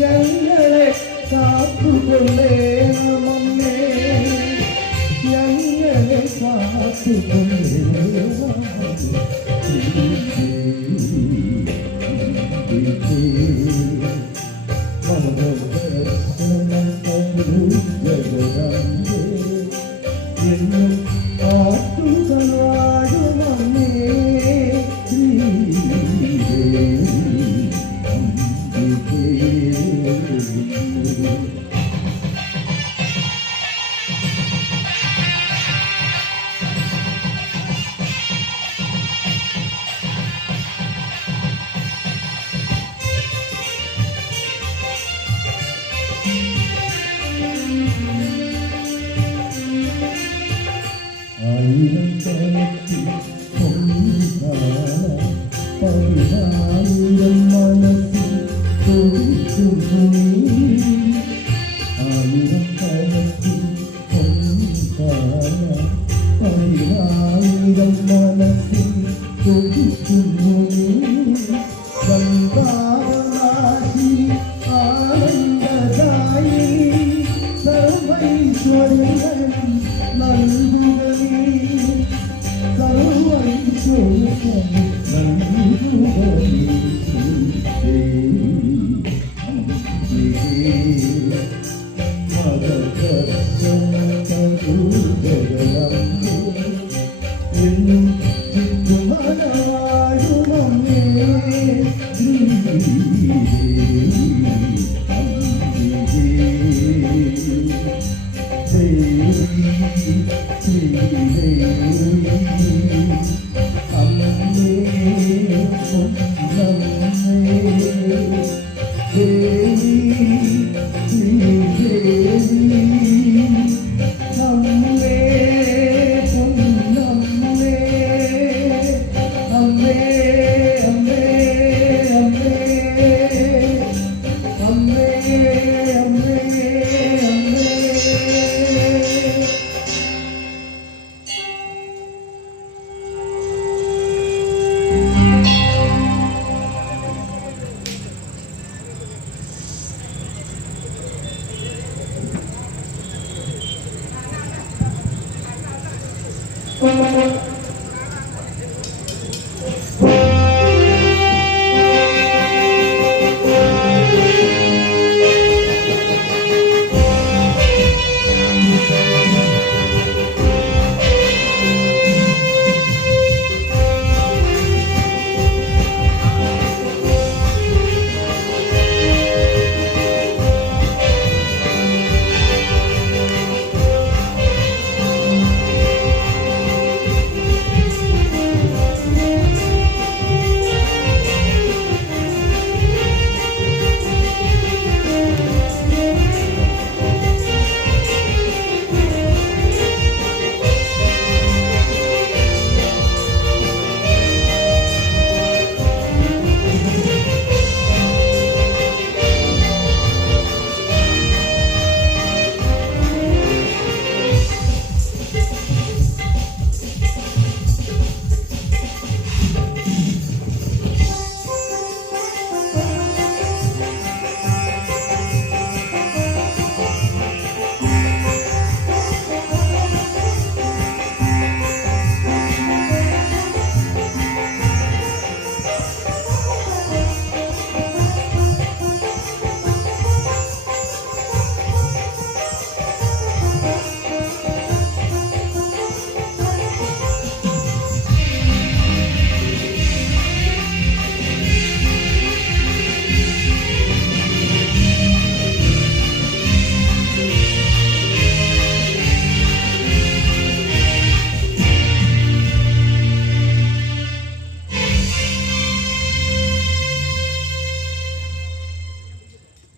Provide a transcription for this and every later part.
ഞങ്ങളെ കാത്തുകൊണ്ടേ നമ്മെ ഞങ്ങളെ കാത്തുകൊണ്ടേ എന്നും കാത്തുകളാടും നമ്മെ ആയിരം തലത്തിൽ പതിനായിരം മനസ്സിൽ തൊഴിക്കുന്നു ആയിരം തലത്തിൽ പതിനായിരം മനസ്സിൽ തൊഴിക്കുന്നു സംഗാനാശി ആനന്ദദായി സർവൈശ്വര്യങ്ങൾ നൽകുക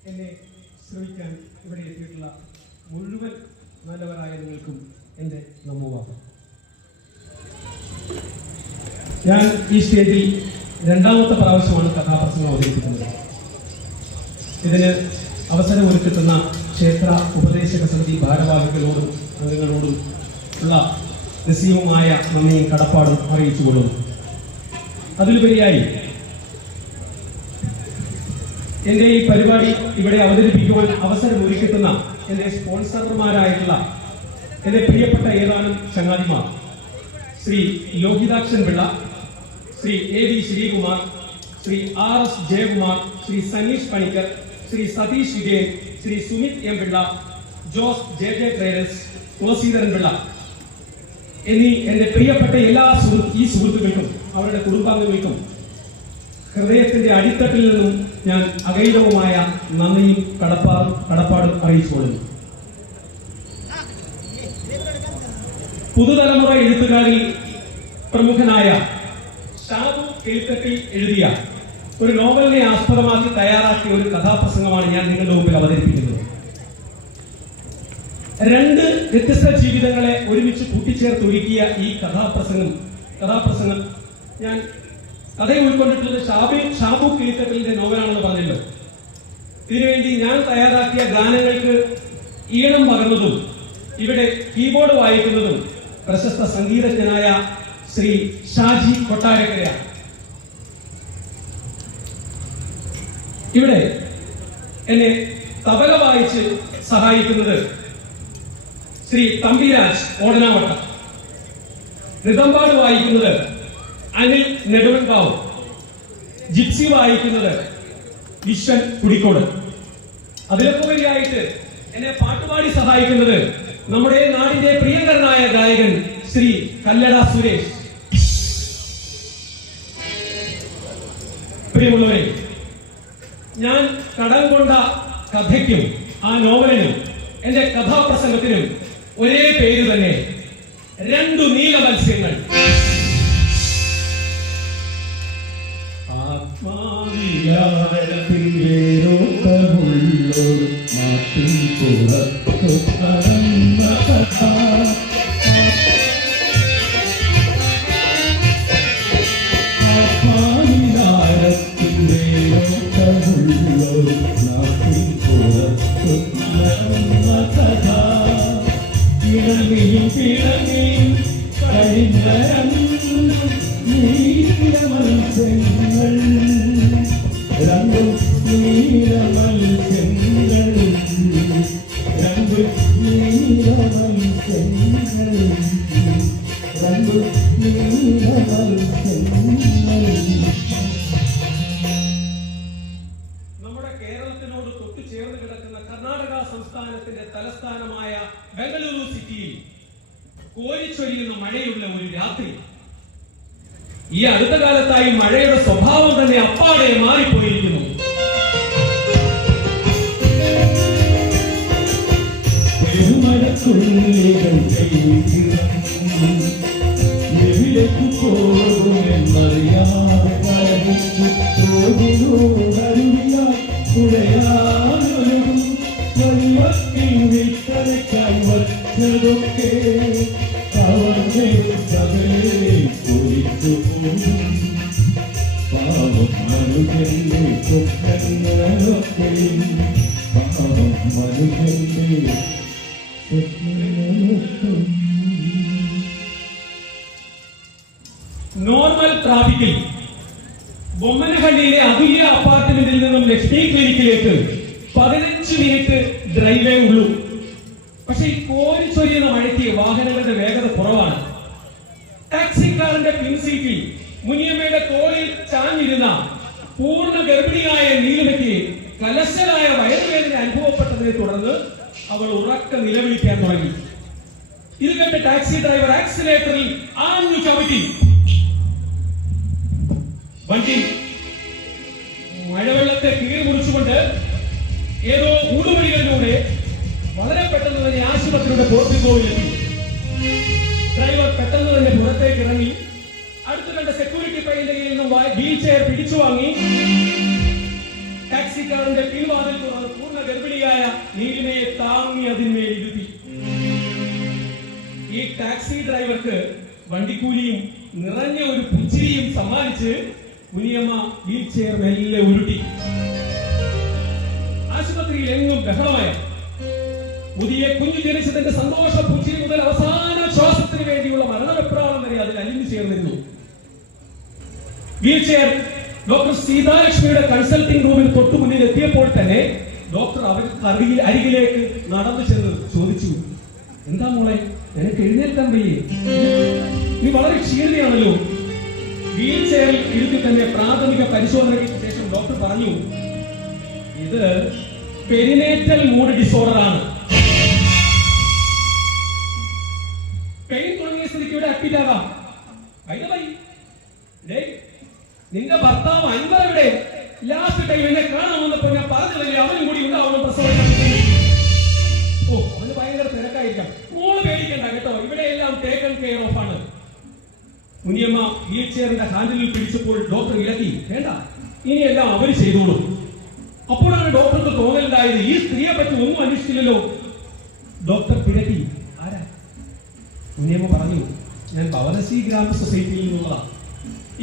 എന്നെ ശ്രമിക്കാൻ ഇവിടെ എത്തിയിട്ടുള്ള മുഴുവൻ നല്ലവരായ നിങ്ങൾക്കും എൻ്റെ നമോവാദം. ഞാൻ ഈ സ്റ്റേജിൽ രണ്ടാമത്തെ പ്രാവശ്യമാണ് കഥാപ്രസംഗം അവതരിപ്പിക്കുന്നത്. ഇതിന് അവസരമൊരുക്കിട്ടുന്ന ക്ഷേത്ര ഉപദേശക സമിതി ഭാരവാഹികളോടും അംഗങ്ങളോടും ഉള്ള നിസ്സീമമായ നന്ദിയും കടപ്പാടും അറിയിച്ചുകൊള്ളുന്നു. അതിലുപരിയായി എൻ്റെ ഈ പരിപാടി ഇവിടെ അവതരിപ്പിക്കുവാൻ അവസരമൊരുക്കിട്ടുന്ന എൻ്റെ സ്പോൺസർമാരായിട്ടുള്ള എൻ്റെ പ്രിയപ്പെട്ട ഏതാനും ചങ്ങാതിമാർ, Shri Lohithakshan Pillai, Shri A V Sreekumar, Shri R S Jayakumar, Shri Saneesh Panicker, Shri Satheesh Vijayan, Shri Sumith M Pillai, Jose J J traders, Thulaseedharan Pillai എന്നീ എന്റെ പ്രിയപ്പെട്ട എല്ലാ ഈ സുഹൃത്തുക്കൾക്കും അവരുടെ കുടുംബാംഗങ്ങൾക്കും ഹൃദയത്തിന്റെ അടിത്തട്ടിൽ നിന്നും ഞാൻ അഗൈരവമായ നന്ദിയും കടപ്പാടും അറിയിച്ചുകൊള്ളുന്നു. പുതുതലമുറ എഴുത്തുകാരിൽ പ്രമുഖനായ ഷാബു എഴുത്തട്ടിൽ എഴുതിയ ഒരു നോവലിനെ ആസ്പദമാക്കി തയ്യാറാക്കിയ ഒരു കഥാപ്രസംഗമാണ് ഞാൻ നിങ്ങളുടെ മുമ്പിൽ അവതരിപ്പിക്കുന്നത്. രണ്ട് വ്യത്യസ്ത ജീവിതങ്ങളെ ഒരുമിച്ച് കൂട്ടിച്ചേർത്ത് ഒരുക്കിയ ഈ കഥാപ്രസംഗം ഞാൻ കഥ ഉൾക്കൊണ്ടിട്ടുള്ളത് ഷാബു എഴുത്തട്ടിലിന്റെ നോവലാണെന്ന് പറഞ്ഞല്ലോ. ഇതിനുവേണ്ടി ഞാൻ തയ്യാറാക്കിയ ഗാനങ്ങൾക്ക് ഈണം പകർന്നതും ഇവിടെ കീബോർഡ് വായിക്കുന്നതും പ്രശസ്ത സംഗീതജ്ഞനായ ശ്രീ ഷാജി കൊട്ടാരക്കരയാണ്. ഇവിടെ എന്നെ തബല വായിച്ച് സഹായിക്കുന്നത് ശ്രീ തമ്പിരാജ് ഓടനാവട്ട, ഋതംപാട് വായിക്കുന്നത് അനിൽ നെടുവൻകാവ്, ജിപ്സി വായിക്കുന്നത് വിശ്വൻ കുടിക്കോട്. അതിലൊപ്പുപരിയായിട്ട് എന്നെ പാട്ടുപാടി സഹായിക്കുന്നത് നമ്മുടെ നാടിന്റെ പ്രിയങ്കരനായ ഗായകൻ ശ്രീ കല്ലട സുരേഷ്. പ്രിയമുള്ളവരെ, ഞാൻ കടം കൊണ്ട കഥയ്ക്കും ആ നോവലിനും എന്റെ കഥാപ്രസംഗത്തിനും ഒരേ പേര് തന്നെ, രണ്ടു നീല മത്സ്യങ്ങൾ. നമ്മുടെ കേരളത്തിനോട് തൊട്ടുചേർന്ന് കിടക്കുന്ന കർണാടക സംസ്ഥാനത്തിന്റെ തലസ്ഥാനമായ ബംഗളൂരു സിറ്റിയിൽ കോരിച്ചൊരിയുന്ന മഴയുള്ള ഒരു രാത്രി. ഈ അടുത്ത കാലത്തായി മഴയുടെ സ്വഭാവം തന്നെ അപ്പാടെ മാറിപ്പോയിരിക്കുന്നു. നോർമൽ ട്രാഫിക്കിൽ ബൊമ്മനഹള്ളിയിലെ അതുല്യ അപ്പാർട്ട്മെന്റിൽ നിന്നും ലക്ഷ്മി ക്ലിനിക്കിലേക്ക് 15 മിനിറ്റ് ഡ്രൈവേ ഉള്ളൂ. പക്ഷെ ഈ കോരിച്ചൊരിയുന്ന മഴയ്ക്ക് വാഹനങ്ങളുടെ വേഗത കുറവാണ്. ടാക്സിക്കാരന്റെ പിൻസീറ്റിൽ മുനിയമ്മയുടെ തോളിൽ ചാഞ്ഞിരുന്ന പൂർണ്ണ ഗർഭിണിയായ നീലിമയ്ക്ക് കലശലായ വയറുവേദന അനുഭവപ്പെട്ടതിനെ തുടർന്ന് അവൾ ഉറക്ക നിലവിളിക്കാൻ തുടങ്ങി. ഇത് കണ്ട് ടാക്സി ഡ്രൈവർ ആക്സിലേറ്ററിൽ ആഞ്ഞു ചവിട്ടി. വണ്ടി മഴവെള്ളത്തെ കീറി മുറിച്ചുകൊണ്ട് ഏതോ ഊടുവഴികളിലൂടെ വളരെ പെട്ടെന്ന് തന്നെ ആശുപത്രിയുടെ പോർട്ടിക്കോവിലെത്തി. ഡ്രൈവർ പെട്ടെന്ന് തന്നെ പുറത്തേക്ക് ഇറങ്ങി അടുത്ത് കണ്ട സെക്യൂരിറ്റി പയ്യന്റെ കയ്യിൽ നിന്നും വീൽ ചെയർ പിടിച്ചു വാങ്ങി ടാക്സിക്കാരന്റെ പിൻവാതിൽ തുറന്ന് പൂർണ്ണ ഗർഭിണിയായ നീലിമയെ താങ്ങി അതിന്മേൽ ഇരുത്തി. ഈ ടാക്സി ഡ്രൈവർക്ക് വണ്ടിക്കൂലിയും നിറഞ്ഞ ഒരു പുച്ചിരിയും സമ്മാനിച്ച് മുനിയമ്മ വീൽ ചെയർ മെല്ലെ ഉരുട്ടി. ആശുപത്രിയിൽ എങ്ങും ബഹളമായ പുതിയ കുഞ്ഞു ജനിച്ചതിന്റെ സന്തോഷ പുച്ചിരി മുതൽ അവസാന ശ്വാസത്തിന് വേണ്ടിയുള്ള മരണവെപ്രാളം വരെ അതിൽ അലിഞ്ഞു ചേർന്നിരുന്നു. വീൽ ചെയർ ഡോക്ടർ സീതാലക്ഷ്മിയുടെ കൺസൾട്ടിംഗ് റൂമിൽ തൊട്ടു മുന്നിൽ എത്തിയപ്പോൾ തന്നെ ഡോക്ടർ അവർക്ക് അരികിലേക്ക് നടന്നു ചെന്ന് ചോദിച്ചു, എന്താ മോളെ, നിനക്ക് എഴുന്നേൽക്കാൻ വയ്യേ? നീ വളരെ ക്ഷീണിതയാണല്ലോ. വീൽ ചെയറിൽ ഇരുത്തി തന്നെ പ്രാഥമിക പരിശോധനയ്ക്ക് ശേഷം ഡോക്ടർ പറഞ്ഞു, ഇത് പെരിനേറ്റൽ മൂഡ് ഡിസോർഡർ ആണ്. പെയിൻ തുടങ്ങിയ സ്ഥിതിക്ക് ഇവിടെ അഡ്മിറ്റ് ആകാം. നിന്റെ ഭർത്താവ് അൻവർ ഇവിടെ ലാസ്റ്റ് ടൈം എന്നെ കാണാൻ വന്നപ്പോ ഞാൻ പറഞ്ഞതല്ലേ അവനും കൂടി ഉണ്ടാവണം പ്രസവം. ഓ, അവന് ഭയങ്കര തിരക്കായിരിക്കാം. മോള് പേടിക്കണ്ട കേട്ടോ, ഇവിടെ എല്ലാം ടേക്കൺ കെയർ ഓഫ് ആണ്. മുനിയമ്മ വീൽ ചെയറിന്റെ ഹാൻഡിലിൽ പിടിച്ചപ്പോൾ ഡോക്ടർ ഇളക്കി, വേണ്ട ഇനിയെല്ലാം അവര് ചെയ്തോളൂ. അപ്പോഴാണ് ഡോക്ടർക്ക് തോന്നലുണ്ടായത്, ഈ സ്ത്രീയെ പറ്റി ഒന്നും അന്വേഷിച്ചില്ലല്ലോ. ഡോക്ടർ പിഴക്കി, ആരാ? മുനിയമ്മ പറഞ്ഞു, ഞാൻ ഭവനശ്രീ ഗ്രാമ സൊസൈറ്റിയിൽ നിന്നുള്ളതാണ്.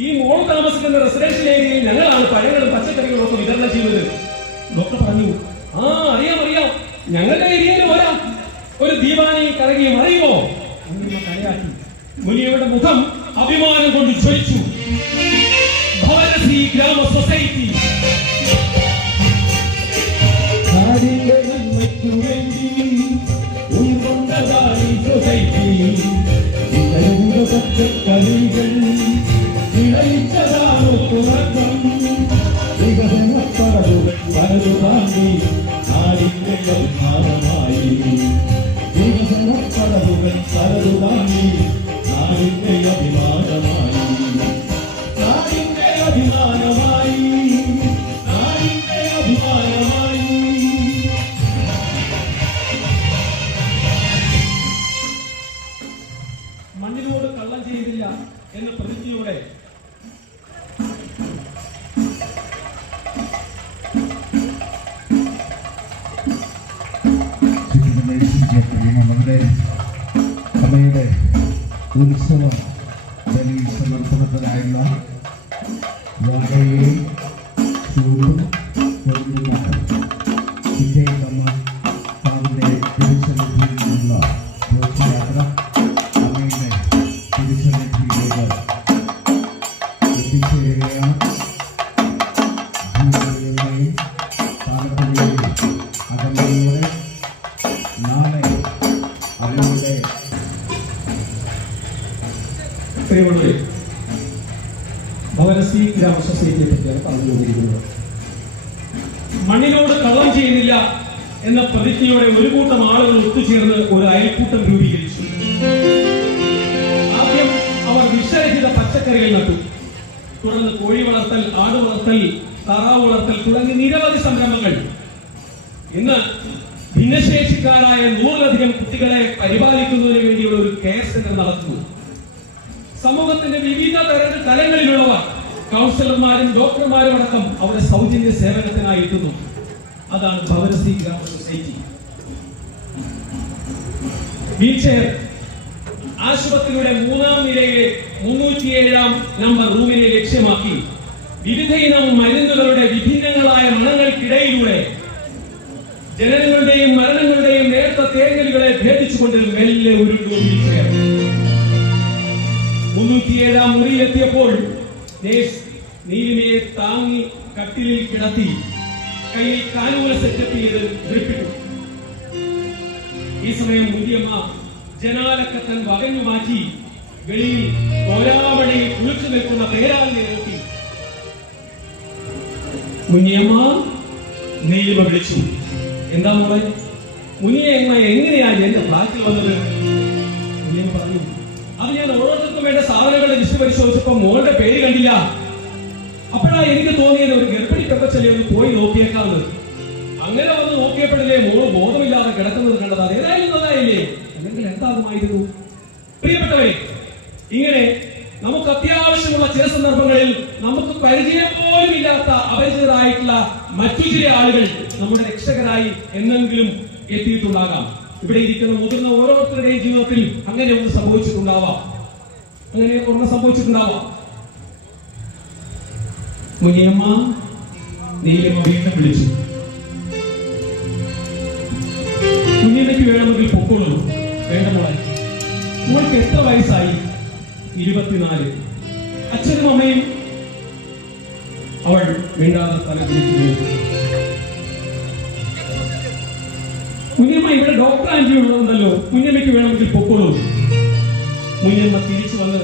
ഈ മോൾ താമസിക്കുന്ന റെസിഡൻഷ്യൽ ഏരിയയിൽ ഞങ്ങളാണ് പഴങ്ങളും പച്ചക്കറികളും ഒക്കെ വിതരണം ചെയ്യുന്നത്. ഡോക്ടർ പറഞ്ഞു, ആ അറിയാം, ഞങ്ങളുടെ ഏരിയയിൽ വരാം. ഒരു ദീപാനി കറങ്ങി മറിയുമോ? മുനിയമ്മ കളിയാക്കി. മുനിയമ്മയുടെ മുഖം അഭിമാനം കൊണ്ട് ജ്വലിച്ചു. ഭവനശ്രീ ഗ്രാമ സൊസൈറ്റി നാടിന്റെ നന്മയ്ക്കു വേണ്ടി ഉൾക്കൊണ്ടതായി സൊസൈറ്റി. പച്ചക്കറികൾ വിളയിച്ചതാണോ തുറക്കം? വികസനപ്പറവുകൾ പലതുതാണ്ടി നാടിന്റെ അഭിമാനമായി. വികസനപ്പറവുകൾ പലതുതാണ്ടി നാടിന്റെ അഭിമാനമായി. നാടിന്റെ അഭിമാനമായി. നാടിന്റെ അഭിമാനമായി. മണ്ണിനോട് കള്ളം ചെയ്തില്ല എന്ന പ്രതിജ്ഞയോടെ നമ്മുടെ സഭയുടെ ഉത്സവം ബലി സമർപ്പണത്തിനായുള്ള വാഴയെയും ചൂടും വിജയമ്മ താവിന്റെ തിരുസന്നിധിയിൽ നിന്നുള്ള ഘോഷയാത്ര അമ്മയുടെ തിരുസന്നിധിയിലേക്ക് എത്തിച്ചേരുകയാണ്. ഭൂമിയുടെയും താലപ്പൊലിയുടെയും അകമ്പടിയോടെ നാളെ അവരുടെ പ്രിയമുള്ളവരെ, ഭവനശ്രീ ഗ്രാമ സൊസൈറ്റിയെ പറ്റിയാണ് പറഞ്ഞുകൊണ്ടിരിക്കുന്നത്. മണ്ണിനോട് കള്ളം ചെയ്യുന്നില്ല എന്ന പ്രതിജ്ഞയോടെ ഒരു കൂട്ടം ആളുകൾ ഒത്തുചേർന്ന് ഒരു അയൽക്കൂട്ടം രൂപീകരിച്ചു. ആദ്യം അവർ വിഷരഹിത പച്ചക്കറികൾ നട്ടു. തുടർന്ന് കോഴി വളർത്തൽ, ആട് വളർത്തൽ, താറാവ് വളർത്തൽ തുടങ്ങി നിരവധി സംരംഭങ്ങൾ. ഇന്ന് ഭിന്നശേഷിക്കാരായ 100-ലധികം കുട്ടികളെ പരിപാലിക്കുന്നതിന് വേണ്ടിയുള്ള ഒരു കെയർ സെന്റർ നടത്തുന്നു. സമൂഹത്തിന്റെ വിവിധ തലങ്ങളിലുള്ളവർ, കൗൺസിലർമാരും ഡോക്ടർമാരും അടക്കം അവരുടെ സൗജന്യ സേവനത്തിനായി എത്തുന്നു. അതാണ് ഭവനശ്രീ ഗ്രാമ സൊസൈറ്റി. വീൽ ചെയർ ആശുപത്രിയുടെ 3-ാം നിലയിലെ 307-ാം നമ്പർ റൂമിനെ ലക്ഷ്യമാക്കി വിവിധ ഇനം മരുന്നുകളുടെ വിഭിന്നങ്ങളായ മണങ്ങൾക്കിടയിലൂടെ ജനനങ്ങളുടെയും മരണങ്ങളുടെയും നേർത്ത തേങ്ങലുകളെ ഭേദിച്ചുകൊണ്ട് മെല്ലെ ഉരുണ്ടു വീൽ ചെയർ. 307-ാം മുറിയിലെത്തിയപ്പോൾ നീലിമയെ താങ്ങി കട്ടിലിൽ കിടത്തി കയ്യിൽ കാനൂല സെറ്റപ്പ് ചെയ്ത് ധരിപ്പിച്ചു. ഈ സമയം മുനിയമ്മ ജനാലക്കത്തൻ വകഞ്ഞു മാറ്റി വെളിയിൽ തോരാമണിയിൽ കുളിച്ചു നിൽക്കുന്ന പേരാളിനെ നോക്കി. മുനിയമ്മ, നീലിമ വിളിച്ചു. എന്താ മോളെ, മുനിയമ്മ എങ്ങനെയാണ് എന്റെ ഫ്ലാറ്റിൽ വന്നത്? മുനിയമ്മ പറഞ്ഞു, അത് ഞാൻ ഓരോരുത്തർക്കും വേണ്ട സാധനങ്ങളുടെ ലിസ്റ്റ് പരിശോധിച്ചപ്പോ മോളുടെ പേര് കണ്ടില്ല. അപ്പോഴാണ് എനിക്ക് തോന്നിയത് ഒരു ഗർഭിണി പെപ്പച്ചല്ലേ ഒന്ന് പോയി നോക്കിയേക്കാവുന്നത്. അങ്ങനെ വന്ന് നോക്കിയപ്പോഴല്ലേ മോള് ബോധമില്ലാതെ കിടക്കുന്നത് കണ്ടത്. അതേതായാലും നന്നായില്ലേ, അല്ലെങ്കിൽ എന്താകുമായിരുന്നു? പ്രിയപ്പെട്ടവരെ, ഇങ്ങനെ നമുക്ക് അത്യാവശ്യമുള്ള ചില സന്ദർഭങ്ങളിൽ നമുക്ക് പരിചയം പോലും ഇല്ലാത്ത അപരിചിതരായിട്ടുള്ള മറ്റു ചില ആളുകൾ നമ്മുടെ രക്ഷകരായി എന്നെങ്കിലും എത്തിയിട്ടുണ്ടാകാം. ഇവിടെ ഇരിക്കുന്ന മുതിർന്ന ഓരോരുത്തരുടെയും ജീവിതത്തിൽ അങ്ങനെ ഒന്ന് സംഭവിച്ചിട്ടുണ്ടാവാം. മുനിയമ്മ നീലിയമ്മ വീണ്ടും വിളിച്ചു. കുഞ്ഞിലേക്ക് വേണമെങ്കിൽ പൊക്കോളൂ. വേണ്ട മോളെ, മോൾക്ക് എത്ര വയസ്സായി? 24. അച്ഛനും അമ്മയും? അവൾ വീണ്ടാതെ തല കുടിക്കുന്നു. കുഞ്ഞമ്മ, ഇവിടെ ഡോക്ടർ ആന്റി ഉള്ളതുണ്ടല്ലോ, കുഞ്ഞമ്മയ്ക്ക് വേണമെങ്കിൽ പൊക്കോളൂ. കുഞ്ഞമ്മ തിരിച്ചു വന്ന്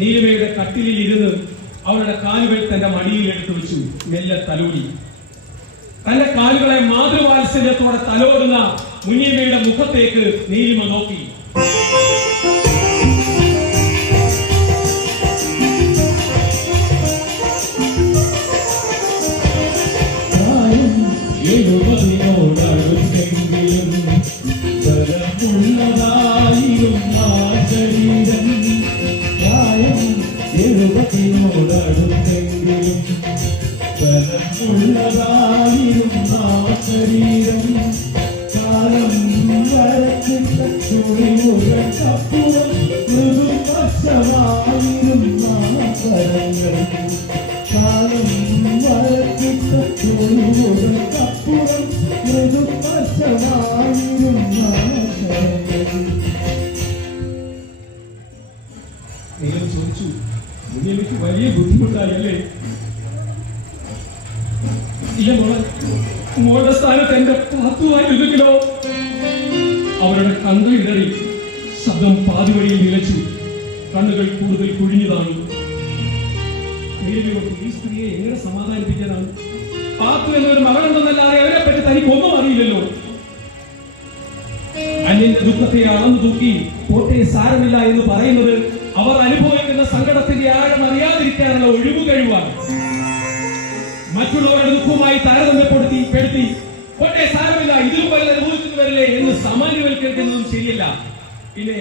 നീലിമയുടെ കട്ടിലിൽ ഇരുന്ന് അവളുടെ കാലുകൾ തന്റെ മടിയിൽ എടുത്തു വെച്ചു. മെല്ലെ തലോടി. തന്റെ കാലുകളെ മാതൃവാത്സല്യത്തോടെ തലോടുന്ന മുനിയമ്മയുടെ മുഖത്തേക്ക് നീലിമ നോക്കി. നീലം ചോദിച്ചു, മുനിയമ്മയ്ക്ക് വലിയ ബുദ്ധിമുട്ടായല്ലേ? ഇല്ല മോളെ, മോളുടെ സ്ഥാനത്ത് എന്റെ പാത്തുവായി ഒതുക്കിലോ. അവരുടെ കണ്ണ് ഇടറി. ശബ്ദം പാതിവഴിയിൽ നിലച്ചു. കണ്ണുകൾ കൂടുതൽ കുഴിഞ്ഞതാണ്. ഈ സ്ത്രീയെ എങ്ങനെ സമാധാനിപ്പിക്കാനാണ്? പാത്തു എന്നൊരു മകളുണ്ടെന്നല്ലാതെ അവരെ പറ്റി തനിക്ക് ഒന്നും അറിയില്ലല്ലോ. അന്യന്റെ ദുഃഖത്തെ അളന്നു തൂക്കി പോട്ടെ സാരമില്ല എന്ന് പറയുന്നത് അവർ അനുഭവിക്കുന്ന സങ്കടത്തിന്റെ ആഴം അറിയാതിരിക്കാനുള്ള ഒഴിവു കഴിവാണ്. മറ്റുള്ളവരുടെ ദുഃഖവുമായി താരതമ്യപ്പെടുത്തി പോട്ടെ സാരമില്ല, ഇതിലും വരെ അനുഭവിക്കുന്നവരല്ലേ എന്ന് സാമാന്യവൽക്കരിക്കുന്നതും ശരിയല്ല. പിന്നെ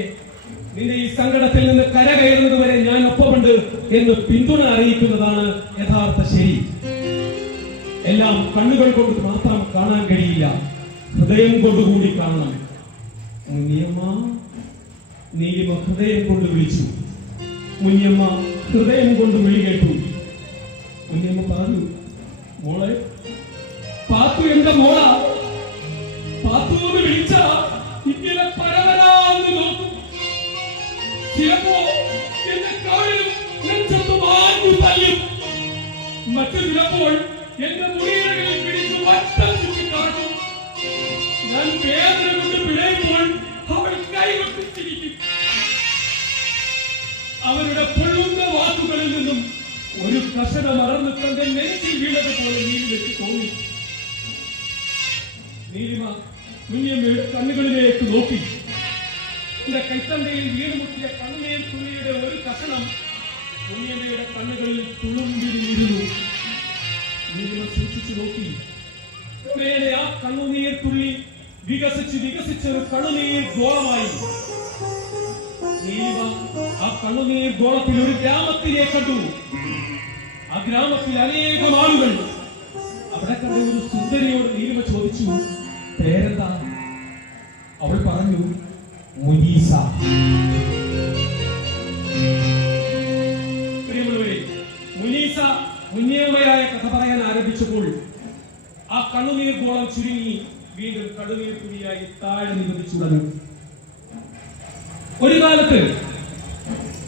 നിന്റെ ഈ സങ്കടത്തിൽ നിന്ന് കരകയറുന്നത് വരെ ഞാൻ ഒപ്പമുണ്ട് എന്ന് പിന്തുണ അറിയിക്കുന്നതാണ് യഥാർത്ഥ ശരി. എല്ലാം കണ്ണുകൾ കൊണ്ട് മാത്രം കാണാൻ കഴിയില്ല, ഹൃദയം കൊണ്ടുകൂടി കാണണം. മുനിയമ്മ, നീലിമ ഹൃദയം കൊണ്ട് വിളിച്ചു. മുനിയമ്മ ഹൃദയം കൊണ്ട് വിളി കേട്ടു. മുനിയമ്മ പറഞ്ഞു, മോളെ, പാത്തു എന്റെ മോളാ. പാത്തു എന്ന് വിളിച്ച ഇങ്ങനെ പരവരാന്ന് നോക്കും. ചിലപ്പോ എന്റെ കവളിലും നെഞ്ചത്തും ആഞ്ഞു തല്ലും. മറ്റു ചിലപ്പോൾ എന്റെ മുടിയിഴകളിൽ പിടിച്ച് വട്ടം ചുറ്റിക്കാട്ടും. ഞാൻ വേദന കൊണ്ട് പിഴയുമ്പോൾ അവൾ കൈകൊട്ടിച്ചിരിക്കും. അവരുടെ പൊള്ളുന്ന വാക്കുകളിൽ നിന്നും ഒരു കഷണം മറന്ന് തന്റെ നെഞ്ചിൽ വീണതുപോലെ നീലിമയ്ക്ക് തോന്നി. നീലിമ മുനിയമ്മയുടെ കണ്ണുകളിലേക്ക് നോക്കി. എന്റെ കൈത്തണ്ടയിൽ വീണുമുട്ടിയ കണ്ണുനീർ തുള്ളിയുടെ ഒരു കഷണം മുനിയമ്മയുടെ കണ്ണുകളിൽ തുളുമ്പിരുന്നിരുന്നു. നീലിമ സൂക്ഷിച്ചു നോക്കി. മേലെ ആ കണ്ണുനീർ തുള്ളി വികസിച്ച് ഒരു കണ്ണുനീർ ഗോളമായി. നീലിമ ആ കണ്ണുനീർ ഗോളത്തിൽ ഒരു ഗ്രാമത്തിനെ കണ്ടു. ആ ഗ്രാമത്തിൽ അനേകം ആളുകൾ. അവിടെ കണ്ട ഒരു സുന്ദരിയോട് നീലിമ ചോദിച്ചു, പേരെന്താ? അവൾ പറഞ്ഞു, മുനീസ. പ്രിയമുള്ളവരെ, മുനീസ മുനിയമ്മയായ കഥ പറയാൻ ആരംഭിച്ചപ്പോൾ ആ കണ്ണുനീർ ഗോളം ചുരുങ്ങി വീണ്ടും കണ്ണുനീർ തുണിയായി താഴെ നിബന്ധിച്ചു തുടങ്ങി. ഒരു കാലത്ത്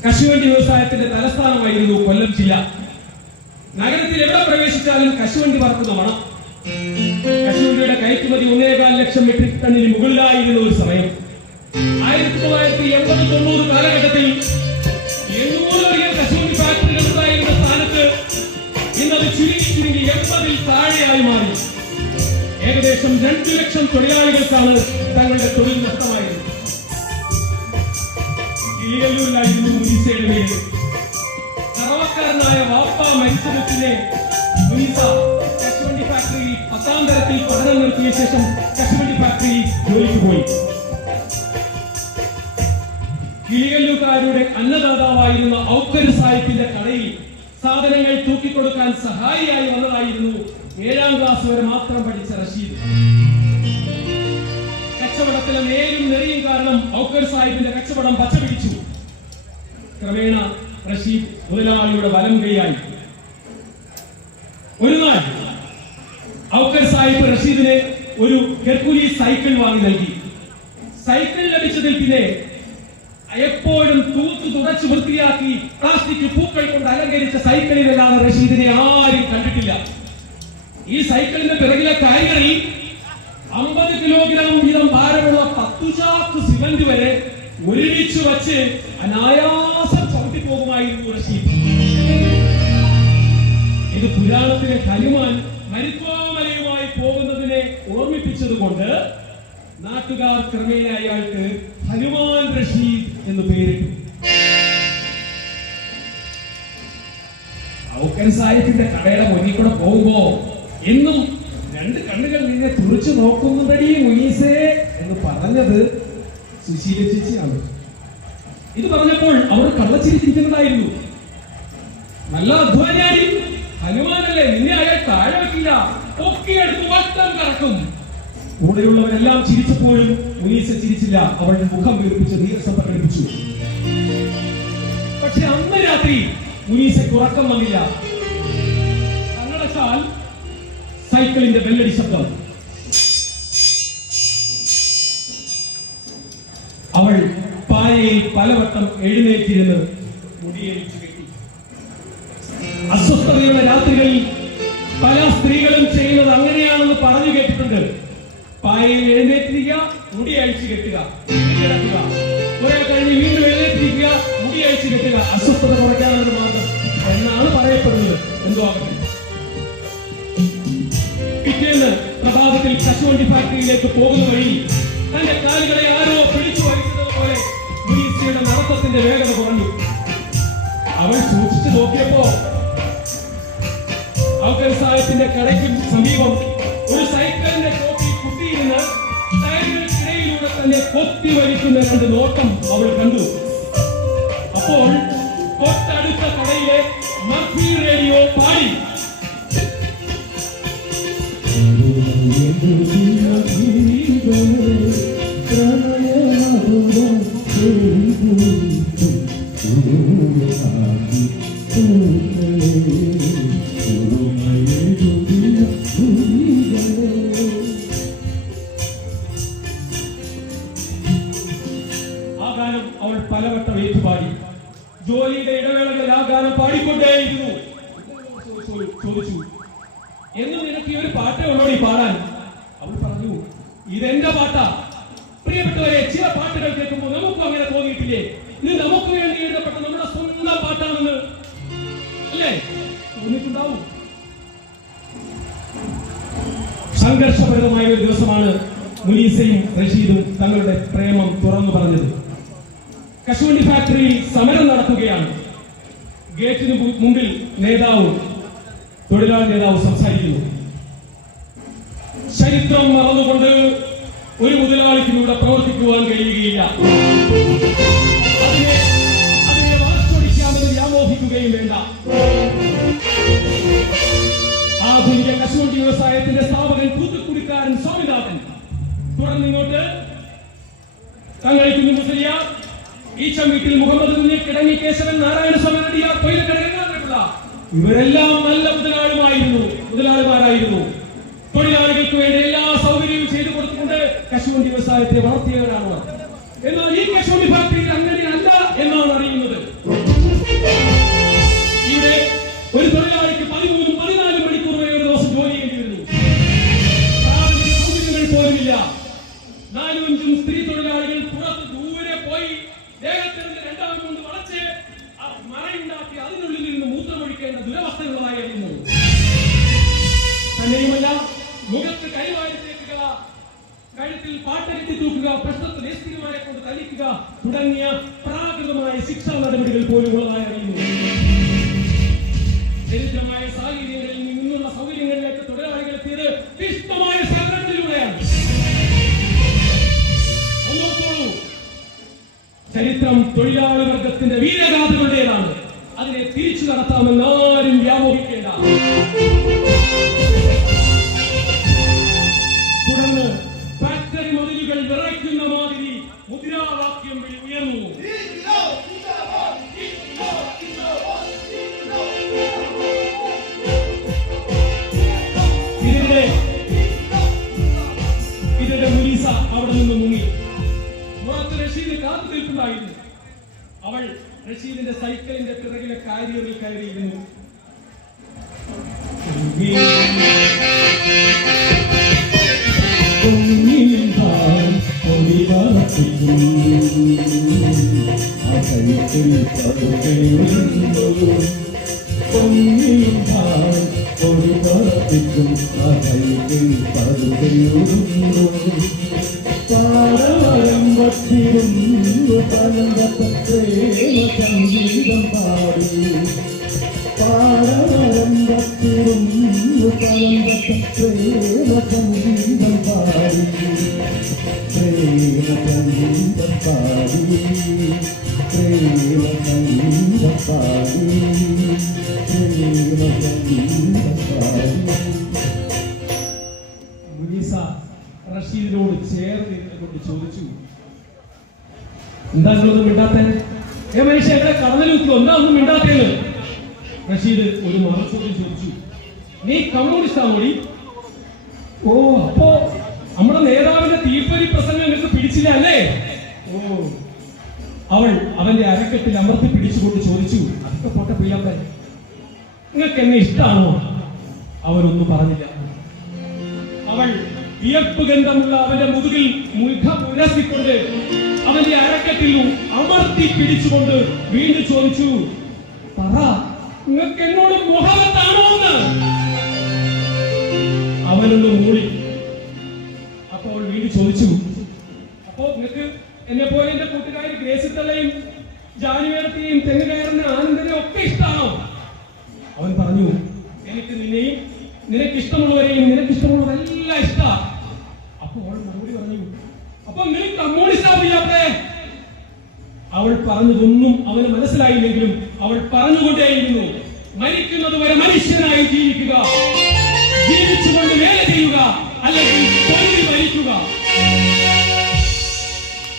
കശുവണ്ടി വ്യവസായത്തിന്റെ തലസ്ഥാനമായിരുന്നു കൊല്ലം ജില്ല. നഗരത്തിൽ എവിടെ പ്രവേശിച്ചാലും കശുവണ്ടി പറക്കുന്ന മണം. കശുവണ്ടിയുടെ കയറ്റുമതി 1.25 ലക്ഷം മെട്രിക് ടണ്ണിന് മുകളിലായിരുന്ന ഒരു സമയം. 1980-90 കാലഘട്ടത്തിൽ 800 കശുവണ്ടി ഫാക്ടറികൾ ഉണ്ടായിരുന്ന സ്ഥാനത്ത് ഇന്നത് ചുരുങ്ങി 80-ൽ താഴെയായി മാറി. ഏകദേശം 2 ലക്ഷം തൊഴിലാളികൾക്കാണ് തങ്ങളുടെ തൊഴിൽ നഷ്ടമായത്. കിളിയല്ലൂരിലായിരുന്നു മുനീസയുടെ വീട്. കറവക്കാരനായ വാപ്പ മരിച്ചതിന് മുനീസ കശുവണ്ടി ഫാക്ടറിയിൽ 10ാം തരത്തിൽ പഠനം നിർത്തിയ ശേഷം കശുവണ്ടി ഫാക്ടറിയിൽ ജോലിക്ക് പോയി. കിളികല്ലുകാരുടെ അന്നദാതാവായിരുന്ന ഔക്കർ സാഹിബിന്റെ കടയിൽ സാധനങ്ങൾ തൂക്കിക്കൊടുക്കാൻ സഹായിയായി വന്നതായിരുന്നു 7ാം ക്ലാസ് വരെ മാത്രം പഠിച്ച റഷീദ്. കച്ചവടത്തിലെ നേരും നെറിയും കാരണം ഔക്കർ സാഹിബിന്റെ കച്ചവടം പച്ചപിടിച്ചു. ക്രമേണ റഷീദ് മുതലാളിയുടെ വലം കൈയായി. ഒരു നാൾ ഔക്കർ സാഹിബ് റഷീദിന് ഒരു ഹെർക്കുലീസ് സൈക്കിൾ വാങ്ങി നൽകി. സൈക്കിൾ ലഭിച്ചതിൽ പിന്നെ എപ്പോഴും തൂത്തു തുടച്ചു വൃത്തിയാക്കി പ്ലാസ്റ്റിക് പൂക്കൾ കൊണ്ട് അലങ്കരിച്ച സൈക്കിളിലല്ലാതെ റഷീദിനെ ആരും കണ്ടിട്ടില്ല. ഈ സൈക്കിളിന്റെ പിറകിലെ കാലുകളിൽ 50 കിലോഗ്രാം വീതം ഭാരമുള്ള 10 ചാക്ക് സിമന്റ് വരെ ഒരുമിച്ച് വച്ച് അനായാസം ചവിട്ടിപ്പോകുമായിരുന്നു റഷീദ്. ഇത് പുരാണത്തിലെ ഹനുമാൻ മരുത്വാമലയുമായി പോകുന്നതിനെ ഓർമ്മിപ്പിച്ചതുകൊണ്ട് നാട്ടുകാർ ക്രമേണ അയാൾക്ക് ഹനുമാൻ റഷീദ് എന്ന് പേരിട്ടു. ഔക്കർ സാഹിബിന്റെ കടയുടെ മുന്നിൽ കൂടെ പോകുമ്പോ എന്നും 2 കണ്ണുകൾ നിന്നെ തുറച്ചു നോക്കുന്നുണ്ടടി മുനീസേ എന്ന് പറഞ്ഞത് സുശീല ചേച്ചിയാണ്. ഇത് പറഞ്ഞപ്പോൾ അവർ കള്ളച്ചിരിച്ചിരിക്കുന്നതായിരുന്നു. നല്ല അധ്വാനിയായി ഹനുമാനല്ലേ, നിന്നെ അയാൾ താഴെ വെക്കില്ല, പൊക്കിയെടുത്ത് വട്ടം കറക്കും. കൂടെയുള്ളവരെല്ലാം ചിരിച്ചപ്പോഴും മുനീസ ചിരിച്ചില്ല. അവളുടെ മുഖം വീർപ്പിച്ച് നീരസം പ്രകടിപ്പിച്ചു. പക്ഷെ അന്ന് രാത്രി മുനീസയ്ക്ക് ഉറക്കം വന്നില്ല. കണ്ണടച്ചാൽ സൈക്കിളിന്റെ ബെല്ലടി ശബ്ദം. അവൾ പായയിൽ പലവട്ടം എഴുന്നേറ്റിരുന്ന് മുടിയേലിച്ചു കെട്ടി. അസ്വസ്ഥതയുള്ള രാത്രികളിൽ പല സ്ത്രീകളും ചെയ്യുന്നത് അങ്ങനെയാണെന്ന് പറഞ്ഞു കേട്ടിട്ടുണ്ട്. പായയിൽ എഴുന്നേറ്റിരിക്കുക, മുടി അഴിച്ചു കെട്ടുക, കിടക്കുക, കുറെ കഴിഞ്ഞ് വീണ്ടും എഴുന്നേറ്റിരിക്കുക, മുടി അഴിച്ചു കെട്ടുക, അസ്വസ്ഥത കുറയ്ക്കാനുള്ള മാർഗം എന്നാണ് പറയപ്പെടുന്നത്. എന്തോ ആകട്ടെ, പിറ്റേന്ന് പ്രഭാതത്തിൽ കശുവണ്ടി ഫാക്ടറിയിലേക്ക് പോകുന്ന വഴി തന്റെ കാലുകളെ ആരോ പിടിച്ചു വലിക്കുന്നത് പോലെ മുനീസയുടെ നടത്തത്തിന്റെ വേഗത കുറഞ്ഞു. അവൾ സൂക്ഷിച്ചു നോക്കിയപ്പോ ഔക്കർ സാഹിബിന്റെ കടയ്ക്ക് സമീപം ഒരു സൈക്കിളിന്റെ ടോപ്പിൽ കുത്തിയിരുന്ന് ടയറുകൾക്കിടയിലൂടെ തന്നെ കൊത്തി വലിക്കുന്ന 2 നോട്ടം അവൾ കണ്ടു. അപ്പോൾ തൊട്ടടുത്ത കടയിലെ മർഫി റേഡിയോ പാടി. ആ ഗാനം അവൾ പലവട്ടം ഏറ്റുപാടി. ജോലിയുടെ ഇടവേളകളിൽ ആ ഗാനം പാടിക്കൊണ്ടേയിരുന്നു. ചോദിച്ചു, എന്ന് നിനക്ക് ഈ ഒരു പാട്ടേ ഉള്ളോടി പാടാൻ? അവൾ പറഞ്ഞു, ഇതെന്റെ പാട്ടാ. പ്രിയപ്പെട്ടവരെ, ചില പാട്ടുകൾ കേൾക്കുമ്പോൾ നമുക്ക് അങ്ങനെ തോന്നിയിട്ടില്ലേ, ഇത് നമുക്ക് വേണ്ടി എഴുതപ്പെട്ട നമ്മുടെ സ്വന്തം പാട്ടാണെന്ന്? അല്ലേ? തോന്നിയിട്ടുണ്ടാവും. സംഘർഷപരമായ ഒരു ദിവസമാണ് മുനീസയും റഷീദും തങ്ങളുടെ പ്രേമം തുറന്നു പറഞ്ഞത്. കശുവണ്ടി ഫാക്ടറിയിൽ സമരം നടക്കുകയാണ്. ഗേറ്റിന് മുമ്പിൽ തൊഴിലാളി നേതാവ് സംസാരിക്കുന്നു. ചരിത്രം മറന്നുകൊണ്ട് ഒരു മുതലാളിക്കും ഇവിടെ പ്രവർത്തിക്കുവാൻ കഴിയുകയില്ല. അതിനെ വളച്ചൊടിക്കാമെന്ന് വ്യാമോഹിക്കുകയും വേണ്ട. ആധുനിക കശുവണ്ടി വ്യവസായത്തിന്റെ സ്ഥാപകൻ തൂത്തുക്കുടിക്കാരൻ സ്വാമിനാഥൻ തുടർന്നിങ്ങോട്ട് തങ്ങളിക്കുന്നു മുസ്ലിയാർ, ഈച്ചം വീട്ടിൽ മുഹമ്മദ് കുഞ്ഞ്, കിടങ്ങി കേശവൻ, നാരായണസ്വാമി റെഡ്ഡിയാർ, തൊഴിലുകടങ്ങാറില്ല, ഇവരെല്ലാം നല്ല മുതലാളിമാരായിരുന്നു. തൊഴിലാളികൾക്ക് വേണ്ടി എല്ലാ സൗകര്യവും ചെയ്തു കൊടുത്തുകൊണ്ട് കശുവണ്ടി വ്യവസായത്തെ വളർത്തിയവരാണ്. എന്നാൽ ഈ കശുവണ്ടി ഫാക്ടറിയിൽ അങ്ങനെയല്ല എന്നാണ് അറിയുന്നത്. ഇവിടെ ഒരു തൊഴിലാളിക്ക് 13-14 മണിക്കൂർ വരെ ഒരു ദിവസം ജോലി ചെയ്യേണ്ടി വരുന്നു. സൗകര്യങ്ങൾ പോലുമില്ല. 4-5 സ്ത്രീ തൊഴിലാളികൾ പുറത്ത് ദൂരെ പോയി ദേഹത്തിന് 2 കൊണ്ട് വളച്ച് മറയുണ്ടാക്കി അതിനുള്ളിൽ നിന്ന് മൂത്രമൊഴിക്കേണ്ട ദുരവസ്ഥകളായി അറിയുന്നു. തന്നെയുമല്ല, മുഖത്ത് കൈവാരി തേക്കുക, കഴുത്തിൽ പാട്ടകെട്ടി തൂക്കുക, പ്രശ്നത്തിൽ എസ്തിമാരെ കൊണ്ട് തല്ലിക്കുക തുടങ്ങിയ പ്രാകൃതമായ ശിക്ഷാ നടപടികൾ പോലുള്ളതായി അറിയുന്നു. ദരിദ്രമായ സാഹചര്യങ്ങളിൽ നിന്നുള്ള സൗകര്യങ്ങളിലേക്ക് തൊഴിലാളികൾ എത്തിയത് ഇഷ്ടമായ സഹകരണത്തിലൂടെയാണ്. ഒന്നോർത്തോളൂ, ചരിത്രം തൊഴിലാളി വർഗത്തിന്റെ വീരഗാഥകളുടേതാണ്. അതിനെ തിരിച്ചു നടത്താമെന്ന് ആരും വ്യാമോഹിക്കേണ്ട. തുടർന്ന് ഫാക്ടറി മതിലുകൾ വിറയ്ക്കുന്ന മാതിരി മുദ്രാവാക്യം വിളി ഉയർന്നു. ഇതിന്റെ മുനീസ അവിടെ നിന്ന് മുങ്ങി. പുറത്ത് റഷീദ് കാത്തു നിൽക്കുന്നുണ്ടായിരുന്നു. അവൾ റഷീദിന്റെ സൈക്കിളിന്റെ പിറകിലെ കാരിയറിൽ കയറിയിരുന്നു. സംഗീതം പാടി പാരമ്പര്യം പ്രേമ സംഗീതം പാടി പ്രേമ സംഗീതം പാടി പ്രേമ സംഗീതം പാടി പ്രേമ സംഗീതം പാടി. മുനീസ റഷീദിനോട് ചേർന്ന് കൊണ്ട് ചോദിച്ചു, എന്താ നിങ്ങളൊന്നും മിണ്ടാത്തേ? മനുഷ്യ എവിടെ കടന്നലുത്തോ? എന്താ ഒന്നും മിണ്ടാത്തേന്ന്? റഷീദ് ഒരു മറുചോദ്യം ചോദിച്ചു, നീ കമ്മ്യൂണിസ്റ്റാണോടി? ഓ, അപ്പോ നമ്മുടെ നേതാവിന്റെ തീപ്പൊരി പ്രസംഗം നിങ്ങൾക്ക് പിടിച്ചില്ല അല്ലേ? ഓ. അവൾ അവന്റെ അരക്കെട്ടിൽ അമർത്തി പിടിച്ചുകൊണ്ട് ചോദിച്ചു, അതൊക്കെ പോട്ടെ പ്രിയാപ്പ, നിങ്ങൾക്ക് എന്നെ ഇഷ്ടാണോ? അവരൊന്നും പറഞ്ഞില്ല. അവൾ വിയർപ്പ് ഗന്ധമുള്ള അവന്റെ മുതുകിൽ മുഖം ഉരസിക്കൊണ്ട് അവന്റെ അരക്കെട്ടിൽ അമർത്തി പിടിച്ചുകൊണ്ട് വീണ്ടും ചോദിച്ചു, പറ, നിങ്ങൾക്ക് എന്നോട് മുഹബത്താണോ എന്ന്? അവനൊന്ന് മൂളി. അപ്പോൾ വീണ്ടും ചോദിച്ചു, അപ്പോ നിങ്ങൾക്ക് എന്നെ പോലെ എന്റെ കൂട്ടുകാരി ഗ്രേസിത്തള്ളയും ജാനുവേടത്തെയും തെങ്ങ് കയറുന്ന ആനന്ദനെയും ഒക്കെ ഇഷ്ടമാണോ? അവൻ പറഞ്ഞു, എനിക്ക് നിന്നെയും നിനക്കിഷ്ടമുള്ളവരെയും നിനക്കിഷ്ടമുള്ളവരെല്ലാം ഇഷ്ടാ. അപ്പോൾ അവൾ മറുപടി പറഞ്ഞു, അപ്പൊ നീ കമ്മ്യൂണിസ്റ്റ് ആവില്ലാത്തെ? അവൾ പറഞ്ഞതൊന്നും അവന് മനസ്സിലായില്ലെങ്കിലും അവൾ പറഞ്ഞുകൊണ്ടേയിരുന്നു, മരിക്കുന്നത് വരെ മനുഷ്യനായി ജീവിക്കുക, ജീവിച്ചുകൊണ്ട് വേല ചെയ്യുക, അല്ലെങ്കിൽ തൊഴിൽ മരിക്കുക.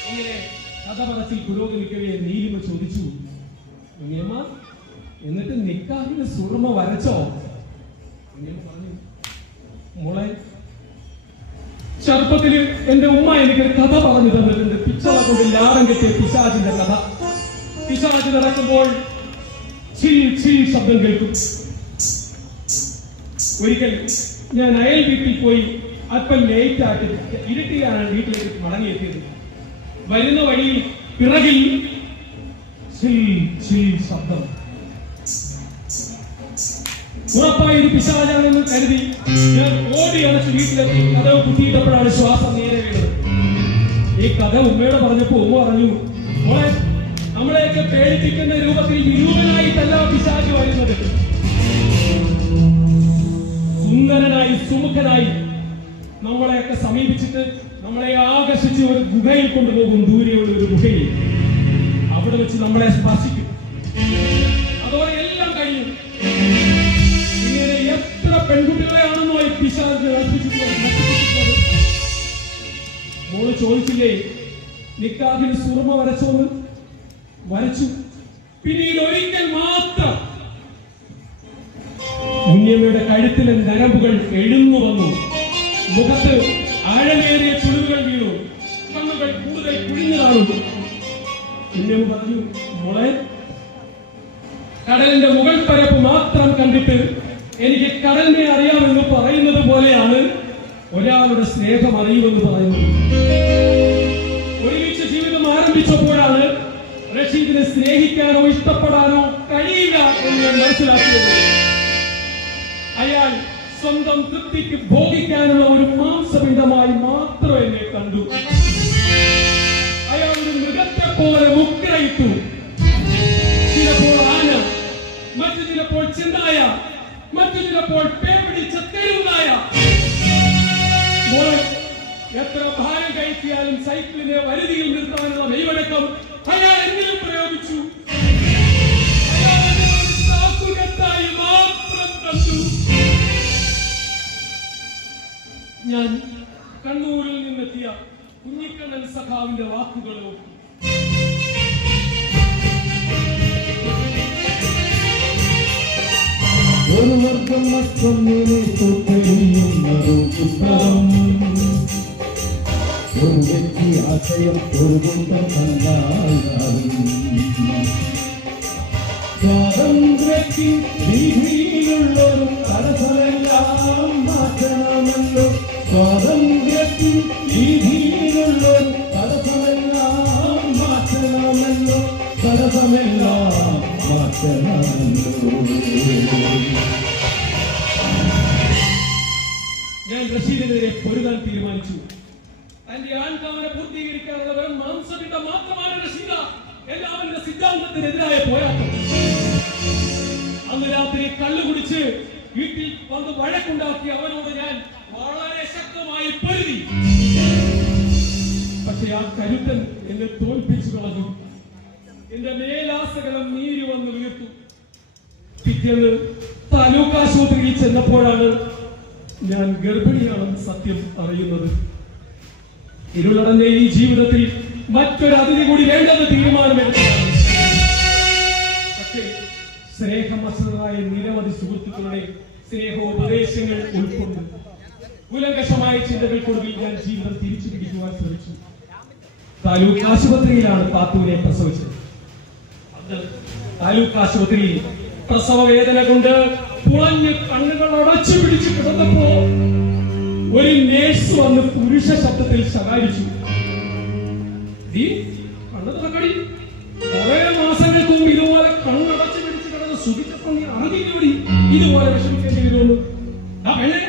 ഇങ്ങനെ കഥ പറച്ചിൽ പുരോഗമിക്കവേ നീലിമ ചോദിച്ചു, നീലിമ, എന്നിട്ട് നിക്കാഹിന് സുറുമ വരച്ചോ? പറഞ്ഞു, മോളെ, ചെറുപ്പത്തില് എന്റെ ഉമ്മ എനിക്കൊരു കഥ പറഞ്ഞു തന്നിട്ടുണ്ട്. പിച്ചള കൊണ്ട് ലാടം കെട്ടിയ പിശാചിന്റെ കഥ. പിശാച് നടക്കുമ്പോൾ ചിൽ ചിൽ ശബ്ദം കേൾക്കും. ഒരിക്കൽ ഞാൻ അയൽ വീട്ടിൽ പോയി അല്പം ലേറ്റ് ആയിട്ട് ഇരുട്ടിയാണ് വീട്ടിലേക്ക് മടങ്ങിയെത്തിയത്. വരുന്ന വഴിയിൽ പിറകിൽ ചിൽ ചിൽ ശബ്ദം. ഉറപ്പായി ഒരു പിശാചാണെന്ന് കരുതി ഞാൻ ഓടി അടച്ച് വീട്ടിലെത്തി കഥവ് കുത്തിയിട്ടപ്പോഴാണ് ശ്വാസം നേരെ വീണത്. ഈ കഥ ഉമ്മയോട് പറഞ്ഞപ്പോ ഉമ്മ പറഞ്ഞു, മോളെ, നമ്മളെയൊക്കെ പേടിപ്പിക്കുന്ന രൂപത്തിൽ വിരൂപനായിട്ടല്ല പിശാച് വരുന്നത്. സുന്ദരനായി സുമുഖനായി നമ്മളെയൊക്കെ സമീപിച്ചിട്ട് നമ്മളെ ആകർഷിച്ച് ഒരു ഗുഹയിൽ കൊണ്ടുപോകും. ദൂരെയുള്ള ഒരു ഗുഹയിൽ അവിടെ വെച്ച് നമ്മളെ സ്പർശിക്കും. അതോടെ എല്ലാം കഴിഞ്ഞു. ഇങ്ങനെ എത്ര പെൺകുട്ടികളെയാണെന്നോ ഈ പിശാച് നശിപ്പിച്ചിട്ടുള്ളത്. മോള് ചോദിച്ചില്ലേ നിക്കാഹിന് സുറുമ വരച്ചോന്ന്? വരച്ചു. പിന്നീട് ഒരിക്കൽ മാത്രം കുഞ്ഞമ്മയുടെ കഴുത്തിലെ നരമ്പുകൾ എഴുന്നു വന്നു. മുഖത്ത് ആഴമേറിയ ചുളിവുകൾ വീണു. കണ്ണുകൾ കൂടുതൽ കുഴിഞ്ഞു കാണുന്നു. കുഞ്ഞമ്മ പറഞ്ഞു, മോളെ, കടലിന്റെ മുകൾ പരപ്പ് മാത്രം കണ്ടിട്ട് എനിക്ക് കടലിനെ അറിയാമെന്ന് പറയുന്നത് പോലെയാണ് ഒരാളുടെ സ്നേഹം അറിയുമെന്ന് പറയുന്നത്. ഒരുമിച്ച് ജീവിതം ആരംഭിച്ചപ്പോഴാണ് റഷീദിനെ സ്നേഹിക്കാനോ ഇഷ്ടപ്പെടാനോ കഴിയില്ല എന്ന് ഞാൻ മനസ്സിലാക്കിയത്. അയാൾ സ്വന്തം തൃപ്തിക്ക് ഭോഗിക്കാനുള്ള ഒരു മാംസപിണ്ഡമായി മാത്രം എന്നെ കണ്ടു. അയാൾ ഒരു മൃഗത്തെ പോലെ മുക്കരയിട്ടു. ചിലപ്പോൾ ആന, മറ്റു ചിലപ്പോൾ ചിന്തായ, മറ്റു ചിലപ്പോൾ പേപ്പിടിച്ച തെരുവുനായ. എത്ര ഭാരം കയറ്റിയാലും സൈക്കിളിനെ വരുതിയിൽ നിർത്താനുള്ള മെയ്വഴക്കം അയാൾ സഖാവിന്റെ വാക്കുകളോ. ഒരു വർഗം മറ്റൊന്നിനെ തൊട്ടെറിയുന്നതു പുസ്തകം. ഒരു വ്യക്തി ആശയം ഒരു കുന്തം കണ്ടാലും സ്വാതന്ത്ര്യത്തിൽ രീതിയിലുള്ളൊരു തടസ്സമെല്ലാം മാറ്റണമെല്ലോ. സ്വാതന്ത്ര്യത്തിൽ രീതിയിലുള്ളൊരു തടസ്സമെല്ലാം മാറ്റണമെല്ലോ. തടസ്സമെല്ലാം മാറ്റണമെല്ലോ. ഞാൻ റഷീദിനെതിരെ പൊരുതാൻ തീരുമാനിച്ചു. തന്റെ ആൺകാമനെ പൂർത്തീകരിക്കാനുള്ള വെറും മാംസപിണ്ട മാത്രമാണ് റഷീദ എല്ലാവരുടെ സിദ്ധാന്തത്തിനെതിരായ പോരാട്ടം. അന്ന് രാത്രി കള്ളുകുടിച്ച് വീട്ടിൽ വന്ന് വഴക്കുണ്ടാക്കി അവനോട് ഞാൻ വളരെ ശക്തമായി പൊരുതി. പക്ഷെ ആ കരുത്തൻ എന്നെ തോൽപ്പിച്ചു കളഞ്ഞു. എന്റെ മേലാസകലം നീരി വന്ന് വീർത്തു. പിറ്റേന്ന് താലൂക്ക് ആശുപത്രിയിൽ ചെന്നപ്പോഴാണ് ഞാൻ ഗർഭിണിയാണെന്ന് സത്യം അറിയുന്നത്. ഇരുളടഞ്ഞ ഈ ജീവിതത്തിൽ മറ്റൊരു അതിഥി കൂടി വേണ്ടെന്ന് തീരുമാനമെടുത്തതാണ്. പക്ഷേ സ്നേഹമസൃതരായ നിരവധി സുഹൃത്തുക്കളുടെ സ്നേഹോപദേശങ്ങൾ ഉൾക്കൊണ്ട് കുലങ്കഷമായ ചിന്തകൾക്കൊടുവിൽ ഞാൻ ജീവിതം തിരിച്ചു പിടിക്കുവാൻ ശ്രമിച്ചു. താലൂക്ക് ആശുപത്രിയിലാണ് പാത്തൂരെ പ്രസവിച്ചത്. താലൂക്ക് ആശുപത്രിയിൽ പ്രസവ വേദന കൊണ്ട് പുളഞ്ഞ് കണ്ണുകൾ അടച്ചു പിടിച്ച് കിടന്നപ്പോ ഒരു നേഴ്സ് വന്ന് പുരുഷ ശബ്ദത്തിൽ ശകാരിച്ചു. കുറെ മാസങ്ങൾക്ക് മുമ്പ് ഇതുപോലെ കണ്ണടച്ചു പിടിച്ച് കിടന്ന് സുഖിച്ചപ്പോൾ നീ അറിഞ്ഞില്ലൂടി ഇതുപോലെ വിഷമിക്കേണ്ടി വരുമെന്ന്. ആ പെണ്ണെ,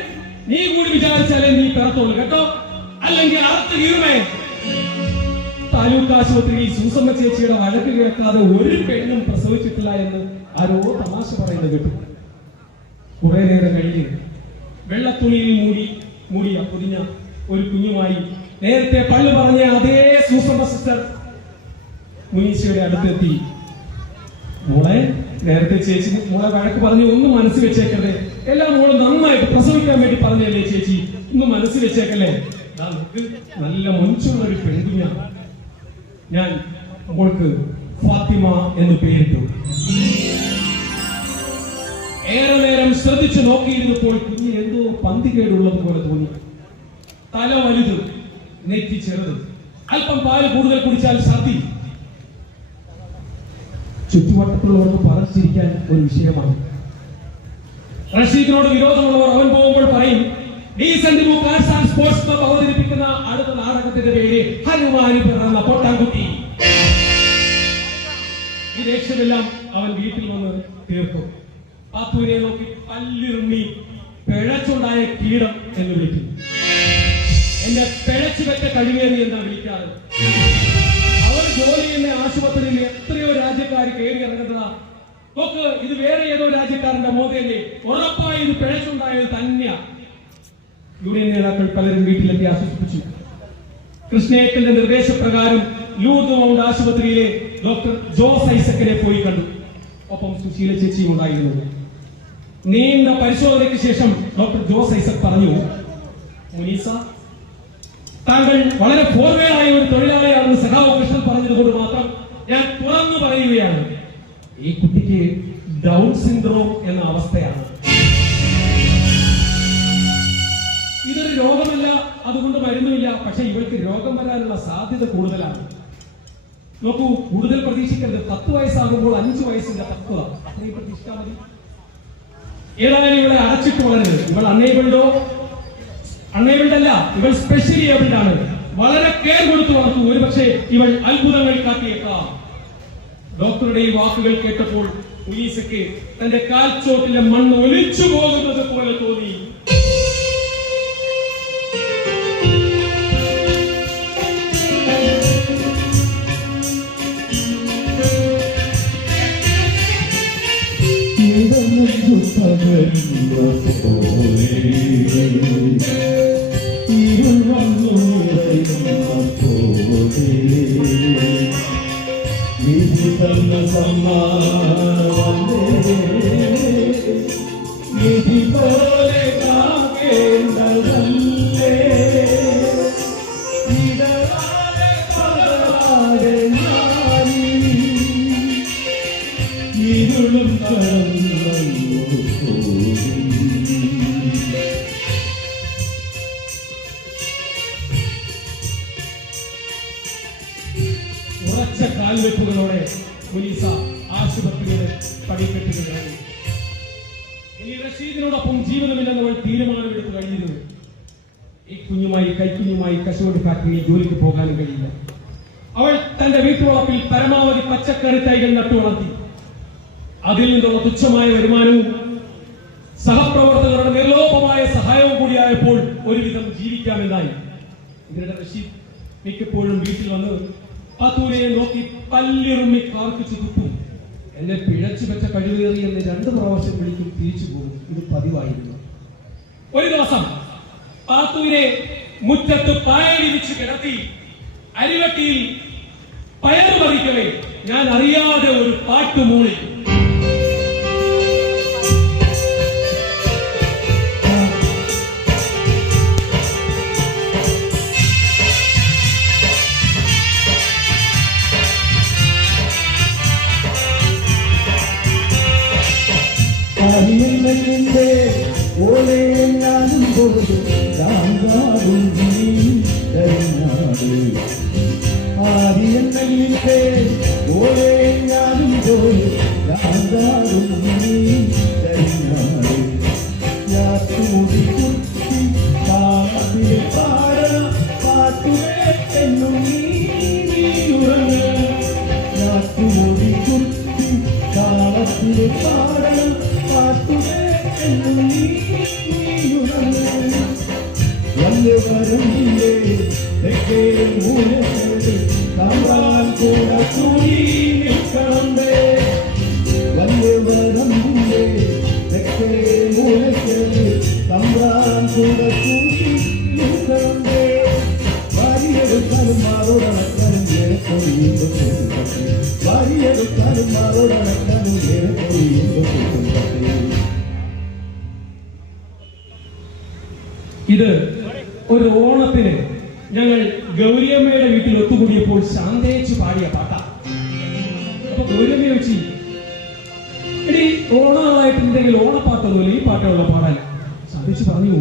നീ കൂടി വിചാരിച്ചാലേ നീ പിറത്തോളൂ കേട്ടോ, അല്ലെങ്കിൽ അറുത്ത് കീറുമേ. താലൂക്ക് ആശുപത്രിയിൽ സൂസമ്മ ചേച്ചിയുടെ വഴക്ക് കേൾക്കാതെ ഒരു പെണ്ണും പ്രസവിച്ചിട്ടില്ല എന്ന് ആരോ തമാശ പറയുന്നത് കേട്ടു. കുറെ നേരം കഴിഞ്ഞ് വെള്ളത്തുണിയിൽ മൂടിയ പൊതിഞ്ഞ ഒരു കുഞ്ഞുമായി നേരത്തെ പള്ളു പറഞ്ഞ അതേ സൂസമ്മ സിസ്റ്റർ മുനീഷയുടെ അടുത്തെത്തി. മോളെ, നേരത്തെ ചേച്ചി മോളെ വഴക്ക് പറഞ്ഞ് ഒന്ന് മനസ്സിൽ വെച്ചേക്കല്ലേ, എല്ലാം മോള് നന്നായിട്ട് പ്രസവിക്കാൻ വേണ്ടി പറഞ്ഞല്ലേ ചേച്ചി, ഒന്ന് മനസ്സിൽ വെച്ചേക്കല്ലേ. നല്ല മനുഷ്യമുള്ള ഒരു പെൺകുഞ്ഞാണ്. ഞാൻ മോൾക്ക് ഫാത്തിമ എന്ന് പേരിട്ടു. ഏറെ നേരം ശ്രദ്ധിച്ചു നോക്കിയിരുന്നപ്പോൾ കുഞ്ഞിന് എന്തോ പന്തികേടുള്ളത് പോലെ തോന്നി. തല വലുത്, നെറ്റി ചെറുത്, അല്പം പാല് കൂടുതൽ കുടിച്ചാൽ ഛർദി. ചുറ്റുവട്ടത്തുള്ളവർക്ക് പറഞ്ഞിരിക്കാൻ ഒരു വിഷയമാണ്. റഷീദിനോട് വിരോധമുള്ളവർ അവൻ പോകുമ്പോൾ പറയും, decent book arts and sports club അവതരിപ്പിക്കുന്ന അടുത്ത നാടകത്തിന്റെ പേര് ഹനുമാനി പിറന്ന പൊട്ടാൻകുട്ടി. ഈ ദേഷ്യമെല്ലാം അവൻ വീട്ടിൽ വന്ന് തീർക്കും. പാത്തൂരെ നോക്കി പല്ലിറുമ്മി പിഴച്ചുണ്ടായ കീടം എന്ന് വിളിക്കും. എന്റെ പിഴച്ചു വെച്ച കഴിവേറി എന്നാ വിളിക്കാറ്. അവർ ജോലി ചെയ്യുന്ന ആശുപത്രിയിൽ എത്രയോ രാജ്യക്കാർ കയറി ഇറങ്ങുന്നതാ. നോക്ക്, ഇത് വേറെ ഏതോ രാജ്യക്കാരന്റെ മോതയല്ലേ, ഉറപ്പായി ഇത് പിഴച്ചുണ്ടായത് തന്നെയാ. യൂണിയൻ നേതാക്കൾ പലരും വീട്ടിലെത്തി ആശ്വസിപ്പിച്ചു. കൃഷ്ണേക്കന്റെ നിർദ്ദേശപ്രകാരം ലൂർദ് മൗണ്ട് ആശുപത്രിയിലെ ഡോക്ടർ ജോസ് ഐസക്കിനെ പോയി കണ്ടു. ഒപ്പം സുശീല ചേച്ചിയും ഉണ്ടായിരുന്നു. നീണ്ട പരിശോധനയ്ക്ക് ശേഷം ഡോക്ടർ ജോസ് ഐസക് പറഞ്ഞു, മുനീസ, താങ്കൾ വളരെ ഫോർവേഡായ ഒരു തൊഴിലാളിയാണെന്ന് സഖാവ് കൃഷ്ണൻ പറഞ്ഞതുകൊണ്ട് മാത്രം ഞാൻ തുറന്നു പറയുകയാണ്, ഈ കുട്ടിക്ക് ഡൗൺ സിൻഡ്രോം എന്ന അവസ്ഥയാണ്. ഇതൊരു രോഗമല്ല, അതുകൊണ്ട് മരുന്നുമില്ല. പക്ഷെ ഇവൾക്ക് രോഗം വരാനുള്ള സാധ്യത കൂടുതലാണ്. നോക്കൂ, കൂടുതൽ പ്രതീക്ഷിക്കരുത്. 10 വയസ്സാകുമ്പോൾ 5 വയസ്സിന്റെ പക്വത, അത്രയും പ്രതീക്ഷിച്ചാൽ മതി. ഏതായാലും ഇവളെ അടച്ചിട്ട് വളരുത്. ഇവൾ അൺഎബിൾഡ് അല്ല, ഇവൾ സ്പെഷ്യലി ഏബിൾഡ് ആണ്. വളരെ കെയർ കൊടുത്തു വളർത്തു. ഒരുപക്ഷെ ഇവൾ അത്ഭുതങ്ങൾ കാട്ടിയേക്കാം. ഡോക്ടറുടെ ഈ വാക്കുകൾ കേട്ടപ്പോൾ ഉലീസയ്ക്ക് തന്റെ കാൽച്ചോട്ടിലെ മണ്ണ് ഒലിച്ചു പോകുന്നത് പോലെ തോന്നി. നിധി പോലെ കാക്കേണ്ടതല്ലേ ഇടറാതെ ഉറച്ച കാൽവെപ്പുകളോടെ മുനീസ ആശുപത്രിയുടെ പടിക്കെട്ടുകൾ ഇറങ്ങി. ഇനി റഷീദിനോടൊപ്പം ജീവിതമില്ലെന്ന് അവൾ തീരുമാനമെടുത്ത് കഴിഞ്ഞിരുന്നു. ഈ കൈക്കുഞ്ഞുമായി കശുവണ്ടി ഫാക്ടറിയിൽ ജോലിക്ക് പോകാനും കഴിയില്ല. അവൾ തന്റെ വീട്ടുവളപ്പിൽ പരമാവധി പച്ചക്കറി തൈകൾ നട്ടുവളർത്തി. അതിൽ നിന്നുള്ള തുച്ഛമായ വരുമാനവും സഹപ്രവർത്തകരുടെ നിർലോഭമായ സഹായവും കൂടിയായപ്പോൾ ഒരുവിധം ജീവിക്കാമെന്നായി. ഇതിനിടെ റഷീദ് മിക്കപ്പോഴും വീട്ടിൽ വന്ന് പാത്തൂനെ നോക്കി പല്ലിറുമ്മി കാർക്കിച്ചു തുപ്പും. എന്നെ പിഴച്ചു വെച്ച കഴിവേറി എന്ന് 2 പ്രാവശ്യം വിളിക്കും, തിരിച്ചു പോകും. ഇത് പതിവായിരുന്നു. ഒരു ദിവസം പാത്തൂനെ മുറ്റത്ത് പായലിരിച്ച് കിടത്തി അരിവട്ടിയിൽ പയർ മറിക്കവേ ഞാൻ അറിയാതെ ഒരു പാട്ട് മൂളി. ആര്യങ്ങളിന്റെ ഓലെ ഞാനും പോലും രാങ്കാടും തരുന്നാട്. ആര്യങ്ങളിന്റെ ഓലെ ഞാനും പോലും രാങ്കാടും തരുന്നാട്. യാത്തുമുടി കുത്തി പാട്ടിൽ പാടണ പാട്ടുകെന്നും നീയുറങ്ങ. യാത്തുമുടി കുത്തി കാലത്തിൽ പാടണം വല്ലവരമില്ലേ തെക്കേ മൂലത്തിൽ തമ്പാൻ കൂട കൂടി നിൽക്കണേ. വല്ലവരമില്ലേ തെക്കേ മൂലത്തിൽ തമ്പാൻ കൂട കൂടി നിൽക്കണേ. വാരിയെടുക്കാനും മാറോടണക്കാനും ഏറെക്കൊഴിയുമ്പോൾ വാരിയെടുക്കാനും മാറോടണക്കാനും ഏറെക്കൊഴിയുമ്പോൾ. ഇത് ഒരു ഓണത്തിന് ഞങ്ങൾ ഗൗരിയമ്മയുടെ വീട്ടിൽ ഒത്തുകൂടിയപ്പോൾ ശാന്തേച്ചു പാടിയ പാട്ടാ. അപ്പൊ ഗൗരിയമ്മ ചോദിച്ചു, എടി ഓണമായിട്ടുണ്ടെങ്കിൽ ഓണപ്പാട്ടൊന്നുമില്ല, ഈ പാട്ടുള്ള പാടാൻ. ശാന്തേച്ചു പറഞ്ഞു,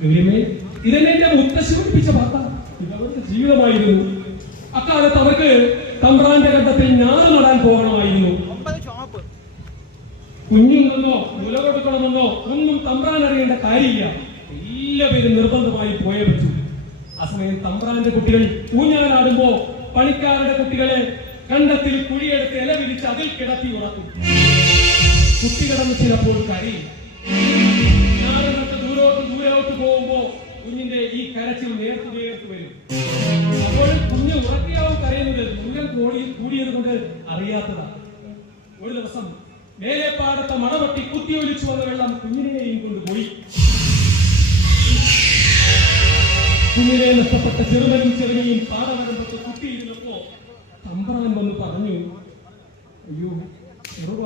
ഗൗരിയമ്മേ ഇതെന്നെ എന്റെ മുത്തശ്ശി പഠിപ്പിച്ച പാട്ടാ. ഇത് അവരുടെ ജീവിതമായിരുന്നു. അക്കാലത്ത് അവർക്ക് തമ്പ്രാന്റെ ഘട്ടത്തിൽ ഞാറ് നടാൻ പോകണമായിരുന്നു. കുഞ്ഞിൽ നിന്നോ മുല കൊടുക്കണമെന്നോ ഒന്നും തമ്പ്രാൻ അറിയേണ്ട കാര്യമില്ല. എല്ലാവരും നിർബന്ധമായി പോയേ പറ്റൂ. ആ സമയം തമ്പ്രാന്റെ കുട്ടികൾ ഊഞ്ഞാലാടുമ്പോ പണിക്കാരുടെ കുട്ടികളെ കണ്ടത്തിൽ കുഴിയെടുത്ത് ഇല വിരിച്ച് അതിൽ കിടത്തി ഉറക്കും. കുട്ടി കിടന്ന് ചിലപ്പോൾ കരയും. ഞാനൊക്കെ ദൂരോട്ട് പോകുമ്പോ കുഞ്ഞിന്റെ ഈ കരച്ചിൽ നേർത്തു വരും. അപ്പോൾ കുഞ്ഞ് ഉറക്കിയാവും കരയുന്നത് മുഴുവൻ കൂടിയത് കൊണ്ട് അറിയാത്തതാ. ഒരു ദിവസം മേലെപ്പാടത്തെ മണവട്ടി കുത്തിയൊലിച്ചു വന്ന വെള്ളം കുഞ്ഞിനെയും കൊണ്ടുപോയി. കുഞ്ഞിനെ നഷ്ടപ്പെട്ട ചെറുമനിയും പാടവരമ്പത്ത് കുത്തിയിരുന്നപ്പോ തമ്പ്രാൻ വന്ന് പറഞ്ഞു, അയ്യോ ചെറുവ,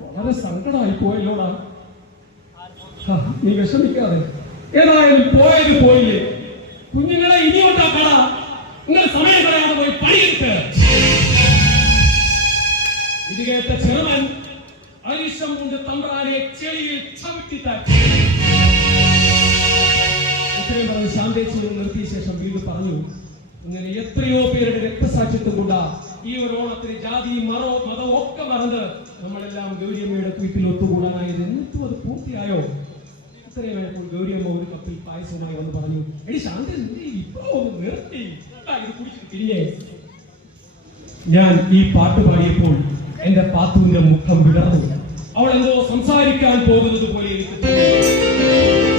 വളരെ സങ്കടമായി പോയല്ലോടാ. നീ വിഷമിക്കാതെ, ഏതായാലും പോയത് പോയില്ലേ, കുഞ്ഞുങ്ങളെ ഇനിയോട്ടാക്കടാ, നിങ്ങൾ സമയം കളയാതെ പോയി പണിയെടുത്ത്. ഇത് കേട്ട ചെറുമൻ അരിശം കൊണ്ട് തമ്പ്രാനെ ചെളിയിൽ ചവിട്ടിത്താക്കി. ഇത്രയും പറഞ്ഞ് ശാന്തേച്ചിയെ നിർത്തിയ ശേഷം വീണ്ടും പറഞ്ഞു, ഇങ്ങനെ എത്രയോ പേരുടെ രക്തസാക്ഷിത്വം കൊണ്ടാ ഈ ഒരു ഓണത്തിന് ജാതിയും മതവും ഒക്കെ മറന്ന് നമ്മളെല്ലാം ഗൗരിയമ്മയുടെ വീട്ടിൽ ഒത്തുകൂടാനായത്. എന്നിട്ടും അത് പൂർത്തിയായോ? ഇത്രയും ആയപ്പോൾ ഗൗരിയമ്മ ഒരു കപ്പിൽ പായസമായി വന്ന് പറഞ്ഞു, എടി ശാന്തേച്ചി ഇപ്പോ ഒന്ന് നിർത്തി, ഇത് കുടിച്ചിട്ട് തിരിഞ്ഞേ. ഞാൻ ഈ പാട്ട് പാടിയപ്പോൾ എന്റെ പാത്തുവിന്റെ മുഖം വിടർന്നു. അവൾ എന്തോ സംസാരിക്കാൻ പോകുന്നത് പോലെ എനിക്ക്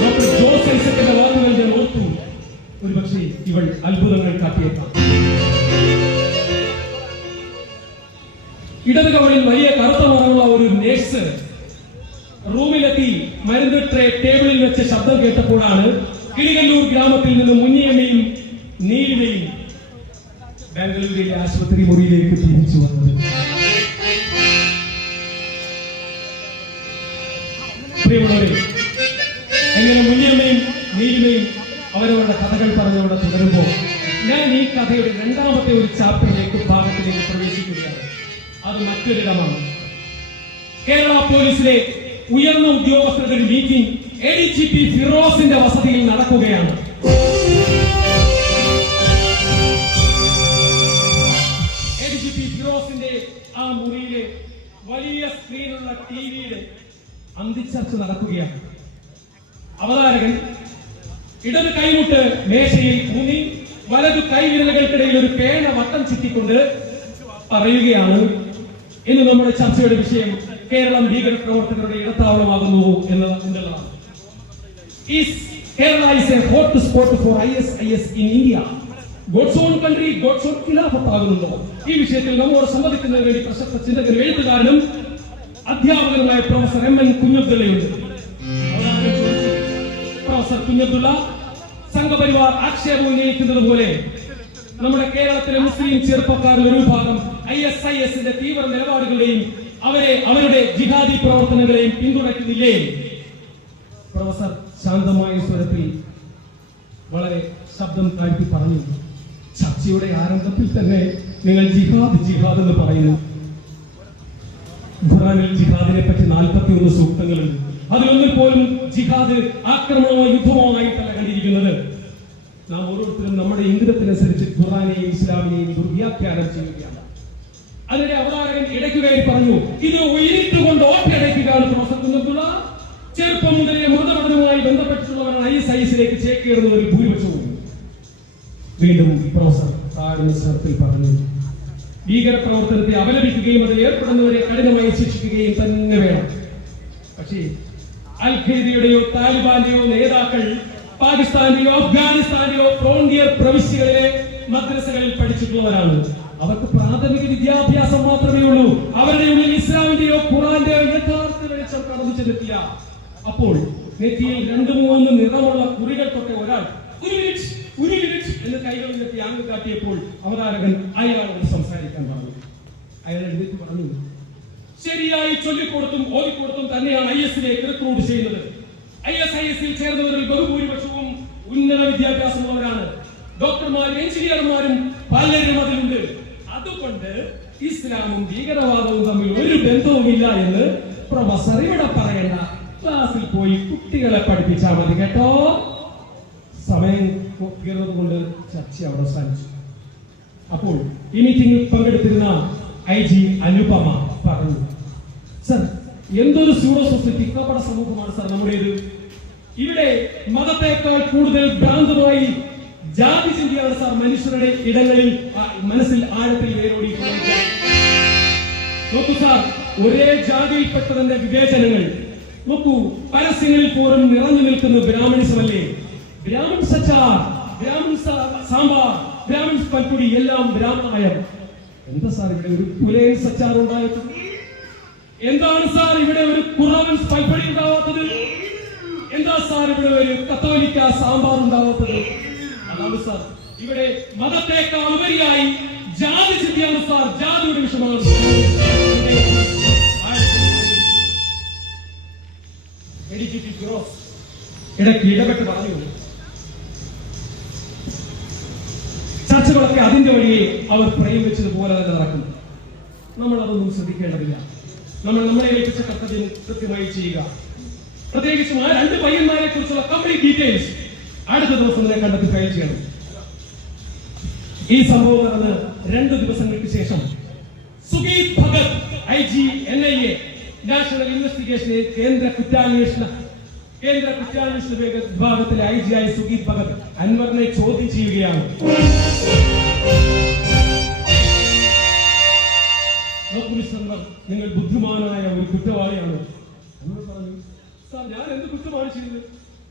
ഡോക്ടർ ജോസ് ഐസക്കിന്റെ വാക്കുകൾ ഞാൻ ഓർത്തു. ഒരുപക്ഷെ ഇവൾ അത്ഭുതങ്ങൾ കാട്ടിയേക്കാം. ഇടത് കവളിൽ വലിയ കറുത്ത നിറമുള്ള ഒരു നേഴ്സ് റൂമിലെത്തി മരുന്ന് ട്രേ ടേബിളിൽ വെച്ച ശബ്ദം കേട്ടപ്പോഴാണ് കിളികല്ലൂർ ഗ്രാമത്തിൽ നിന്ന് മുന്നിയമ്മയും നീലിമയും ബാംഗ്ലൂരിലെ ആശുപത്രി മുറിയിലേക്ക് തിരിച്ചു വന്നത്. പ്രിയമുള്ളവരെ, എങ്ങനെ മുന്നിയമ്മയും നീലിമയും അവരവരുടെ കഥകൾ പറഞ്ഞവിടെ തുടരുമ്പോ ഞാൻ ഈ കഥയുടെ 2ാമത്തെ ഒരു ചാപ്റ്ററിലേക്ക് ഭാഗത്തിലേക്ക് പ്രവേശിക്കുകയാണ്. അത് മറ്റൊരിടമാണ്. കേരള പോലീസിലെ ഉയർന്ന ഉദ്യോഗസ്ഥരുടെ മീറ്റിംഗ് ADGP ഫിറോസിന്റെ വസതിയിൽ നടക്കുകയാണ്. വലിയ സ്ക്രീനുള്ള ടിവിയുടെ അന്തിച്ചർച്ച നടക്കുകയാണ്. അവതാരകൻ ഇടത് കൈമുട്ട് മേശയിൽ ഊന്നി വലതു കൈവിരലുകൾക്കിടയിൽ ഒരു പേന വട്ടം ചുറ്റിക്കൊണ്ട് പറയുകയാണ്, ഇന്ന് നമ്മുടെ ചർച്ചയുടെ വിഷയം കേരളം ഭീകരപ്രവർത്തകരുടെ ഇടത്താവളമാകുന്നു എന്നുള്ളതാണ്. Kerala is a hot spot for ISIS in India. God's own country, God's own khilafat ആകുന്നുണ്ടോ? ഈ വിഷയത്തിൽ നമ്മോട് സംവദിക്കുന്നതിന് വേണ്ടി പ്രശസ്ത ചിന്തകനും എഴുത്തുകാരനും അധ്യാപകനുമായ പ്രൊഫസർ M.N. കുഞ്ഞബ്ദുള്ളയുണ്ട്. പ്രൊഫസർ കുഞ്ഞബ്ദുള്ള സംഘപരിവാർ ആക്ഷേപം ഉന്നയിക്കുന്നത് പോലെ നമ്മുടെ കേരളത്തിലെ മുസ്ലിം ചെറുപ്പക്കാരുടെ ഒരു വിഭാഗം ISIS-ന്റെ തീവ്ര നിലപാടുകളെയും അവരുടെ ജിഹാദി പ്രവർത്തനങ്ങളെയും പിന്തുണയ്ക്കുന്നില്ലേ? പ്രൊഫസർ ശാന്തമായ സ്വരത്തിൽ വളരെ ശബ്ദം താഴ്ത്തി പറഞ്ഞു. ചർച്ചയുടെ ആരംഭത്തിൽ തന്നെ നിങ്ങൾ ജിഹാദ് എന്ന് പറയുന്നു. ഖുർആനിൽ ജിഹാദിനെ പറ്റി 41 സൂക്തങ്ങളുണ്ട്. അതിലൊന്നിൽ പോലും ജിഹാദ് ആക്രമണമോ യുദ്ധമോ ആയിട്ടല്ല കണ്ടിരിക്കുന്നത്. നാം ഓരോരുത്തരും നമ്മുടെ ഇംഗിതത്തിനനുസരിച്ച് ഖുർആനെയും ഇസ്ലാമിനെയും ദുർവ്യാഖ്യാനം ചെയ്യുകയാണ്. അതിന്റെ അവതാരകൻ ഇടയ്ക്ക് കയറി പറഞ്ഞു, ഇത് ഉയർത്തുകൊണ്ട് ഓട്ടയടയ്ക്കുകയാണ് പ്രൊഫസർ കുഞ്ഞബ്ദുള്ള. ചെറുപ്പം മുതലേ മതപഠനവുമായി ബന്ധപ്പെട്ടിട്ടുള്ളവരാണ് ISIS-ലേക്ക് ചേക്കേറുന്നവരിൽ ഭൂരിപക്ഷവും. വീണ്ടും പ്രൊഫസർ താഴ്ന്ന സ്വരത്തിൽ പറഞ്ഞു, ഭീകരപ്രവർത്തനത്തെ അപലപിക്കുകയും അതിൽ ഏർപ്പെടുന്നവരെ കഠിനമായി ശിക്ഷിക്കുകയും തന്നെ വേണം. പക്ഷേ അൽ ഖൈദയുടെയോ താലിബാന്റെയോ നേതാക്കൾ പാകിസ്ഥാന്റെയോ അഫ്ഗാനിസ്ഥാന്റെയോ ഫ്രോണ്ടിയർ പ്രവിശ്യകളിലെ മദ്രസകളിൽ പഠിച്ചിട്ടുള്ളവരാണ്. അവർക്ക് പ്രാഥമിക വിദ്യാഭ്യാസം മാത്രമേ ഉള്ളൂ. അവരുടെ ഉള്ളിൽ ഇസ്ലാമിന്റെയോ ഖുർആന്റെയോ യഥാർത്ഥ വെളിച്ചം കടന്നു ചെന്നെത്തില്ല. അപ്പോൾ നെറ്റിയിൽ 2-3 നിറമുള്ള കുറികൾ തൊട്ട ഒരാൾ ഒരു മിനിറ്റ് എന്ന് കൈകൾ ഉയർത്തി ആംഗ്യം കാട്ടിയപ്പോൾ അവതാരകൻ അയാളോട് സംസാരിക്കാൻ പറഞ്ഞു. അയാൾ എഴുന്നേറ്റ് പറഞ്ഞു, ശരിയായി ചൊല്ലിക്കൊടുത്തും ഓതിക്കൊടുത്തും തന്നെയാണ് IS-ലേക്ക് റിക്രൂട്ട് ചെയ്യുന്നത്. ISIS-ൽ ചേർന്നവരിൽ ബഹുഭൂരിപക്ഷവും ഉന്നത വിദ്യാഭ്യാസമുള്ളവരാണ്. ഡോക്ടർമാരും എഞ്ചിനീയർമാരും പലരും അതിലുണ്ട്. അതുകൊണ്ട് ഇസ്ലാമും ഭീകരവാദവും തമ്മിൽ ഒരു ബന്ധവുമില്ല എന്ന് പ്രൊഫസർ ഇവിടെ പറയണ്ട, ക്ലാസ്സിൽ പോയി കുട്ടികളെ പഠിപ്പിച്ചാൽ മതി കേട്ടോ. സമയം കൊണ്ട് ചർച്ച അവിടെ അവസാനിച്ചു. അപ്പോൾ ഈ മീറ്റിംഗിൽ പങ്കെടുത്തിരുന്ന IG അനുപമ പറഞ്ഞു, സർ, എന്തൊരു സ്യൂഡോ സൊസൈറ്റി, കപട സമൂഹമാണ് സർ നമ്മുടേത്. ഇവിടെ മതത്തെക്കാൾ കൂടുതൽ ഭ്രാന്തമായി ജാതി ചിന്തയാണ് സാർ മനുഷ്യരുടെ ഇടങ്ങളിൽ മനസ്സിൽ ആഴത്തിൽ വേരോടിയിട്ടുള്ളത്. നോക്കൂ സാർ, ഒരേ ജാതിയിൽപ്പെട്ടതിന്റെ വിവേചനങ്ങൾ നോക്കൂ. പരസ്യങ്ങളിൽ പോലും നിറഞ്ഞു നിൽക്കുന്ന ബ്രാഹ്മണിസമല്ലേ? ബ്രാഹ്മൺ സച്ചാർ, ബ്രാഹ്മൺ സാമ്പാർ, ബ്രാഹ്മൺ പൽപ്പൊടി, എല്ലാം ബ്രാഹ്മണായം. എന്താ സാർ ഇവിടെ ഒരു പുലയൻ സച്ചാർ ഉണ്ടായത്? എന്താണ് സാർ ഇവിടെ ഒരു കുറവൻ പൽപ്പൊടി ഉണ്ടാവാത്തത്? എന്താ സാർ ഇവിടെ ഒരു കത്തോലിക്ക സാമ്പാർ ഉണ്ടാവാത്തത്? അതാണ് സാർ, ഇവിടെ മതത്തെക്കാൾ ഉപരിയായി ജാതി ചിന്തയാണ് സാർ. ജാതിയുടെ വിഷയമാണ്. ഇടയ്ക്ക് ഇടപെട്ട് പറഞ്ഞു, ചർച്ചകളൊക്കെ അതിന്റെ വഴിയെ അവർ പ്രയോഗിച്ചതുപോലെ തന്നെ നടക്കുന്നു. നമ്മൾ അതൊന്നും ശ്രദ്ധിക്കേണ്ടതില്ല. നമ്മൾ നമ്മളെ ഏൽപ്പിച്ച കർത്തവ്യം കൃത്യമായി ചെയ്യുക. പ്രത്യേകിച്ചും ആ 2 പയ്യന്മാരെ കുറിച്ചുള്ള കംപ്ലീറ്റ് ഡീറ്റെയിൽസ് അടുത്ത ദിവസം തന്നെ കണ്ടെത്തി ഫയൽ ചെയ്യണം. ഈ സംഭവം നടന്ന് 2 ദിവസങ്ങൾക്ക് ശേഷം Sugeeth Bhagat IG NIA national investigation കേന്ദ്ര കുറ്റാന്വേഷണ വിഭാഗത്തിലെ IG ആയ സുഗീത് ഭഗത് അൻവറിനെ ചോദ്യം ചെയ്യുകയാണ്. നിങ്ങൾ ബുദ്ധിമാനായ ഒരു കുറ്റവാളിയാണ്. അൻവർ പറഞ്ഞു, സാർ, ഞാൻ എന്ത് കുറ്റമാണ് ചെയ്തത്?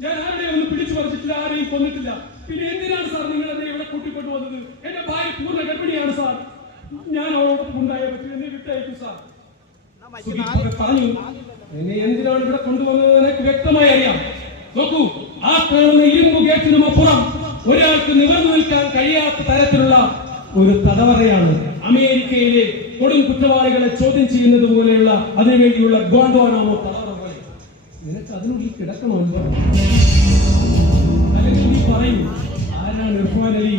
ഞാൻ ആരുടെയും ഒന്നും പിടിച്ചു പറിച്ചിട്ടില്ല, ആരെയും കൊന്നിട്ടില്ല. പിന്നെ എന്തിനാണ് സാർ നിങ്ങൾ എന്നെ ഇവിടെ കൂട്ടിക്കൊണ്ടു വന്നത്? എന്റെ ഭാര്യ പൂർണ്ണ ഗർഭിണിയാണ് സാർ. ഞാൻ അവളോടൊപ്പം ഉണ്ടായ പറ്റി എന്നെ വിട്ടയക്കും സാർ. പറഞ്ഞു, എന്നെ എന്തിനാണ് ഇവിടെ കൊണ്ടുവന്നത് എനിക്ക് വ്യക്തമായി അറിയാം. നോക്കൂ, ആ കാണുന്ന ഇരുമ്പ് ഗേറ്റിനും അപ്പുറം ഒരാൾക്ക് നിവർന്നു നിൽക്കാൻ കഴിയാത്ത തരത്തിലുള്ള ഒരു തടവറയാണ്. അമേരിക്കയിലെ കൊടും കുറ്റവാളികളെ ചോദ്യം ചെയ്യുന്നത് പോലെയുള്ള അതിനുവേണ്ടിയുള്ള ഗോണ്ടോനാമോ തടവറ പോലെ. നിനക്ക് അതിനുള്ളിൽ കിടക്കണമല്ലോ. അല്ലെങ്കിൽ നീ പറയും, ആരാണ് ഇർഫാൻ അലി?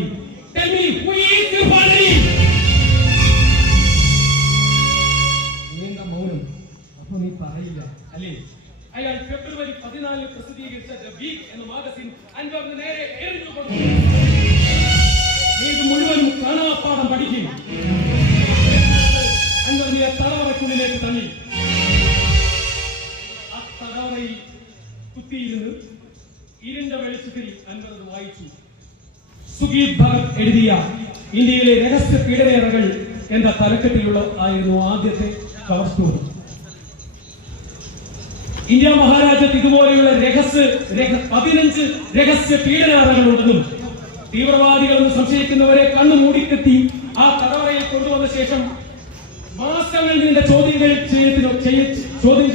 മൗനം. അപ്പൊ നീ പറയില്ല അല്ലേ? അയാൾ ഫെബ്രുവരി 14 പ്രസിദ്ധീകരിച്ച ദ വീക്ക് എന്ന മാഗസിൻ അൻവറിന് നേരെ എറിഞ്ഞു കൊടുത്തു. നീ ഇത് മുഴുവനും കാണാപ്പാഠം പഠിക്കും. അൻവറിനെ തടവറയ്ക്കുള്ളിലേക്ക് തള്ളി. ഇരുണ്ട വെളിച്ചത്തിൽ അൻവർ അത് വായിച്ചു. സുഗീത് ഭഗത് എഴുതിയ ഇന്ത്യയിലെ രഹസ്യ പീഡനയറകൾ എന്ന തലക്കെട്ടിലുള്ള ആയിരുന്നു ആദ്യത്തെ കവർ സ്റ്റോറി. ഇന്ത്യ മഹാരാജ്യത്ത് ഇതുപോലെയുള്ള 15 രഹസ്യ പീഡനയറകളുണ്ടെന്നും തീവ്രവാദികളെന്ന് സംശയിക്കുന്നവരെ കണ്ണു മൂടിക്കെത്തി ആ തടവറയിൽ കൊണ്ടുവന്ന ശേഷം മാസങ്ങൾ നീണ്ട ചോദ്യം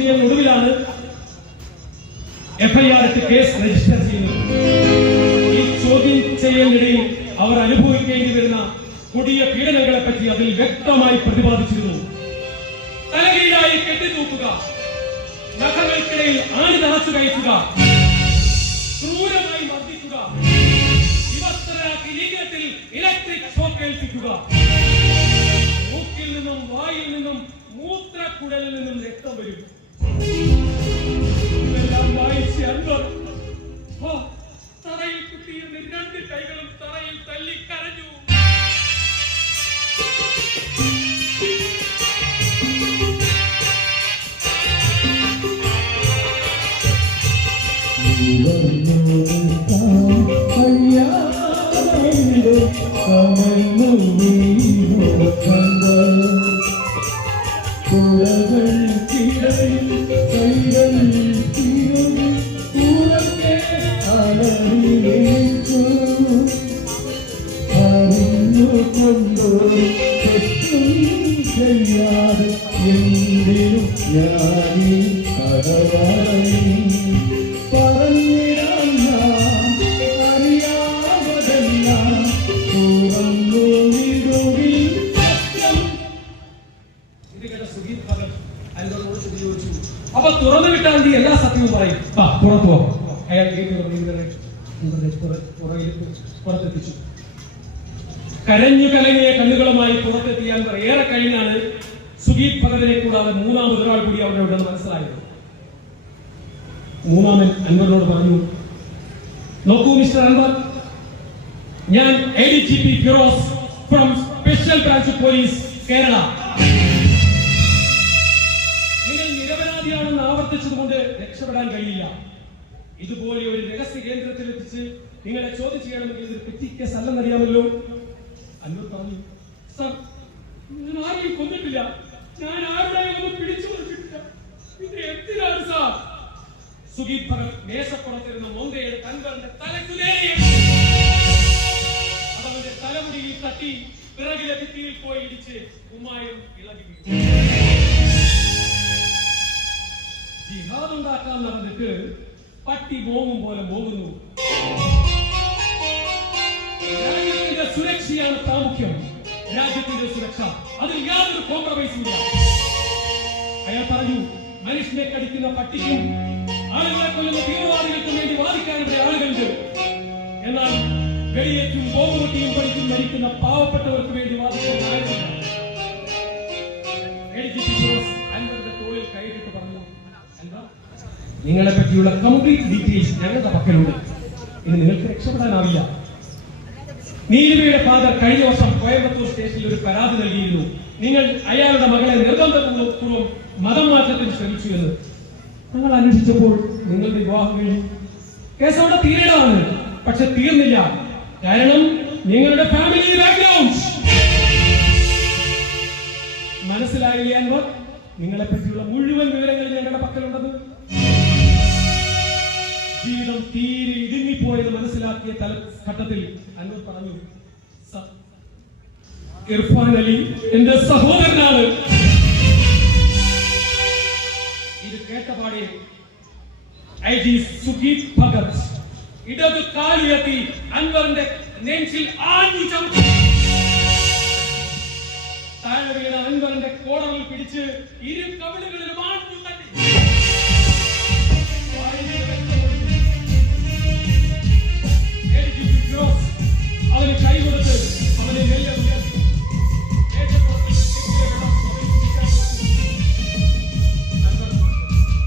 ചെയ്യലിനൊടുവിലാണ് FIR കേസ് രജിസ്റ്റർ ചെയ്യുന്നത്. ഈ ചോദ്യം ചെയ്യലിനിടയിൽ അവർ അനുഭവിക്കേണ്ടി വരുന്ന കൊടിയ പീഡനങ്ങളെ പറ്റി അതിൽ വ്യക്തമായി പ്രതിപാദിച്ചിരുന്നു. തലകീഴായി കെട്ടിത്തൂക്കുക, നഖങ്ങൾക്കിടയിൽ ആണി തറച്ചു കയറ്റുക, ക്രൂരമായി മർദ്ദിക്കുക, വിവസ്ത്രരാക്കി ലീഗത്തിൽ ഇലക്ട്രിക് ഷോക്ക് ഏൽപ്പിക്കുക, മൂക്കിൽ നിന്നും വായിൽ നിന്നും മൂത്രക്കുഴലിൽ നിന്നും രക്തം വരും. ഇതെല്ലാം വായിച്ച് അൻവർ തറയിൽ കുത്തിയിരുന്ന് 2 കൈകളും തറയിൽ തല്ലി കരഞ്ഞു. അപ്പൊ തുറന്നു വിട്ടാൽ നീ എല്ലാ സത്യവും പറയും. പുറത്തു പോകും. അയാൾ പുറത്തെത്തിച്ചു. കരഞ്ഞു കലങ്ങിയ കണ്ണുകളുമായി പുറത്തെത്തിയാൽ ഏറെ കഴിഞ്ഞാണ് സുഗീത് ഭഗതിനെ കൂടാതെ മൂന്നാമതൊരാൾ കൂടി അവിടെ ഉണ്ടെന്ന് മനസ്സിലായത്. മൂന്നാമൻ അൻവറിനോട് പറഞ്ഞു, നോക്കൂ മിസ്റ്റർ അൻവർ, ഞാൻ ADGP Firoz from special branch police Kerala. നിങ്ങൾ നിരപരാധിയാണെന്ന് ആവർത്തിച്ചതുകൊണ്ട് രക്ഷപ്പെടാൻ കഴിയില്ല. ഇതുപോലെ ഒരു രഹസ്യ കേന്ദ്രത്തിൽ എത്തിച്ച് നിങ്ങളെ ചോദ്യം ചെയ്യണമെങ്കിൽ ഇതൊരു പെറ്റി കേസ് അല്ലെന്നറിയാമല്ലോ. അൻവർ പറഞ്ഞു, സർ, ഞാൻ ആരെയും കൊന്നിട്ടില്ല, ഞാൻ ആരുടെയും ഒന്നും പിടിച്ചു കൊടുത്തിട്ടില്ല, ഇത് എന്തിനാണ് സാർ? സുഗീത് ഭഗത് മേശപ്പുറത്തിരുന്ന മൊന്തയെടുത്ത് അൻവറിന്റെ തലക്കുനേരെ അതവന്റെ തലമുടിയിൽ തട്ടി പിറകിലെ ഭിത്തിയിൽ പോയി ഇടിച്ച് ഉമ്മായും ഇളകി വീണു. ജിഹാദ് ഉണ്ടാക്കാൻ നടന്നിട്ട് പട്ടി മോങ്ങും പോലെ മോങ്ങുന്നു. രാജ്യത്തിന്റെ സുരക്ഷയാണ് പ്രാമുഖ്യം. രാജ്യത്തിന്റെ സുരക്ഷ, അതിൽ യാതൊരു കോംപ്രമൈസും ഇല്ല. അയാൾ പറഞ്ഞു, മനുഷ്യനെ കടിക്കുന്ന പട്ടിക്കും ആളുകളെ കൊല്ലുന്ന തീവ്രവാദികൾക്കും വേണ്ടി വാദിക്കാൻ ഇവിടെ ആളുകളുണ്ട്. എന്നാൽ വെടിയേറ്റും ബോംബുപൊട്ടിയും പഠിക്കും മരിക്കുന്ന പാവപ്പെട്ടവർക്ക് വേണ്ടി വാദിക്കാൻ ആളുകളില്ല. അൻവറിന്റെ തോളിൽ കൈയിട്ട് പറഞ്ഞു, നിങ്ങളെ പറ്റിയുള്ള കംപ്ലീറ്റ് ഡീറ്റെയിൽസ് ഞങ്ങളുടെ പക്കലുണ്ട്. ഇനി നിങ്ങൾക്ക് രക്ഷപ്പെടാനാവില്ല. നീലിമയുടെ ഫാദർ കഴിഞ്ഞ വർഷം കോയമ്പത്തൂർ സ്റ്റേഷനിൽ ഒരു പരാതി നൽകിയിരുന്നു. നിങ്ങൾ അയാളുടെ മകളെ നിർബന്ധപൂർവ്വം മതം മാറ്റത്തിന് ശ്രമിച്ചു എന്ന്. ഞങ്ങൾ അന്വേഷിച്ചപ്പോൾ നിങ്ങളുടെ വിവാഹം കഴിഞ്ഞു. കേസ് അവിടെ തീരേണ്ടതാണ്, പക്ഷെ തീർന്നില്ല. കാരണം നിങ്ങളുടെ ഫാമിലി ബാക്ക്ഗ്രൗണ്ട് മനസ്സിലായില്ലേ അൻവർ? നിങ്ങളെ പറ്റിയുള്ള മുഴുവൻ വിവരങ്ങൾ ഞങ്ങളുടെ പക്കലുണ്ടെന്ന്. ജീവിതം തീരെ ഇടുങ്ങിപ്പോയെന്ന് മനസ്സിലാക്കിയ ഘട്ടത്തിൽ അൻവർ പറഞ്ഞു, ഇർഫാൻ അലി എന്റെ സഹോദരനാണ്. ഇത് കേട്ടപാടെ IG സുഗീത് ഭഗത് ഇടത് കാലുയർത്തി അൻവറിന്റെ നെഞ്ചിൽ ആഞ്ഞു ചവിട്ടി. താഴെ വീണ അൻവറിന്റെ കോടറിൽ പിടിച്ച് ഇരു കവിളുകളിലും ആഞ്ഞു തട്ടി. അവന് കൈ കൊടുത്ത് അവനെ മെല്ലെ ഉയർത്തി.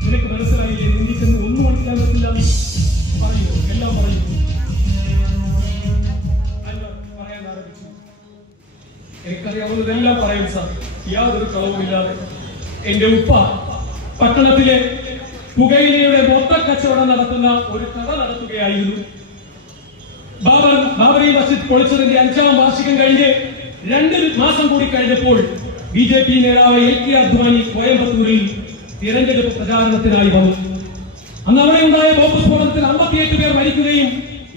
നിനക്ക് മനസ്സിലായില്ലേ, നിന്നിച്ചെന്ന് ഒന്നും മനസ്സിലാൻ പറ്റില്ല. പറയൂ, എല്ലാം പറയൂ. പറയാൻ ആരംഭിച്ചു. എനിക്കറിയാവുന്നതെല്ലാം പറയും സാർ, യാതൊരു കളവുമില്ലാതെ. എന്റെ ഉപ്പ പട്ടണത്തിലെ പുകയിലയുടെ മൊത്തക്കച്ചവടം നടത്തുന്ന ഒരു കട നടത്തുകയായിരുന്നു. ബാബറി മസ്ജിദ് പൊളിച്ചതിന്റെ 5ാം വാർഷികം കഴിഞ്ഞ് 2 മാസം കൂടി കഴിഞ്ഞപ്പോൾ BJP നേതാവ് LK അദ്വാനി കോയമ്പത്തൂരിൽ തിരഞ്ഞെടുപ്പ് പ്രചാരണത്തിനായി വന്നു. അന്ന് അവിടെ ഉണ്ടായ ബോംബ് സ്ഫോടനത്തിൽ 58 പേർ മരിക്കുകയും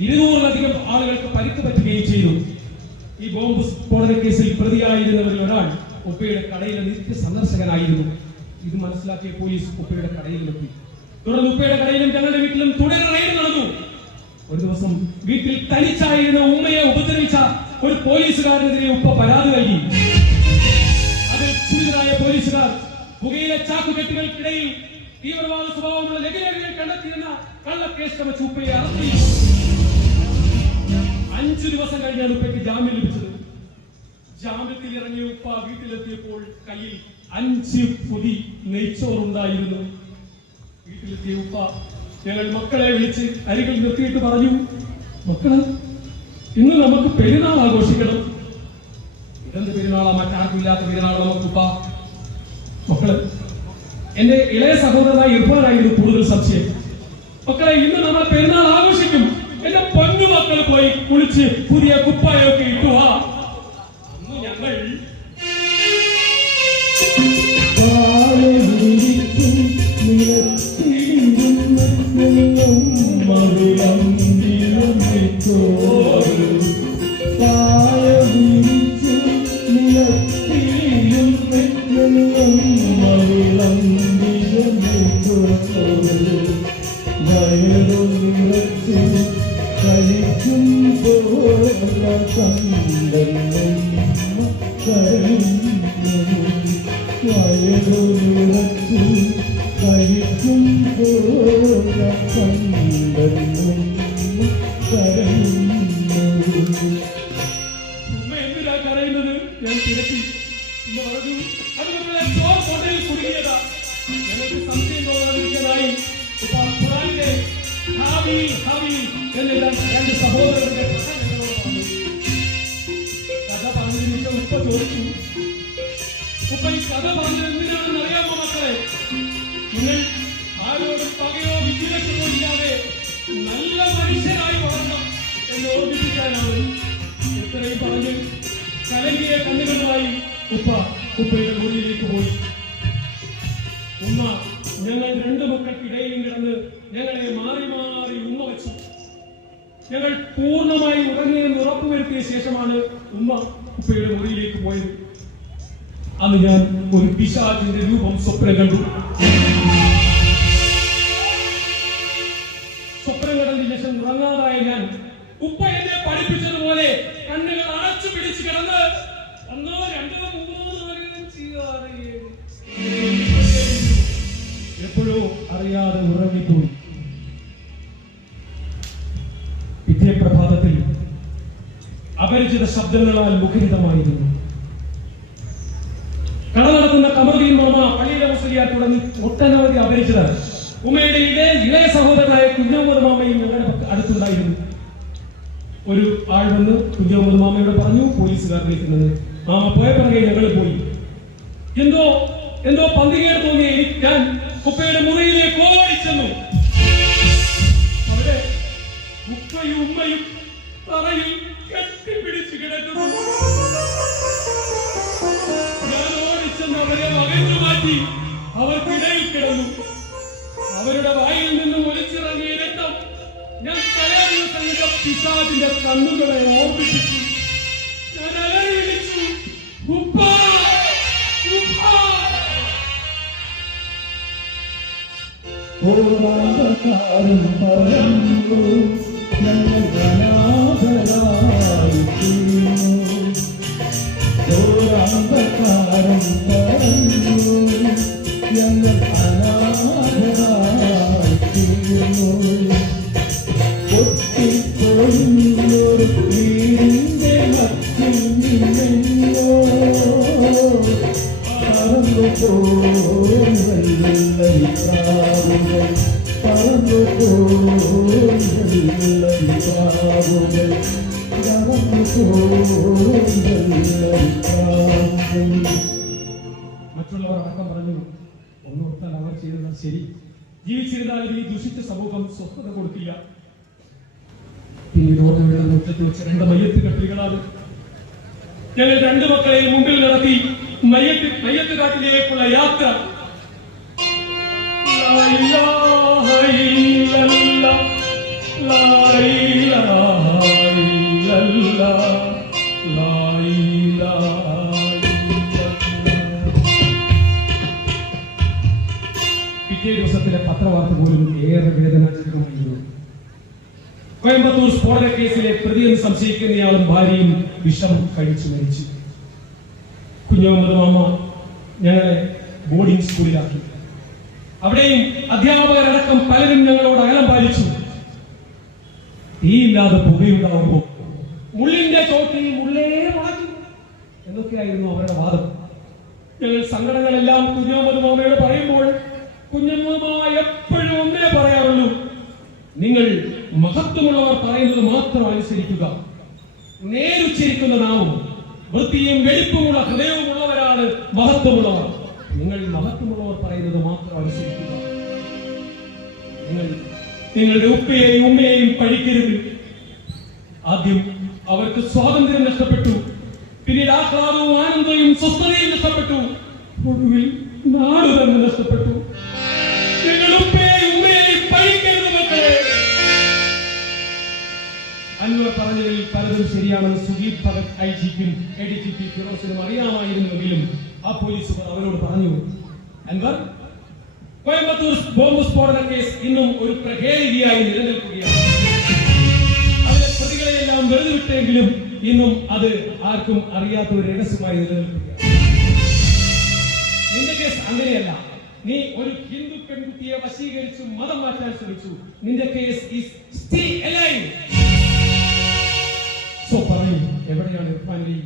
200-ലധികം ആളുകൾക്ക് പരിക്ക് പറ്റുകയും ചെയ്തു. ഈ ബോംബ് സ്ഫോടന കേസിൽ പ്രതിയായിരുന്നവരിൽ ഒരാൾ ഉപ്പയുടെ കടയിലെ നിത്യ സന്ദർശകനായിരുന്നു. ഇത് മനസ്സിലാക്കിയ പോലീസ് ഉപ്പയുടെ കടയിലെത്തി. തുടർന്ന് ഉപ്പയുടെ കടയിലും ഞങ്ങളുടെ വീട്ടിലും തുടരെ റെയ്ഡ് നടന്നു. ഒരു ദിവസം വീട്ടിൽ തനിച്ചായിരുന്ന ഉമ്മയെ ഉപദ്രവിച്ച ഒരു പോലീസുകാരനെതിരെ ഉപ്പ പരാതി നൽകി. അതിൽ ക്ഷുഭിതരായ പോലീസുകാർ പുകയിലെ ചാക്കുകെട്ടുകൾക്കിടയിൽ തീവ്രവാദ സ്വഭാവമുള്ള ലഘുലേഖകൾ കണ്ടെത്തിയിരുന്ന കള്ളക്കേസ് ചമച്ച് ഉപ്പയെ അറസ്റ്റ് ചെയ്തു. 5 ദിവസം കഴിഞ്ഞാണ് ഉപ്പയ്ക്ക് ജാമ്യം ലഭിച്ചത്. ജാമ്യത്തിൽ ഇറങ്ങിയ ഉപ്പ വീട്ടിലെത്തിയപ്പോൾ കയ്യിൽ 5 പൊതി നെയ്ച്ചോറുണ്ടായിരുന്നു. വീട്ടിലെത്തിയ ഉപ്പ ഞങ്ങൾ മക്കളെ വിളിച്ച് അരികിൽ നിർത്തിയിട്ട് പറഞ്ഞു, മക്കളെ, ഇന്ന് നമുക്ക് പെരുന്നാൾ ആഘോഷിക്കണം. ഇതെന്ത് പെരുന്നാളാ? മറ്റാർക്കും ഇല്ലാത്ത പെരുന്നാൾ നമുക്കുപ്പ. മക്കള്, എന്റെ ഇളയ സഹോദരനായ ഇർഫാനായിരുന്നു കൂടുതൽ സംശയം. മക്കളെ, ഇന്ന് നമ്മൾ പെരുന്നാൾ ആഘോഷിക്കും. എന്റെ പൊന്നു മക്കൾ പോയി കുളിച്ച് പുതിയ കുപ്പായൊക്കെ ഇട്ടു. അന്ന് ഞങ്ങൾ എന്തിനാ കരയുന്നത്? ഞാൻ തിരക്കി. പറഞ്ഞു, അത് നിങ്ങളെ ചോർ കൊണ്ടയിൽ കുടുങ്ങിയതാ. ഞങ്ങൾക്ക് സംശയം തോന്നാതിരിക്കാനായി ഖുറാനിലെ എന്നുള്ള 2 സഹോദരന്റെ കഥ പറഞ്ഞതിന് ശേഷം ഉപ്പ ചോദിച്ചു, ഉപ്പ ഈ കഥ പറഞ്ഞത് എന്തിനാണെന്ന് അറിയാമോ മക്കളെ? നിങ്ങൾ ആരോടും പകയോ വിദ്വേഷമോ ഇല്ലാതെ നല്ല മനുഷ്യരായി വളരണം എന്ന് ഓർമ്മിപ്പിക്കാനാണ്. ഇത്രയും പറഞ്ഞ് കലങ്ങിയ കണ്ണുകളുമായി ഉപ്പയുടെ മുറിയിലേക്ക് പോയി. ഉമ്മ ഞങ്ങൾ 2 മക്കൾക്കിടയിലും കിടന്ന് ഞങ്ങളെ മാറി മാറി ഉമ്മ വെച്ചു. ഞങ്ങൾ പൂർണ്ണമായി ഉറങ്ങിയെന്ന് ഉറപ്പുവരുത്തിയ ശേഷമാണ് ഉപ്പയുടെ മുറിയിലേക്ക് പോയത്. അന്ന് ഞാൻ ഒരു പിശാചിന്റെ രൂപം സ്വപ്നം കണ്ടു. സ്വപ്നം കണ്ടതിന് ശേഷം ഉറങ്ങാതായ ഞാൻ ഉപ്പ എന്നെ പഠിപ്പിച്ചതുപോലെ കണ്ണുകൾ അടച്ചു പിടിച്ചു കിടന്ന് 1, 2, 3, 4, 5, 6, 7 എപ്പോഴോ അറിയാതെ ഉറങ്ങിപ്പോയി. പിറ്റേ പ്രഭാതത്തിൽ അപരിചിത ശബ്ദങ്ങളാൽ മുഖരിതമായിരുന്നു. കട നടത്തുന്ന കമറുദ്ദീൻ മാമ, പള്ളിയിലെ മുസ്ലിയാർ തുടങ്ങി ഒട്ടനവധി അപരിചിതർ. ഉമ്മയുടെ ഇളയ സഹോദരനായ കുഞ്ഞമ്മദ് മാമയും ഞങ്ങളുടെ അടുത്തുണ്ടായിരുന്നു. ഒരു ആൾ വന്ന് കുഞ്ഞമ്മദ് മാമയോട് പറഞ്ഞു, പോലീസുകാർ വിളിക്കുന്നത്. മാമ പോയ പിറകെ ഞങ്ങൾ പോയി. എന്തോ പന്തികേട് തോന്നിയ ഞാൻ ഉപ്പയുടെ മുറിയിലേക്ക് ഓടിച്ചെന്നു. അവിടെ ഉപ്പയും ഉമ്മയും തറയിൽ കെട്ടിപ്പിടിച്ച് കിടക്കുന്നു. ഞാൻ ഓടിച്ചെന്ന് അവരെ അകന്നു മാറ്റി അവർക്കിടയിൽ കിടന്നു. അവരുടെ വായിൽ നിന്നും ഒലിച്ചിറങ്ങിയ രക്തം ഞാൻ തലയിൽ സംഘ പിശാചിന്റെ കണ്ണുകളെ ഓർമ്മിപ്പിച്ചു. ഞാൻ അലറി വിളിച്ചു, ഉപ്പ, ഉപ്പ. ഓരാന്തകാരം പറഞ്ഞു ഞങ്ങൾ അനാഥരായി തീർന്നു. ഓരാന്തകാരം പറഞ്ഞു ഞങ്ങൾ അനാഥരായി തീർന്നു. പൊട്ടിപ്പൊഴിഞ്ഞൊരു വീടിന്റെ മറ്റിൽ നിന്നെങ്ങോ പറന്നു പോവുകൾ, പറന്നു പോവുകൾ, പറന്നു പോവുകൾ. മറ്റുള്ളവർ അടക്കം പറഞ്ഞു, ഒന്നോർത്താൽ അവർ ചെയ്തത് ശരി. ജീവിച്ചിരുന്നാലും ഈ ദുഷിച്ച സമൂഹം സ്വസ്ഥത കൊടുക്കില്ല. പിന്നീട് ഓർമ്മയുള്ള മുറ്റത്ത് വെച്ച് 2 മയ്യത്ത് കെട്ടികളാണ്. ഞങ്ങൾ 2 മക്കളെയും മുമ്പിൽ നടത്തി മയ്യത്ത് കാട്ടിലേക്കുള്ള യാത്ര. ലാ ഇലാഹ ഇല്ലല്ലാഹ്, ലാ ഇലാഹ ഇല്ലല്ലാഹ്, ലാ ഇലാഹ ഇല്ലല്ലാഹ്. പിറ്റേ ദിവസത്തിലെ പത്രവാർത്ത പോലും ഏറെ വേദനാജനകമായിരുന്നു. കോയമ്പത്തൂർ സ്ഫോടന കേസിലെ പ്രതിയെന്ന് സംശയിക്കുന്നയാളും ഭാര്യയും വിഷം കഴിച്ചു മരിച്ചു. കുഞ്ഞഹമ്മദ് മാമ ഞങ്ങളെ ബോർഡിംഗ് സ്കൂളിലാക്കി. അവിടെയും അധ്യാപകരടക്കം പലരും ഞങ്ങളോട് അകലം പാലിച്ചു. തീയില്ലാതെ പുകയുണ്ടാവുമ്പോൾ മുള്ളിന്റെ ചോട്ടിൽ മുള്ളേ മാറ്റും എന്നൊക്കെയായിരുന്നു അവരുടെ വാദം. ഞങ്ങൾ സങ്കടങ്ങളെല്ലാം കുഞ്ഞഹമ്മദ് മാമയോട് പറയുമ്പോൾ കുഞ്ഞഹമ്മദ് മാമ എപ്പോഴും ഒന്നേ പറയാറുള്ളൂ: നിങ്ങൾ മഹത്വമുള്ളവർ പറയുന്നത് മാത്രം അനുസരിക്കുക. നേരുച്ചരിക്കുന്ന നാവും വൃത്തിയും വെടിപ്പുമുള്ള ഹൃദയവുമുള്ളവരാണ് മഹത്വമുള്ളവർ. നിങ്ങൾ മഹത്വമുള്ളവർ പറയുന്നത് മാത്രം അനുസരിക്കുക. നിങ്ങളുടെ ഉപ്പയെയും ഉമ്മയെയും പഴിക്കരുത്. ആദ്യം അവർക്ക് സ്വാതന്ത്ര്യം നഷ്ടപ്പെട്ടു, പിന്നീട് ആഹ്ലാദവും ആനന്ദവും സ്വസ്ഥതയും നഷ്ടപ്പെട്ടു, ഒടുവിൽ നാട് തന്നെ നഷ്ടപ്പെട്ടു. നിങ്ങൾ ഉപ്പയെയും ഉമ്മയെയും പഴിക്കരുത് മക്കളെ. അൻവർ പറഞ്ഞതിൽ പലതും ശരിയാണെന്ന് സുഗീത് ഭഗത് ഐജിക്കും എഡിജിപി ഫിറോസിനും അറിയാമായിരുന്നുവെങ്കിലും ആ പോലീസുകാർ അവരോട് പറഞ്ഞു: അൻവർ, കോയമ്പത്തൂർ ബോംബ് സ്ഫോടന കേസ് ഇന്നും ഒരു പ്രഹേളികയായി നിലനിൽക്കുകയാണ്. അതിലെ പ്രതികളെയെല്ലാം വെറുതെ വിട്ടെങ്കിലും ഇന്നും അത് ആർക്കും അറിയാത്ത ഒരു രഹസ്യമായി നിലനിൽക്കുകയാണ്. നിന്റെ കേസ് അങ്ങനെയല്ല. നീ ഒരു ഹിന്ദു പെൺകുട്ടിയെ വശീകരിച്ചു മതം മാറ്റാൻ ശ്രമിച്ചു. നിന്റെ case is still alive. So പറയൂ, എവിടെയാണ് Irfan Ali?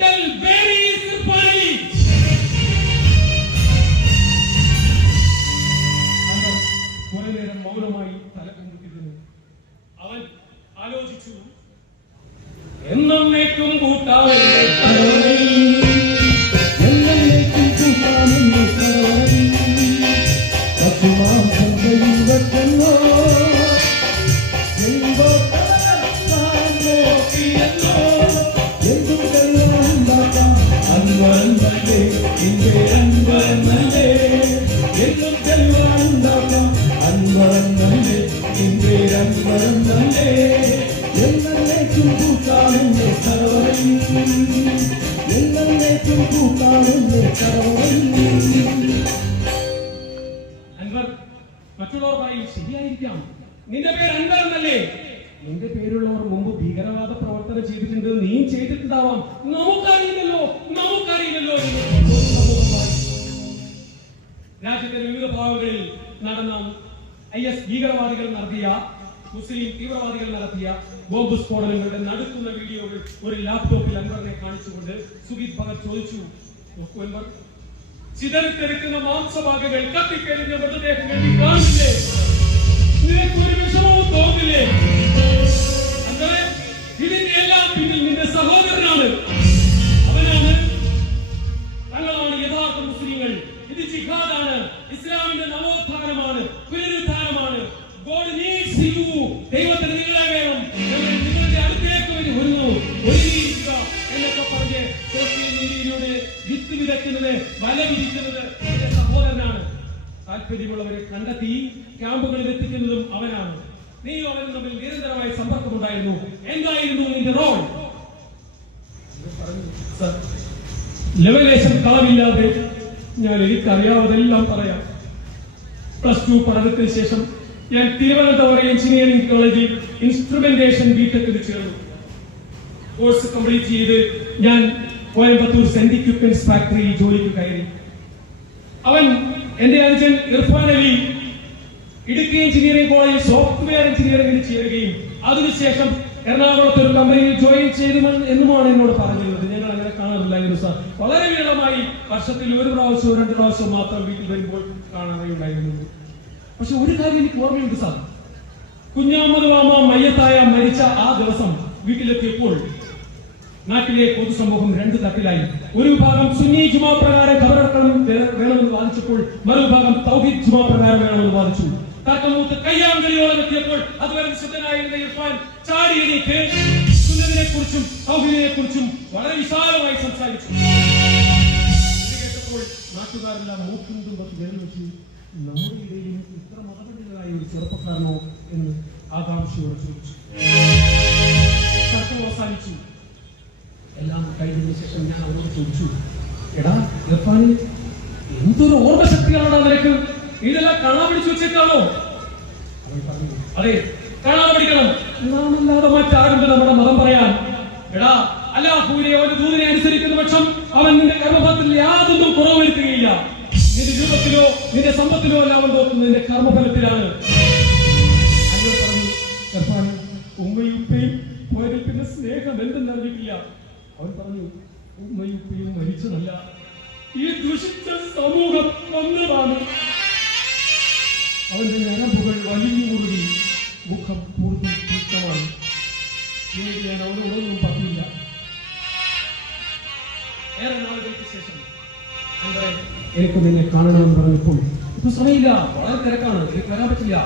Tell where is Irfan Ali? കുറെ നേരം മൗനമായി തലകുമ്പിട്ടിരുന്നു. അവൻ ആലോചിച്ചു. എന്നേക്കും കൂട്ടാമെന്നെ അൻവർ, മറ്റുള്ളവർ പറയും ശരിയായിരിക്കാം. നിന്റെ പേര് അൻവർ എന്നല്ലേ? നിന്റെ പേരുള്ളവർ മുമ്പ് ഭീകരവാദ പ്രവർത്തനം ചെയ്തിട്ടുണ്ട്, നീയും ചെയ്തിട്ടുണ്ടാവാം. നമുക്കറിയില്ലല്ലോ. രാജ്യത്തിന്റെ വിവിധ ഭാഗങ്ങളിൽ നടന്ന IS ഭീകരവാദികൾ നടത്തിയ, മുസ്ലിം തീവ്രവാദികൾ നടത്തിയ ബോംബ് സ്ഫോടനങ്ങളുടെ നടക്കുന്ന വീഡിയോകൾ ഒരു ലാപ്ടോപ്പിൽ അൻവറിനെ കാണിച്ചുകൊണ്ട് സുഗീത് ഭഗത് ചോദിച്ചു: നോക്കൂ അൻവർ, ചിതറിത്തെറിക്കുന്ന മാംസഭാഗങ്ങൾ, കത്തിക്കരിഞ്ഞ മൃതദേഹങ്ങൾ നീ കാണില്ലേ? നിനക്ക് ഒരു വിഷമവും തോന്നില്ലേ? അൻവറെ, ഇതിന്റെ എല്ലാം പിന്നിൽ നിന്റെ സഹോദരനാണ്. അവനാണ്, തങ്ങളാണ് യഥാർത്ഥ മുസ്ലിങ്ങൾ. ഇത് ജിഹാദാണ്, ഇസ്ലാമിന്റെ നവോത്ഥാനമാണ്, പുനരുദ്ധാനമാണ്. God needs you. ദൈവത്തിന് നിങ്ങളെ വേണം. നിങ്ങളുടെ അടുത്തേക്ക് ഒരുങ്ങിയിരിക്കുക എന്നൊക്കെ പറഞ്ഞ് സോഷ്യൽ മീഡിയയിലൂടെ വിത്ത് വിതയ്ക്കുന്നത്, വല വിരിക്കുന്നത് എന്റെ സഹോദരനാണ്. താല്പര്യമുള്ളവരെ കണ്ടെത്തി ക്യാമ്പുകളിൽ എത്തിക്കുന്നതും അവനാണ്. നീയും അവനും തമ്മിൽ നിരന്തരമായ സമ്പർക്കമുണ്ടായിരുന്നു. എന്തായിരുന്നു നിന്റെ റോൾ? ലെവലേശം കളവില്ലാതെ ഞാൻ എനിക്കറിയാവതെല്ലാം പറയാം. +2 പഠനത്തിന് ശേഷം ഞാൻ തിരുവനന്തപുരം എഞ്ചിനീയറിംഗ് കോളേജിൽ ഇൻസ്ട്രുമെന്റേഷൻ ബിടെക്കിന് ചേർന്നു. കോഴ്സ് കംപ്ലീറ്റ് ചെയ്ത് ഞാൻ കോയമ്പത്തൂർ സെന്റ് ഇക്വിപ്മെന്റ്സ് ഫാക്ടറിയിൽ ജോലിക്ക് കയറി. എന്റെ അനുജൻ ഇർഫാൻ അലി ഇടുക്കി എഞ്ചിനീയറിംഗ് കോളേജിൽ സോഫ്റ്റ്വെയർ എഞ്ചിനീയറിംഗിന് ചേരുകയും അതിനുശേഷം എറണാകുളത്ത് ഒരു കമ്പനിയിൽ ജോയിൻ എന്നുമാണ് എന്നോട് പറഞ്ഞിരുന്നത്. ഞങ്ങൾ അങ്ങനെ കാണാറില്ലായിരുന്നു സാർ. വളരെ വിരളമായി വർഷത്തിൽ 1 പ്രാവശ്യമോ 2 പ്രാവശ്യം മാത്രം വീട്ടിൽ വരുമ്പോൾ കാണാറുണ്ടായിരുന്നു. പക്ഷെ ഒരു കാര്യം എനിക്ക് ഓർമ്മയുണ്ട് സാർ. കുഞ്ഞഹമ്മദ് മാമ മരിച്ച ആ ദിവസം വീട്ടിലെത്തിയപ്പോൾ നാട്ടിലെ പൊതുസമൂഹം 2 തട്ടിലായി. ഒരു വിഭാഗം സുന്നി ജുമാ പ്രകാരം ഖബറടക്കം വേണമെന്ന് വാദിച്ചപ്പോൾ ചോദിച്ചപ്പോൾ മറുഭാഗം തൗഹീദ് ജുമാ പ്രകാരം വേണമെന്ന് വാദിച്ചു. തർക്കമൂത്ത് കയ്യാങ്കളിയോളം എത്തിയപ്പോൾ അതുവരെ ശുദ്ധനായിരുന്ന ഇർഫാൻ ചാടി എണീറ്റ് സുന്നത്തിനെ കുറിച്ചും തൗഹീദിനെ കുറിച്ചും വളരെ വിശാലമായി സംസാരിച്ചു. ഇത് കേട്ടപ്പോൾ നാട്ടുകാരെല്ലാം മൂക്കും തുമ്പത്ത് വിരൽ വെച്ചു. നമ്മുടെ ഇടയിൽ ഇത്ര മതപണ്ഡിതരായ ഒരു ചെറുപ്പക്കാരനോ എന്ന് ആകാംക്ഷയോട് ചോദിച്ചു. തർക്കം അവസാനിച്ചു. എല്ലാം കഴിഞ്ഞതിന് ശേഷം ഞാൻ അവരോട് ചോദിച്ചു, എടാ ഇർഫാന് എന്തൊരു ഓർമ്മശക്തിയാണോ നിനക്ക്? ഇതെല്ലാം കാണാൻ പിടിച്ചു വെച്ചേക്കാണോ? അവൻ പറഞ്ഞു, അതെ, കാണാൻ പഠിക്കണം. നാമല്ലാതെ മറ്റാരുണ്ട് നമ്മുടെ മതം പറയാൻ? എടാ, അല്ലാഹുവിനെ അവന്റെ ദൂതനെ അനുസരിക്കുന്ന പക്ഷം അവൻ നിന്റെ കർമ്മഫലത്തിൽ യാതൊന്നും കുറവ് വരുത്തുകയില്ല. നിന്റെ രൂപത്തിലോ നിന്റെ സമ്പത്തിലോ അല്ല അവൻ നോക്കുന്നത്, നിന്റെ കർമ്മഫലത്തിലാണ്. അല്ല പറഞ്ഞു, ഇർഫാൻ ഉമ്മയും ഉപ്പയും പോയതിൽ പിന്നെ സ്നേഹം എന്തെന്ന് അറിയിക്കില്ല. അവൻ പറഞ്ഞു, ഉമ്മയും ഉപ്പയും മരിച്ചതല്ല, ഈ ദുഷിച്ച സമൂഹം വന്നതാണ്. അവന്റെ ഞരമ്പുകൾ വലിഞ്ഞു മുറുകി, മുഖം കൂടുതൽ തീക്ഷ്ണമാണ്. ഞാൻ അവനോടൊന്നും പറഞ്ഞില്ല. ഏറെ നാളുകൾക്ക് ശേഷം എനിക്ക് നിന്നെ കാണണമെന്ന് പറഞ്ഞപ്പോൾ ഇപ്പൊ സമയമില്ല, വളരെ തിരക്കാണ്, എനിക്ക് വരാൻ പറ്റില്ല.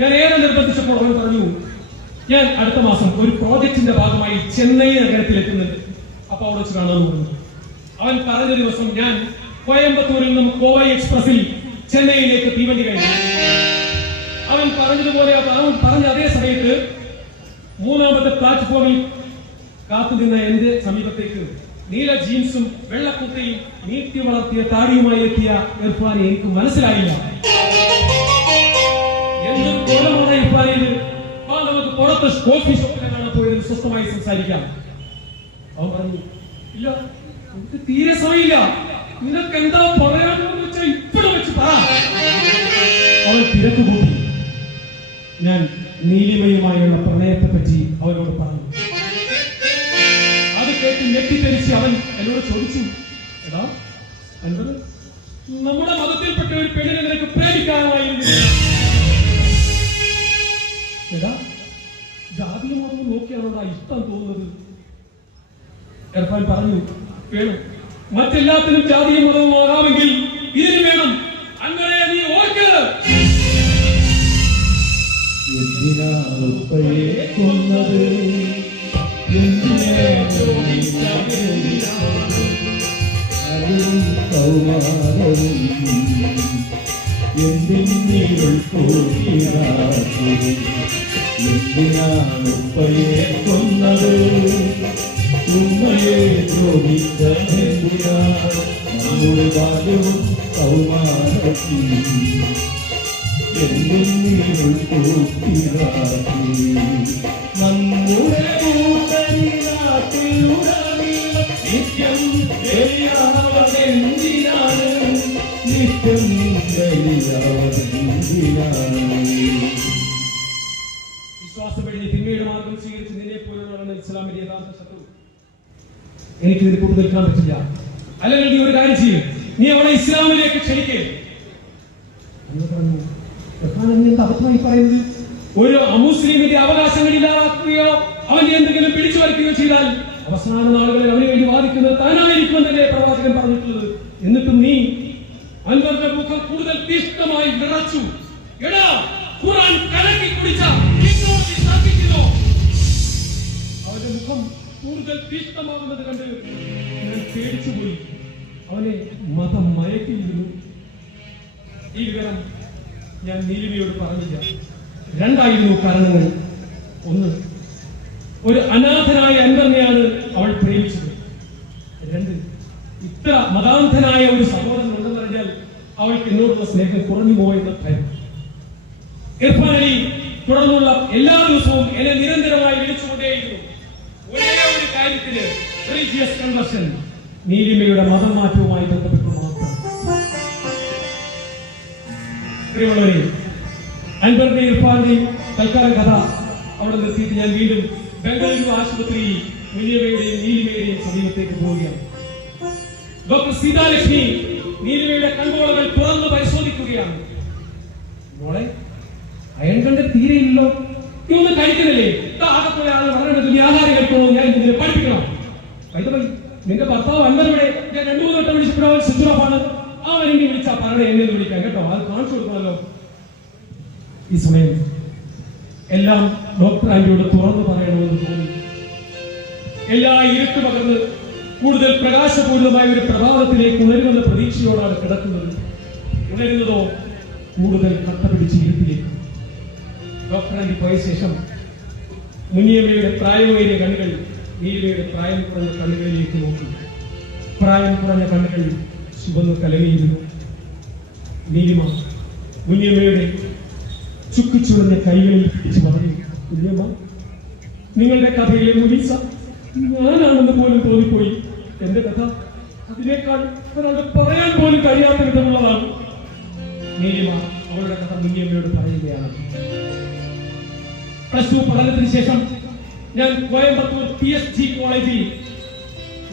ഞാൻ ഏറെ നിർബന്ധിച്ചപ്പോൾ അവൻ പറഞ്ഞു, ഞാൻ അടുത്ത മാസം ഒരു പ്രോജക്റ്റിന്റെ ഭാഗമായി ചെന്നൈ നഗരത്തിൽ എത്തുന്നുണ്ട്, അപ്പൊ അവിടെ വെച്ച് കാണാമെന്ന് പറഞ്ഞു. അവൻ പറഞ്ഞ ദിവസം ഞാൻ കോയമ്പത്തൂരിൽ നിന്നും കോവൈ എക്സ്പ്രസിൽ ചെന്നൈയിലേക്ക് തീവണ്ടി കഴിഞ്ഞു. അവൻ പറഞ്ഞതുപോലെ അവൻ പറഞ്ഞ അതേ സമയത്ത് മൂന്നാമത്തെ പ്ലാറ്റ്ഫോമിൽ കാത്തുനിന്ന എന്റെ സമീപത്തേക്ക് നീല ജീൻസും വെള്ളക്കുത്തയും നീട്ടി വളർത്തിയ താടിയുമായി എത്തിയ ഇർഫാനെ എനിക്ക് മനസ്സിലായില്ല. എന്ത് കോലമാണ് ഇർഫാനിൽ? നമുക്ക് പുറത്ത് കോഫി ഷോപ്പിലാണ് പോയത്, സ്വസ്ഥമായി സംസാരിക്കാം. അവൻ പറഞ്ഞു, ഇല്ല, എനിക്ക് തീരെ സമയമില്ല, നിനക്ക് എന്താ പറയാനെന്ന് വെച്ചാൽ ഇപ്പോഴും വെച്ച് പറ. അവൻ തിരക്ക് കൂട്ടി. ഞാൻ നീലിമയുമായുള്ള പ്രണയത്തെ പറ്റി അവനോട് പറഞ്ഞു. അത് കേട്ട് ഞെട്ടിത്തെറിച്ച് അവൻ എന്നോട് ചോദിച്ചു, എടാ അൻവർ, നമ്മുടെ മതത്തിൽപ്പെട്ട ഒരു പെണ്ണിനെ നിനക്ക് പ്രേമിക്കാനായിരുന്നു. എടാ, ജാതിയ മതം നോക്കിയാണോ ഇഷ്ടം തോന്നുന്നത്? ഇർഫാൻ പറഞ്ഞു, വേണം, മറ്റെല്ലാത്തിനും ജാതിയും മതവും ആകാമെങ്കിൽ ഇതിന് വേണം. അങ്ങനെ നീ ഓർക്കരുത്. എന്തിനാളുപ്പയെ കൊന്നത്? കൗമാരവും എന്തിനീൾ പോയിരാക്കി? എന്തിനാളുപ്പയെ കൊന്നത്? ഉമ്മയെ ദ്രോഹിച്ചെന്തിനാ? നമ്മുടെ ബാല്യവും കൗമാരത്തിൽ എന്തിനീൾ പോയിരാക്കി? നമ്മുടെ നിത്യം എന്തിനാണ്? നിത്യം വിശ്വാസപ്പെടി തിന്മയുടെ മാർഗം സ്വീകരിച്ച് നിന്നെ പോലുള്ളവരാണ് ഇസ്ലാമിന്റെ യഥാർത്ഥ ശത്രു. എനിക്കിതിൽ കൂടുതൽ നിൽക്കാൻ പറ്റില്ല. അല്ലെങ്കിൽ നീ ഒരു കാര്യം ചെയ്യും, നീ അവളെ ഇസ്ലാമിലേക്ക് ക്ഷണിക്കേ. അബദ്ധമായി പറയുന്നത്, ഒരു അമുസ്ലിമിന്റെ അവകാശങ്ങൾ ഇല്ലാതാക്കുകയോ അവന്റെ എന്തെങ്കിലും പിടിച്ചു വരയ്ക്കുകയോ ചെയ്താൽ അവസാന നാളുകളിൽ അവന് വേണ്ടി വാദിക്കുന്നത് താനായിരിക്കുമെന്നല്ലേ പ്രവാചകൻ പറഞ്ഞിട്ടുള്ളത്. എന്നിട്ടും നീ അൻവറിന്റെ മുഖം കൂടുതൽ തീഷ്ണമായി വിറച്ചു. എടാ, ഖുർആൻ കലക്കി കുടിച്ച അവന്റെ മുഖം കൂടുതൽ തീഷ്ണമാകുന്നത് കണ്ട് ഞാൻ പേടിച്ചുപോയി. അവനെ മതം മയക്കിയിരുന്നു. ഈ വിവരം ഞാൻ നീലിമയോട് പറഞ്ഞില്ല. രണ്ടായിരുന്നു കാരണങ്ങൾ. ഒന്ന്, ഒരു അനാഥനായ അൻവറിനെയാണ് അവൾ പ്രേമിച്ചത്. രണ്ട്, ഇത്ര മതാന്ധനായ ഒരു സഹോദരൻ ഉണ്ടെന്നറിഞ്ഞാൽ അവൾക്ക് എന്നോടുള്ള സ്നേഹം കുറഞ്ഞു പോയെന്ന ഭയം. ഇർഫാൻ അലി തുടർന്നുള്ള എല്ലാ ദിവസവും എന്നെ നിരന്തരമായി വിളിച്ചുകൊണ്ടേയിരുന്നു. ഒരേ ഒരു കാര്യത്തില്, റിലീജിയസ് കൺവർഷൻ, നീലിമയുടെ മതം മാറ്റവുമായി ബന്ധപ്പെട്ട് മാത്രം. പ്രിയമുള്ളവരെ, അൻവറിന്റെ ഇർഫാന്റെയും തൽക്കാലം കഥ അവിടെ നിർത്തിയിട്ട് ഞാൻ വീണ്ടും ബംഗളൂരു ആശുപത്രിയിൽ നീലിമയുടെയും സമീപത്തേക്ക് പോവുകയാണ്. ഡോക്ടർ സീതാലക്ഷ്മി നീലിമയുടെ കൺപോളകൾ തുറന്ന് പരിശോധിക്കുകയാണ്. മോളെ, അയൺ കണ്ട് തീരെയില്ലല്ലോ, നീ ഒന്നും കഴിക്കുന്നില്ലേ? ആകെപ്പോയ ആൾ വളരണത്, നീ ആഹാരം കഴിക്കണോ? ഞാൻ ഇതിനെ പഠിപ്പിക്കണം. വൈദ്യമായി നിന്റെ ഭർത്താവ് അൻവർ ഇവിടെ, ഞാൻ 2-3 വട്ടം വിളിച്ചപ്പോഴാണ് സ്വിച്ച് ഓഫ് ആണ്. ആ അവരെങ്കിൽ വിളിച്ചാ പറയണേ എന്നെ വിളിക്കാം കേട്ടോ, അത് കാണിച്ചു കൊടുക്കണമല്ലോ. ഈ സമയം എല്ലാം ഡോക്ടർ ആന്റിയോട് തുറന്നു പറയണമെന്ന് തോന്നി. എല്ലാ ഇരുട്ട് പകർന്ന് കൂടുതൽ പ്രകാശപൂരിതമായ ഒരു പ്രഭാതത്തിലേക്ക് ഉണരുമെന്ന പ്രതീക്ഷയോടാണ് കിടക്കുന്നത്. ഉണരുന്നതോ കൂടുതൽ കട്ട പിടിച്ച് ഇരുട്ടിലേക്ക്. ഡോക്ടർ ആന്റി പോയ ശേഷം മുനിയമ്മയുടെ പ്രായമേറിയ കണ്ണുകൾ നീലിമയുടെ പ്രായം കുറഞ്ഞ കണ്ണുകളിലേക്ക് നോക്കി. പ്രായം കുറഞ്ഞ കണ്ണുകൾ ചുവന്ന് കലങ്ങിയിരുന്നു. നീലിമ മുനിയമ്മയുടെ ചുക്കിച്ചുളഞ്ഞ കൈകളിൽ പിടിച്ച് പറഞ്ഞു, കുഞ്ഞമ്മ, നിങ്ങളുടെ കഥയിലെ മുനീസ ഞാനാണെന്ന് പോലും തോന്നിപ്പോയി. എന്റെ കഥ അതിനേക്കാൾ ഒരാൾക്ക് പറയാൻ പോലും കഴിയാത്ത വിധമുള്ളതാണ്. നീലിമ അവളുടെ കഥ മുനിയമ്മയോട് പറയുകയാണ്. പ്ലസ് 2 പഠനത്തിന് ശേഷം ഞാൻ കോയമ്പത്തൂർ PSG കോളേജിൽ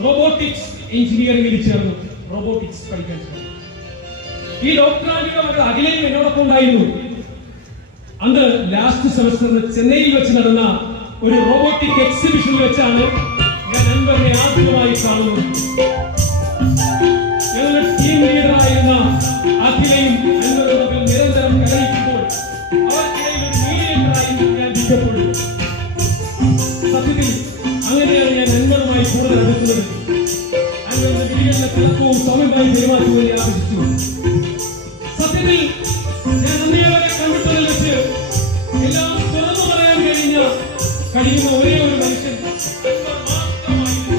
റോബോട്ടിക്സ് എഞ്ചിനീയറിംഗിൽ ചേർന്നു. റോബോട്ടിക്സ് പഠിക്കാൻ ചേർന്നു. ഈ ഡോക്ടർ ആന്റിയുടെ മകൾ അഖിലയും എന്നോടൊപ്പം ഉണ്ടായിരുന്നു. അന്ന് ലാസ്റ്റ് സെമസ്റ്ററിന് ചെന്നൈയിൽ വെച്ച് നടന്ന ഒരു റോബോട്ടിക് എക്സിബിഷനിൽ വെച്ചാണ് ഞാൻ നൻപറിനെ ആദ്യമായി കാണുന്നത്. ഞങ്ങളുടെ ടീം ലീഡറായിരുന്ന അഖിലയും നൻപറും നിരന്തരം കലഹിക്കുമ്പോൾ അവർക്കിടയിൽ ഒരു മീഡിയേറ്ററായി ഞാൻ വിളിക്കപ്പെട്ടു. സത്യത്തിൽ അങ്ങനെയാണ് ഞാൻ നൻപറുമായി കൂടുതൽ അടുക്കുന്നത്. അങ്ങനെ വീടിന്റെ തിളക്കവും സൗമ്യമായി പെരുമാറ്റുവാൻ ആവശ്യിച്ചു. സത്യത്തിൽ ഞാൻ അന്നേവരെ കണ്ടിട്ടതിൽ വെച്ച് എല്ലാം തുറന്നു പറയാൻ കഴിയുന്ന ഒരേ ഒരു മനുഷ്യൻ മാത്രമായിരുന്നു.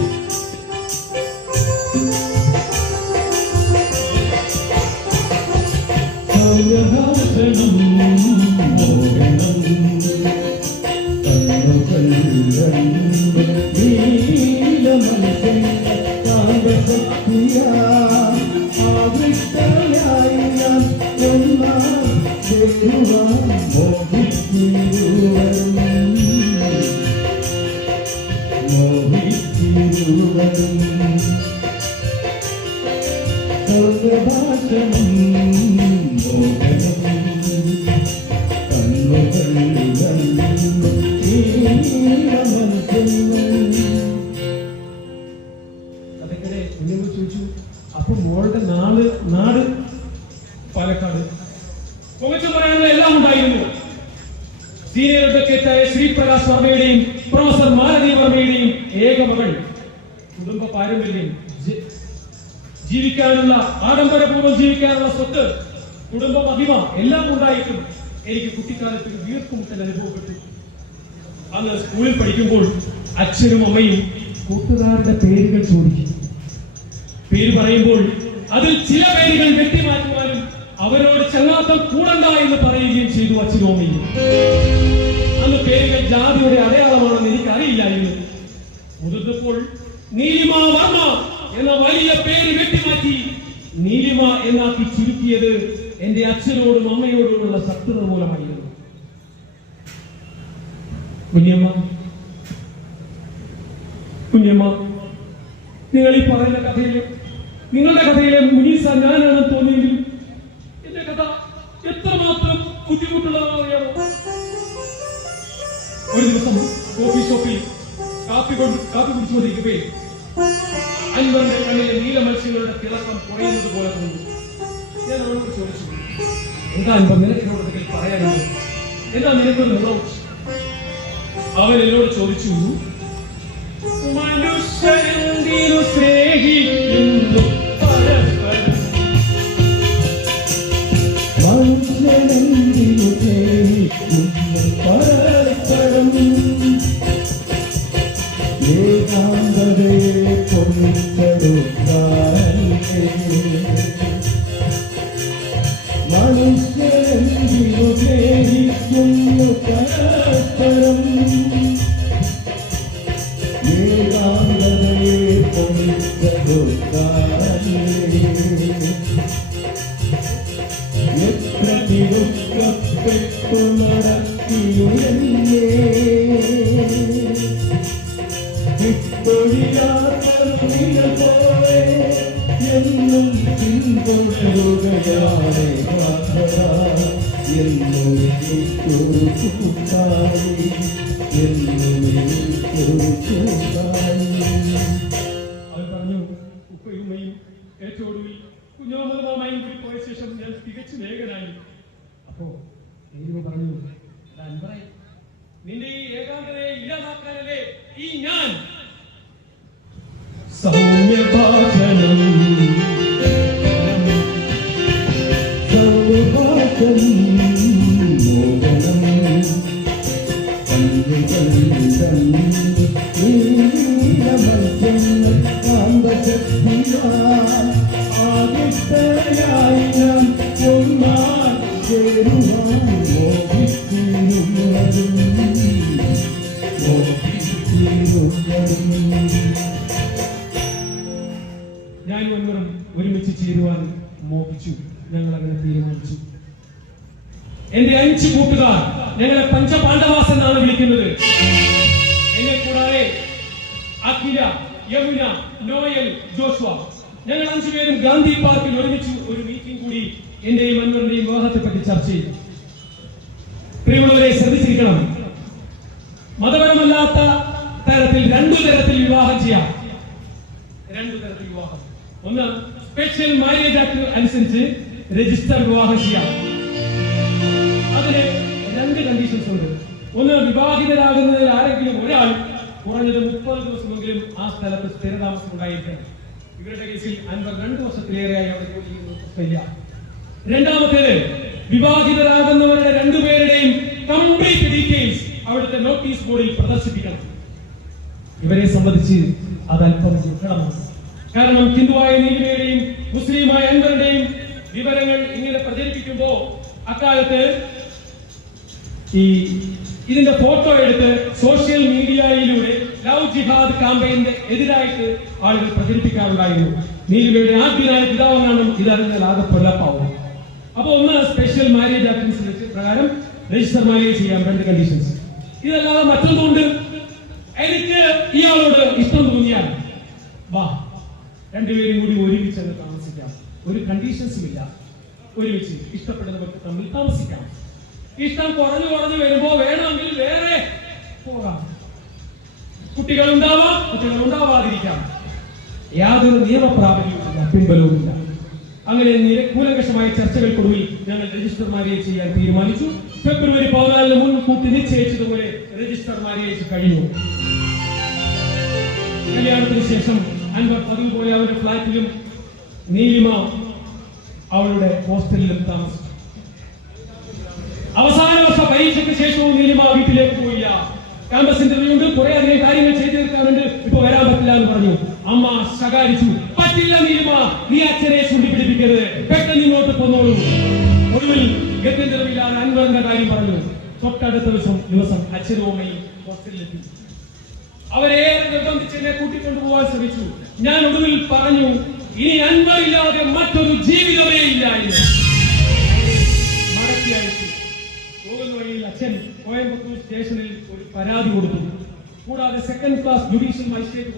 അതൊക്കെ ചോദിച്ചു. അപ്പൊ മോളുടെ നാട് പാലക്കാട്. പുകച്ചു പറയാനുള്ള എല്ലാം ഉണ്ടായിരുന്നു. സീനിയർ അഡ്വക്കേറ്റായ ശ്രീപ്രകാശ് വർമ്മയുടെയും പ്രൊഫസർ മാലതി വർമ്മയുടെയും ഏക മകൾ. കുടുംബ പാരമ്പര്യം, ജീവിക്കാനുള്ള ആഡംബരപൂർവ്വം ജീവിക്കാനുള്ള സ്വത്ത്, കുടുംബ മഹിമ എല്ലാം ഉണ്ടായിട്ടും എനിക്ക് കുട്ടിക്കാലത്ത് ഒരു വീർപ്പുമുട്ടൽ അനുഭവപ്പെട്ടു. അന്ന് സ്കൂളിൽ പഠിക്കുമ്പോൾ അച്ഛനും അമ്മയും കൂട്ടുകാരുടെ പേരുകൾ ചോദിക്കും. പേര് പറയുമ്പോൾ അതിൽ ചില പേരുകൾ വെട്ടിമാറ്റുവാനും അവരോട് ചങ്ങാത്തം കൂടണ്ട എന്ന് പറയുകയും ചെയ്തു അച്ഛനും അമ്മയും. അന്ന് പേരുകൾ ജാതിയുടെ അടയാളമാണെന്ന് എനിക്ക് അറിയില്ലായിരുന്നു. മുതിർന്നപ്പോൾ നീലിമ വർമ്മ എന്ന വലിയ പേര് വെട്ടിമാറ്റി നീലിമ എന്നാക്കി ചുരുക്കിയത് എന്റെ അച്ഛനോടും അമ്മയോടുമുള്ള ശത്രുത മൂലമായിരുന്നു. കുഞ്ഞമ്മ, നിങ്ങൾ ഈ പറയുന്ന കഥയിലെ നിങ്ങളുടെ കഥയിലെ മുനീസ ഞാനാണെന്ന് തോന്നിയെങ്കിൽ എന്റെ കഥ എത്രമാത്രം ബുദ്ധിമുട്ടുള്ളതാണെന്ന് അറിയാമോ? ഒരു ദിവസം കോഫി ഷോപ്പിൽ കാപ്പി കുടിച്ചുകൊണ്ടിരിക്കവേ അൻവറിന്റെ കണ്ണിലെ നീല മത്സ്യങ്ങളുടെ തിളക്കം കുറയുന്നത് പോലെ തോന്നുന്നു. ഞാൻ അവനോട് ചോദിച്ചു, എന്താ അൻവർ നിനക്കിനോട് പറയാനുണ്ട്? എന്താ നിനക്കൊരു നിറവും? അവൻ എന്നോട് ചോദിച്ചു, മനുഷ്യനെന്തിനു സ്നേഹിക്കുന്നു പരസ്പരം, മനുഷ്യനെന്തിനു സ്നേഹിക്കുന്നു പരസ്പരം, ഏകാന്തതയെ കൊണ്ടെടുക്കാൻ മനുഷ്യരെന്തിനു സ്നേഹിക്കുന്നു പരസ്പരം, ഏകാന്തതയെ കൊണ്ടെടുക്കാൻ എത്ര തിരുക്കപ്പെട്ടു നടത്തിയുമെന്നേ വിട്ടൊഴിയാതെ പോലെ എന്നും പിന്തുടരുകയാണ് എന്നും കൂട്ടായി അവൻ പറഞ്ഞു, ഉപ്പയുമ്മയും ഏറ്റവും കുഞ്ഞോമത് മാമയും കൂടി പോയ ശേഷം ഞാൻ തികച്ചും ഏകനായി. അപ്പോ ദൈവം പറഞ്ഞു, അൻവറേ, നിന്റെ ഈ ഏകാന്തതയെ ഇല്ലാതാക്കാനല്ലേ ഈ ഞാൻ സൗമ്യഭാഷണം ഞാനും അൻവറും ഒരുമിച്ച് ചേരുവാൻ മോഹിച്ചു. ഞങ്ങൾ അങ്ങനെ തീരുമാനിച്ചു. എന്റെ 5 കൂട്ടുകാർ ഞങ്ങളെ പഞ്ചപാണ്ഡവാസ് എന്നാണ് വിളിക്കുന്നത്. എന്നെ കൂടാതെ അഖില, യമുന, നോയൽ, ജോഷ്വ, ഞങ്ങൾ 5 പേരും ഗാന്ധി പാർക്കിൽ ഒരുമിച്ച് ഒരു മീറ്റിംഗ് കൂടി എന്റെയും അൻവറിന്റെയും വിവാഹത്തെ പറ്റി ചർച്ച ചെയ്തു. പ്രിയമുള്ളവരെ, ശ്രദ്ധിച്ചിരിക്കണം, മതപരമല്ലാത്ത തരത്തിൽ 2 തരത്തിൽ വിവാഹം ചെയ്യാം. 2 തരത്തിൽ വിവാഹം. ഒന്ന്, സ്പെഷ്യൽ മാരേജ് ആക്ട് അനുസരിച്ച് രജിസ്റ്റർ വിവാഹം ചെയ്യാം. അതിന് 2 കണ്ടീഷൻസ് ഉണ്ട്. ഒന്ന്, വിവാഹിതരാകുന്നതിൽ ആരെങ്കിലും ഒരാൾ കുറഞ്ഞത് 30 ദിവസമെങ്കിലും ആ സ്ഥലത്ത് സ്ഥിരതാമസം ഉണ്ടായിരിക്കണം. ഇവരുടെ കേസിൽ അൻവർ 2 വർഷത്തിലേറെയായി അവിടെ ജോലി ചെയ്യുന്നില്ല. രണ്ടാമത്തേത്, വിവാഹിതരാകുന്നവരുടെ 2 പേരുടെയും കംപ്ലീറ്റ് ഡീറ്റെയിൽസ് അവിടുത്തെ നോട്ടീസ് ബോർഡിൽ പ്രദർശിപ്പിക്കണം. ഇവരെ സംബന്ധിച്ച് അതല്പം ദുഃഖമാണ്. കാരണം ഹിന്ദുവായ നീലിമയുടെയും മുസ്ലിമായ അൻവറിന്റെയും വിവരങ്ങൾ ഇങ്ങനെ പ്രചരിപ്പിക്കുമ്പോ അക്കാലത്ത് ഇതിന്റെ ഫോട്ടോ എടുത്ത് സോഷ്യൽ മീഡിയയിലൂടെ ലവ് ജിഹാദ് ക്യാമ്പയിന്റെ എതിരായിട്ട് ആളുകൾ പ്രചരിപ്പിക്കാറുണ്ടായിരുന്നു. നീലിമയുടെ ആദ്യനായ പിതാവെന്നാണ് ഇതറിഞ്ഞാൽ ആകെ പ്രലാപ്പാവും. അപ്പൊ ഒന്ന്, സ്പെഷ്യൽ മാരേജ് ആക്ട് പ്രകാരം രജിസ്റ്റർ മാരേജ് ചെയ്യാം. 2 കണ്ടീഷൻസ്. ഇതല്ലാതെ മറ്റൊന്നുണ്ട്. എനിക്ക് ഇയാളോട് ഇഷ്ടം തോന്നിയാൽ വാ, 2 പേരും കൂടി ഒരുമിച്ച് താമസിക്കാം. ഒരു കണ്ടീഷൻസും ഇല്ല. ഒരുമിച്ച് ഇഷ്ടപ്പെടുന്നവർക്ക് തമ്മിൽ താമസിക്കാം. ഇഷ്ടം കുറഞ്ഞു വരുമ്പോ വേണമെങ്കിൽ വേറെ പോകാം. കുട്ടികൾ ഉണ്ടാവാം, കുട്ടികൾ ഉണ്ടാവാതിരിക്കാം. യാതൊരു നിയമപ്രാബല്യവുമില്ല, പിൻബലവുമില്ല. അങ്ങനെ കൂലങ്കഷമായ ചർച്ചകൾക്കൊടുവിൽ ഞങ്ങൾ രജിസ്റ്റർ മാരേജ് ചെയ്യാൻ തീരുമാനിച്ചു. ഫെബ്രുവരി 14 മുൻകൂട്ടി നിശ്ചയിച്ചതുപോലെ രജിസ്റ്റർ മാരേജ് കഴിഞ്ഞു. കല്യാണത്തിന് ശേഷം അൻവർ പതിവ് പോലെ അവരുടെ ഫ്ലാറ്റിലും നീലിമ അവളുടെ ഹോസ്റ്റലിലും താമസിച്ചു. അവസാന വർഷ പരീക്ഷയ്ക്ക് ശേഷവും നീലിമ വീട്ടിലേക്ക് പോയില്ല. ക്യാമ്പസ് ഇന്റർവ്യൂ ഉണ്ട്, കുറെ അധികം കാര്യങ്ങൾ ചെയ്തു തീർക്കാനുണ്ട്, ഇപ്പൊ വരാൻ പറ്റില്ല എന്ന് പറഞ്ഞു. അമ്മ ശകാരിച്ചു, പറ്റില്ല നീലിമ, നീ അച്ഛനെ ചൂണ്ടിപ്പിടിപ്പിക്കരുത്, പെട്ടെന്ന് ഇങ്ങോട്ട് പോന്നോളൂ. ഒടുവിൽ ഗത്യന്തരമില്ലാതെ അൻവറിന്റെ കാര്യം പറഞ്ഞു. തൊട്ടടുത്ത ദിവസം അച്ഛനും അമ്മയും ഹോസ്റ്റലിലെത്തി. അവരേറെ നിർബന്ധിച്ച് എന്നെ കൂട്ടിക്കൊണ്ടുപോകാൻ ശ്രമിച്ചു. ഞാൻ ഒടുവിൽ പറഞ്ഞു, ഇനി അൻവർ ഇല്ലാതെ മറ്റൊരു ജീവിതമേ ഇല്ല എന്ന്. മടക്കി അയച്ചു. പോകുന്ന വഴിയിൽ അച്ഛൻ കോയമ്പത്തൂർ സ്റ്റേഷനിൽ ഒരു പരാതി കൊടുത്തു. കൂടാതെ 2nd ക്ലാസ് ജുഡീഷ്യൽ മജിസ്ട്രേറ്റ്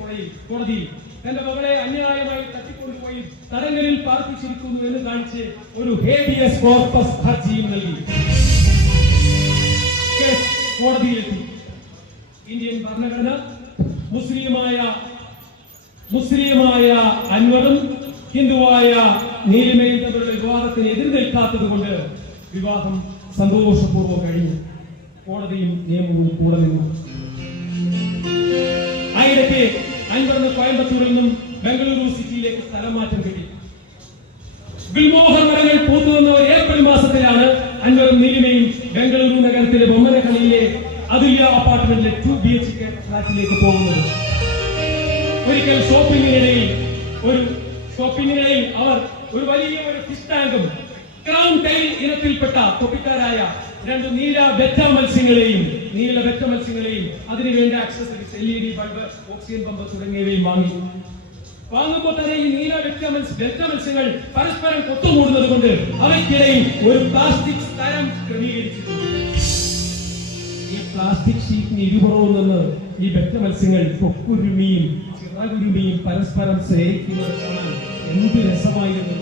കോടതിയിൽ തന്റെ മകളെ അന്യായമായി തട്ടിക്കൊണ്ടുപോയി തടങ്കലിൽ പാർപ്പിച്ചിരിക്കുന്നു എന്ന് കാണിച്ച് ഒരു ഹേബിയസ് കോർപ്പസ് ഹർജിയും നൽകി. കേസ് കോടതിയിലെത്തി. ഇന്ത്യൻ ഭരണഘടന മുസ്ലിമായ അൻവറും ഹിന്ദുവായ നീലിമയും തമ്മിലുള്ള വിവാഹത്തിന് എതിർ നിൽക്കാത്തത് കൊണ്ട് വിവാഹം സന്തോഷപൂർവ്വം കഴിഞ്ഞു. കോടതിയും നിയമവും കൂടെ നിന്നു. ആയിടയ്ക്ക് അൻവറിന് കോയമ്പത്തൂരിൽ നിന്നും ബംഗളൂരു സിറ്റിയിലേക്ക് സ്ഥലം മാറ്റം കിട്ടി. ഗുൽമോഹർ മരങ്ങൾ പൂത്തുവന്ന ഏപ്രിൽ മാസത്തിലാണ് അൻവറും നീലിമയും ബംഗളൂരു നഗരത്തിലെ ബൊമ്മനഹള്ളിയിലെ അതുല്യ അപ്പാർട്ട്മെന്റിലെ 2 BHK ഫ്ലാറ്റിലേക്ക് പോകുന്നത്. ഒരിക്കൽ ഷോപ്പിംഗിനിടയിൽ അവർ ഒരു വലിയ ഫിഷ് ടാങ്കും ക്രൗൺ ടൈൽ ഇനത്തിൽപ്പെട്ട തൊപ്പിക്കാരായ 2 നീല വെറ്റ മത്സ്യങ്ങളെയും അതിനുവേണ്ട accessories, LED bulb, oxygen pump തുടങ്ങിയവയും വാങ്ങുമ്പോൾ തന്നെ ഈ നീല വെറ്റ മത്സ്യങ്ങൾ പരസ്പരം കൊത്തുകൂടുന്നത് കൊണ്ട് അവയ്ക്കിടയിൽ ഒരു പ്ലാസ്റ്റിക് സ്തരം ക്രമീകരിച്ചിട്ടുണ്ട്. ഈ പ്ലാസ്റ്റിക് ഷീറ്റിന് ഇരുപുറവും നിന്ന് ഈ വെറ്റ മത്സ്യങ്ങൾ കൊക്കുരുമിയും ചിറകുരുമിയും പരസ്പരം സ്നേഹിക്കുന്നത് കാണാൻ എന്ത് രസമായിരുന്നു.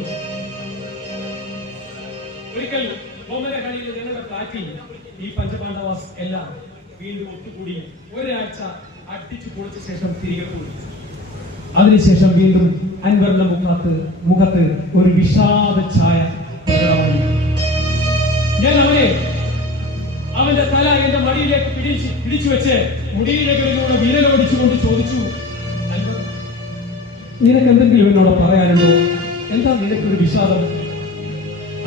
ഒരിക്കൽ ബൊമ്മനഹള്ളിയിലെ ഞങ്ങളുടെ ഫ്ലാറ്റിൽ ഈ പഞ്ചപാണ്ഡവാസ് എല്ലാം വീണ്ടും ഒത്തുകൂടി ഒരാഴ്ച അടിച്ചു പൊളിച്ച ശേഷം തിരികെ പോയി. അതിനുശേഷം വീണ്ടും അൻവറിന്റെ മുഖത്ത് ഒരു വിഷാദ ഛായ പ്രകടമായി. ഞാൻ അവന്റെ തല എന്റെ മടിയിലേക്ക് പിടിച്ചു വെച്ച് മുടിയിലേക്കിലൂടെ വിരലോടിച്ചുകൊണ്ട് ചോദിച്ചു, അൻവർ, നിനക്ക് എന്തെങ്കിലും എന്നോട് പറയാനുണ്ടോ? എന്താ നിനക്കൊരു വിഷാദം?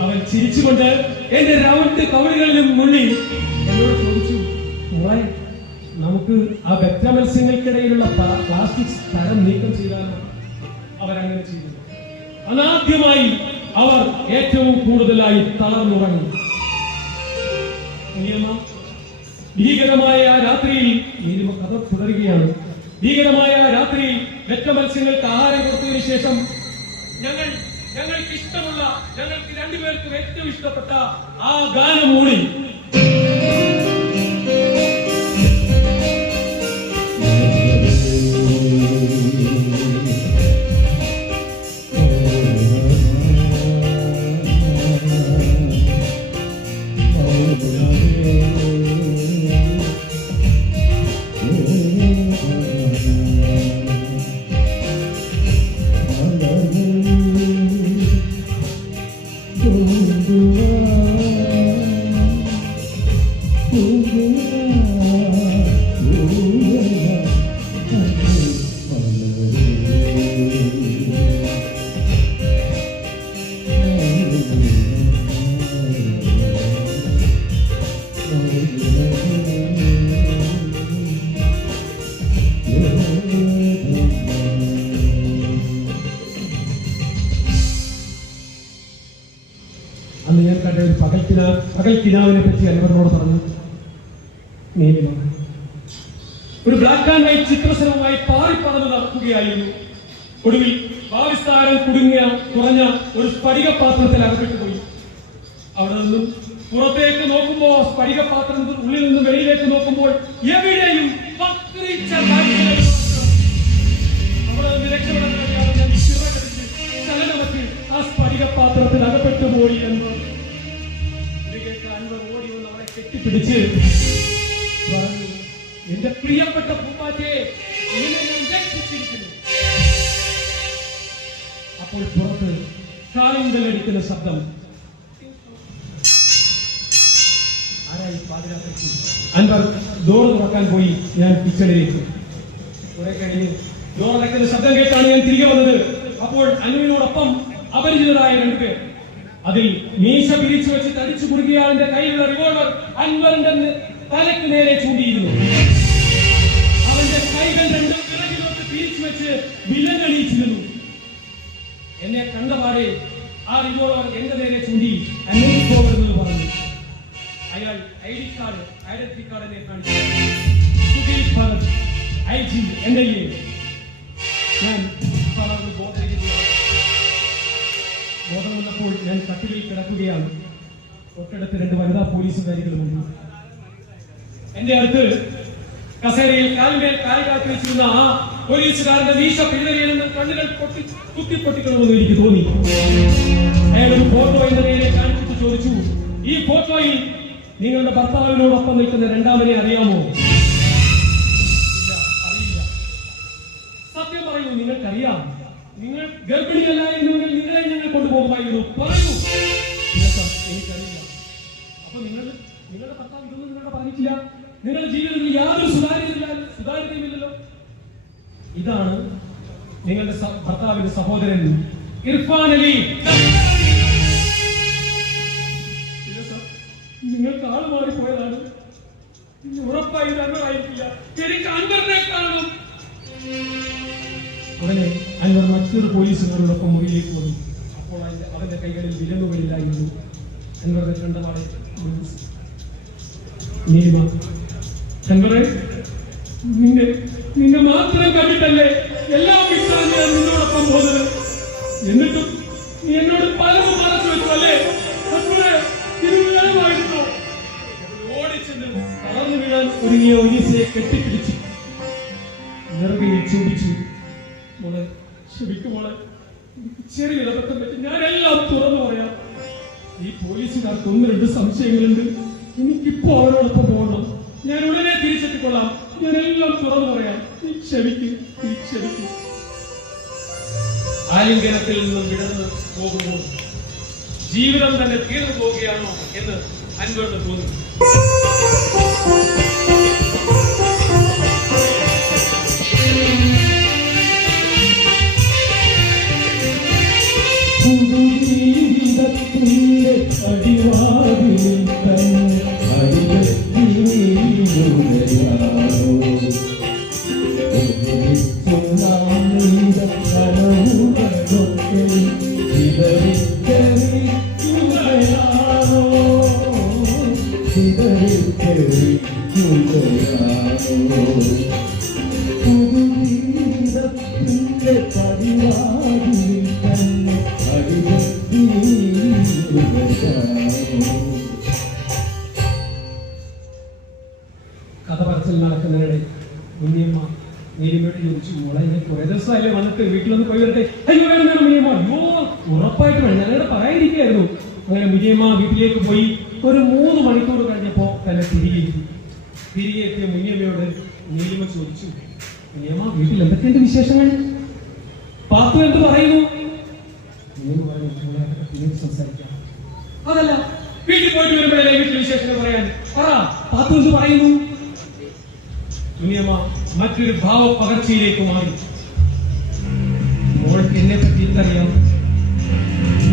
അവൻ ചിരിച്ചുകൊണ്ട് എന്റെ രണ്ട് കവളുകളിലും മുന്നിൽ എന്നോട് ചോദിച്ചു, മോളെ, നമുക്ക് ആ വെറ്റ മത്സ്യങ്ങൾക്കിടയിലുള്ള പ്ലാസ്റ്റിക് തരം നീക്കം ചെയ്താലോ? അവരങ്ങനെ ചെയ്തു. അനാദ്യമായി അവർ ഏറ്റവും കൂടുതലായി തളർന്നുറങ്ങി. ഭീകരമായ ആ രാത്രിയിൽ നീലിമ കഥ തുടരുകയാണ്. ഭീകരമായ ആ രാത്രിയിൽ വെറ്റ മത്സ്യങ്ങൾക്ക് ആഹാരം കൊടുത്തതിനു ശേഷം ഞങ്ങൾക്ക് ഇഷ്ടമുള്ള, ഞങ്ങൾക്ക് രണ്ടുപേർക്കും ഏറ്റവും ഇഷ്ടപ്പെട്ട ആ ഗാനം മൂളി. അന്ന് ഞാൻ കണ്ട ഒരു പകൽ കിനാവിനെ പറ്റി അൻവറിനോട് പറഞ്ഞു. നീലിമ ഒരു ബ്ലാക്ക് ആൻഡ് വൈറ്റ് ചിത്രശലഭമായി പാറിപ്പറന്ന് നടക്കുകയായിരുന്നു. ഒടുവിൽ ഭാവിസ്ഥാനം കുറഞ്ഞ ഒരു സ്ഫടിക പാത്രത്തിൽ അകപ്പെട്ടു പോയി. അവിടെ നിന്നും പുറത്തേക്ക് നോക്കുമ്പോൾ സ്ഫടിക പാത്രത്തിൽ ഉള്ളിൽ നിന്നും വെളിയിലേക്ക് നോക്കുമ്പോൾ എവിടെയും അവിടെ നിന്ന് രക്ഷപ്പെടാൻ കഴിയാതെ ഞാൻ ചിറകടിച്ച് ചലനമറ്റ് ആ സ്ഫടിക പാത്രത്തിൽ അകപ്പെട്ടു പോയി എന്ന് അൻവർ ഓടി വന്ന് അവരെ കെട്ടിപ്പിടിച്ച് പറഞ്ഞു, എന്റെ പ്രിയപ്പെട്ട പൂമ്പാറ്റയെ ഞാൻ രക്ഷിച്ചിരിക്കുന്നു. അപ്പോൾ പുറത്ത് കാലിങ്കലടിക്കുന്ന ശബ്ദം. ആരായി പാതിരാത്രിക്ക്? അൻവർ ഡോർ തുറക്കാൻ പോയി. ഞാൻ കിച്ചണിലേക്ക് കുറെ കഴിഞ്ഞ് ഡോർ അടയ്ക്കുന്ന ശബ്ദം കേട്ടാണ് ഞാൻ തിരികെ വന്നത്. അപ്പോൾ അനുവിനോടൊപ്പം അപരിചിതരായ രണ്ടുപേർ. അതിൽ മീശ പിരിച്ചു വെച്ച് തടിച്ചു കുടുങ്ങിയാളിന്റെ കയ്യിലുള്ള റിവോൾവർ അൻവറിന്റെ തലയ്ക്ക് നേരെ ചൂണ്ടിയിരുന്നു. അവന്റെ കൈകൾ രണ്ടും പിറകിലോട്ട് പിരിച്ചു വെച്ച് വിലങ്ങണിയിച്ചിരുന്നു. എന്നെ കണ്ടപാടെ ആ റിവോൾവർ എന്റെ നേരെ ചൂണ്ടി അന്വേഷിച്ചു പോകരുതെന്ന് പറഞ്ഞു. അയാൾ ഐഡന്റിറ്റി കാർഡ് എന്നെ കാണിച്ചു. Sudheesh Bharat, IG, NIA. ഞാൻ ബോധം വന്നപ്പോൾ ഞാൻ കട്ടിലിൽ കിടക്കുകയാണ്. തൊട്ടടുത്ത് രണ്ട് വനിതാ പോലീസുകാരികളുമുണ്ട്. എന്റെ അടുത്ത് കസേരയിൽ കാലിന്മേൽ കാല് കാത്തി വെച്ചിരുന്ന ആ പോലീസുകാരന്റെ വീശ പിഴുതലിയെന്ന് കണ്ണുകൾ കുത്തിപ്പൊട്ടിക്കണമെന്ന് എനിക്ക് തോന്നി. അയാൾ ഒരു ഫോട്ടോ എന്റെ നേരെ കാണിച്ചിട്ട് ചോദിച്ചു, ഈ ഫോട്ടോയിൽ നിങ്ങളുടെ ഭർത്താവിനോടൊപ്പം നിൽക്കുന്ന രണ്ടാമനെ അറിയാമോ? ഇല്ല, അറിയില്ല. സത്യം പറയൂ, നിങ്ങൾക്കറിയാം. നിങ്ങൾ ഗർഭിണിയല്ലായിരുന്നെങ്കിൽ നിങ്ങളെ ഞങ്ങൾ കൊണ്ടുപോകുമായിരുന്നു. പറയൂ. എനിക്കറിയില്ല. അപ്പൊ നിങ്ങളുടെ ഭർത്താവ് ഇതൊന്നും നിങ്ങളുടെ പറഞ്ഞിട്ടില്ല. നിങ്ങളുടെ ജീവിതത്തിൽ യാതൊരു സുതാര്യതയുമില്ലല്ലോ. ഇതാണ് നിങ്ങളുടെ ഭർത്താവിന്റെ സഹോദരൻ ഇർഫാൻ അലി. നിങ്ങൾക്ക് ആള് മാറിപ്പോയതാണ്. ഉറപ്പായി അൻവറായിരിക്കില്ല. എനിക്ക് അൻവറിനെ കാണും. അവനെ അൻവർ മറ്റൊരു പോലീസുകാരോടൊപ്പം മുറിയിലേക്ക് വന്നു. അപ്പോൾ അവന്റെ കൈകളിൽ വിലങ്ങുകളില്ലായിരുന്നു. അൻവറിനെ കണ്ടപാടെ നീലിമ, അൻവറെ, നിന്നെ മാത്രം കണ്ടിട്ടല്ലേ എല്ലാം വിട്ടാണ് ഞാൻ നിന്നോടൊപ്പം പോകുന്നത്. എന്നിട്ടും നീ എന്നോട് പലതും മറച്ചു വെച്ചു അല്ലേ? ഇത് വിലമായിരുന്നു. ഓടിച്ചെന്ന് തളർന്നു വീഴാൻ ഒരുങ്ങിയ ഒലീസയെ കെട്ടിപ്പിടിച്ചു നിറകയിൽ ചൂടിച്ചു. മോളെ, ക്ഷമിക്കുമോളെ, ചെറിയ അബദ്ധം പറ്റി. ഞാനെല്ലാം തുറന്നു പറയാം. ഈ പോലീസുകാർക്ക് ഒന്ന് രണ്ട് സംശയങ്ങളുണ്ട്. എനിക്കിപ്പോ അവരോടൊപ്പം പോകണം. ഞാൻ ഉടനെ തിരിച്ചെത്തിക്കൊള്ളാം. ഞാനെല്ലാം തുറന്നു പറയാം. നീ ക്ഷമിക്കും. ആലിംഗനത്തിൽ നിന്നും വിടർന്ന് പോകുമ്പോൾ ജീവിതം തന്നെ തീർന്നു പോവുകയാണോ എന്ന് അൻവറിന് തോന്നി. ജീവിതത്തിന്റെ അടിവാതിലിൽ തന്നെ കഥ പറച്ചിൽ നടക്കുന്നതിനിടെ മുനിയമ്മ നീലിമയോട് ചോദിച്ചു, മോളെ ഞാൻ കുറെ ദിവസമായില്ലേ വന്നിട്ട് വീട്ടിലൊന്ന് പോയി വരട്ടെ. അയ്യോ വേണം വേണം മുനിയമ്മ, അയ്യോ ഉറപ്പായിട്ട് വേണം, ഞാനിവിടെ പറയാതിരിക്കുകയായിരുന്നു. അങ്ങനെ മുനിയമ്മ വീട്ടിലേക്ക് പോയി. ഒരു 3 മണിക്കൂർ കഴിഞ്ഞപ്പോ തന്നെ തിരികെ എത്തിയ മുനിയമ്മയോട് നീലിമ ചോദിച്ചു, മുനിയമ്മ വീട്ടിൽ എന്തൊക്കെയുണ്ട് വിശേഷങ്ങൾ? പാത്തു എന്ത് പറയുന്നു? മുനിയമ്മ പറഞ്ഞു, പിന്നീട് സംസാരിക്കാം. അതല്ല, വീട്ടിൽ പോയിട്ട് വരുമ്പോഴല്ലേ വീട്ടിൽ വിശേഷങ്ങൾ പറയാൻ. പറ, പാത്തു എന്ത് പറയുന്നു? മുനിയമ്മ മറ്റൊരു ഭാവ പകർച്ചയിലേക്ക് മാറി. മോൾക്ക് എന്നെ പറ്റി എന്തറിയാം?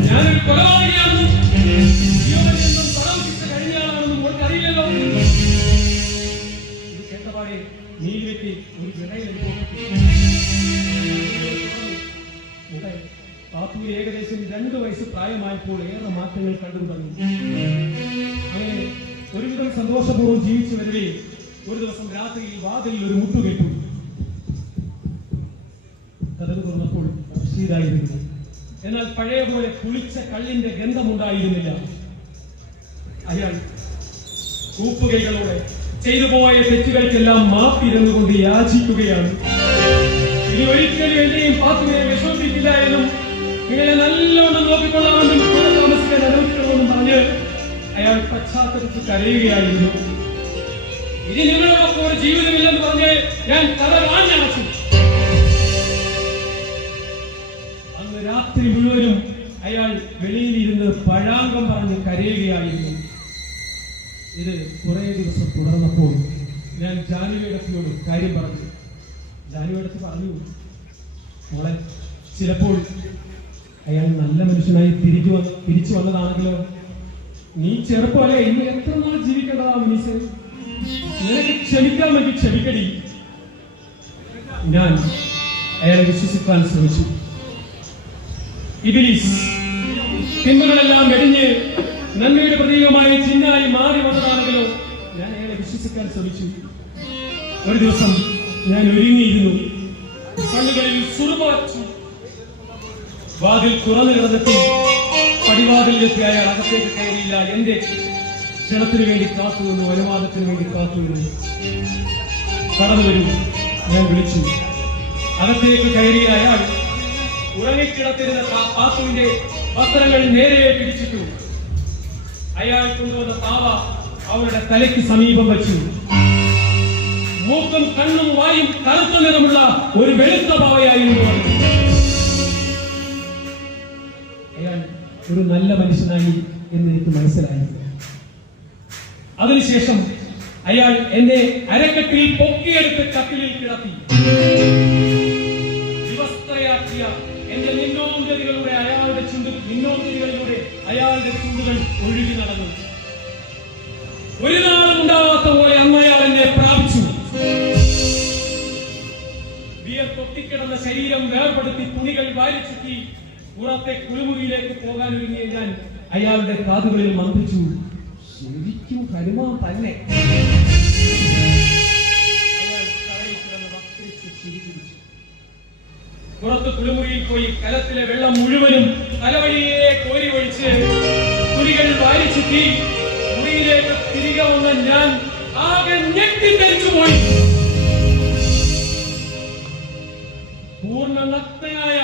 ഞാനൊരു കൊലപാതകയാണെന്നും ജീവനെന്നും തടവ് ശിക്ഷ കഴിഞ്ഞാണെന്നും മോൾക്ക് അറിയില്ലല്ലോ. ഇത് കേട്ടപാടെ നീലിമയ്ക്ക് ഒരു പാത്തു ഏകദേശം 2 വയസ്സ് പ്രായമായപ്പോൾ ഏറെ മാറ്റങ്ങൾ കണ്ടു തുടങ്ങി. അങ്ങനെ ഒരുവിധം സന്തോഷപൂർവ്വം ജീവിച്ചു വരികയും ഒരു ദിവസം രാത്രിയിൽ വാതിലിൽ ഒരു മുട്ടു കേട്ടു. കഥക് തുറന്നപ്പോൾ റഷീദായിരുന്നു. എന്നാൽ പഴയ പോലെ കുളിച്ച കള്ളിന്റെ ഗന്ധമുണ്ടായിരുന്നില്ല. അയാൾ കൂപ്പുകൈകളോടെ ചെയ്തുപോയ തെറ്റുകൾക്കെല്ലാം മാപ്പിരുന്നുകൊണ്ട് യാചിക്കുകയാണ്. ഇനി ഒരിക്കലും എന്റെയും പാത്തുവിനെ വിശ്വസിക്കില്ല എന്നും ഇങ്ങനെ നല്ലോണം നോക്കിക്കൊള്ളാമെന്നും കൂടെ താമസിക്കാൻ അനുവദിക്കണമെന്നും പറഞ്ഞ് അയാൾ പശ്ചാത്തലത്തിൽ കരയുകയായിരുന്നു. ഇനി നിങ്ങളോടൊപ്പം ഒരു ജീവിതമില്ലെന്ന് പറഞ്ഞ് ഞാൻ കഥ വാഞ്ഞടച്ചു. അന്ന് രാത്രി മുഴുവനും അയാൾ വെളിയിലിരുന്ന് പഴാങ്കം പറഞ്ഞ് കരയുകയായിരുന്നു. ഇത് കുറെ ദിവസം തുടർന്നപ്പോൾ ഞാൻ ജാനുവിടത്തിയോട് കാര്യം പറഞ്ഞു. ജാനുവിടത്ത് പറഞ്ഞു, മോളെ ചിലപ്പോൾ അയാൾ നല്ല മനുഷ്യനായി തിരിച്ചു വന്നതാണെങ്കിലോ, നീ ചെറുപ്പമല്ലേ, ഇന്ന് എത്ര നാൾ ജീവിക്കേണ്ടതാ മിനിസ്, നിനക്ക് ക്ഷമിക്കാമെങ്കിൽ ക്ഷമിക്കടി. ഞാൻ അയാളെ വിശ്വസിക്കാൻ ശ്രമിച്ചു. ഇബ്ലീസ് തിന്മകളെല്ലാം വെടിഞ്ഞ് നന്മയുടെ പ്രതീകമായി ചിഹ്നായി മാറി വന്നതാണെങ്കിലോ, ഞാൻ അയാളെ വിശ്വസിക്കാൻ ശ്രമിച്ചു. ഒരു ദിവസം ഞാൻ ഒരുങ്ങിയിരുന്നു, കണ്ണുകളിൽ സുറുമ വച്ചു. വാതിൽ തുറന്നു കിടന്നെത്തി. പടിവാതിലെത്തി അയാൾ അകത്തേക്ക് കയറിയില്ല. എന്റെ ക്ഷണത്തിന് വേണ്ടി കാത്തുനിന്നു, അനുവാദത്തിന് വേണ്ടി കാത്തുനിന്നു. കടന്നു വരൂ, ഞാൻ വിളിച്ചു. അകത്തേക്ക് കയറിയ അയാൾ ഉറങ്ങിക്കിടത്തിരുന്ന പാത്തുവിന്റെ വസ്ത്രങ്ങൾ നേരെ പിടിച്ചിട്ടു. അയാൾ കൊണ്ടുവന്ന താവ അവരുടെ തലയ്ക്ക് സമീപം വച്ചു. മൂക്കും കണ്ണും വായും കറുത്ത നിറമുള്ള ഒരു വെളുത്ത പാവയായിരുന്നു. അയാൾ ഒരു നല്ല മനുഷ്യനായി എന്ന് എനിക്ക് മനസ്സിലായി. അതിനുശേഷം അയാൾ എന്നെ അരക്കെട്ടിൽ പൊക്കിയെടുത്ത് കട്ടിലിൽ കിടത്തി. വിവസ്ത്രയാക്കിയ എന്റെ നിന്നോന്തരികളിലൂടെ അയാളുടെ ചുണ്ടുകൾ ഒഴുകി നടന്നു. ഒരു നാളും ഉണ്ടാവാത്ത പോലെ അന്ന് അയാൾ എന്നെ പ്രാപിച്ചു. പൊട്ടിക്കിടന്ന ശരീരം വേർപെടുത്തി തുണികൾ വാരിച്ചുറ്റി പുറത്തെ കുളിമുറിയിലേക്ക് പോകാൻ ഒരുങ്ങിയ ഞാൻ അയാളുടെ കാതുകളിൽ മന്ത്രിച്ചു, ശരിക്കും ഹനുമാൻ തന്നെ. അയാൾ തറയിൽ കിടന്ന് വക്രിച്ച് ചിരിച്ചു. പുറത്ത് കുളിമുറിയിൽ പോയി കലത്തിലെ വെള്ളം മുഴുവനും തലവഴിയെ കോരി ഒഴിച്ച് തുണികൾ വാരിച്ചുറ്റി മുറിയിലേക്ക് തിരികെ വന്ന ഞാൻ ആകെ ഞെട്ടിത്തരിച്ചുപോയി. പൂർണ്ണ നഗ്നനായ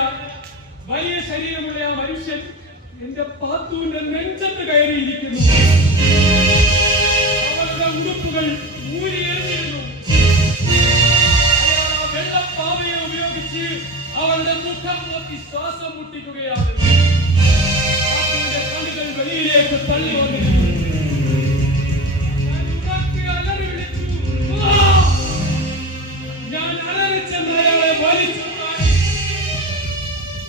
വലിയ ശരീരമുള്ള ആ മനുഷ്യൻ എന്റെ പാത്തുവിന്റെ നെഞ്ചത്ത് കയറിയിരിക്കുന്നു. അവരുടെ ഉടുപ്പുകൾ ഊരിയെറിഞ്ഞിരുന്നു. അയാൾ ആ വെള്ളപ്പാവയെ ഉപയോഗിച്ച് ആ അവളുടെ മുഖം നോക്കി ശ്വാസം മുട്ടിക്കുകയാണ്. പാത്തുവിന്റെ കണ്ണുകൾ വെളിയിലേക്ക് തള്ളി വന്നിരുന്നു. ഞാൻ ഉറക്കെ അലറി വിളിച്ചു. ഞാൻ അലറിച്ചെന്ന് അയാളെ വലിച്ചു താഴെ.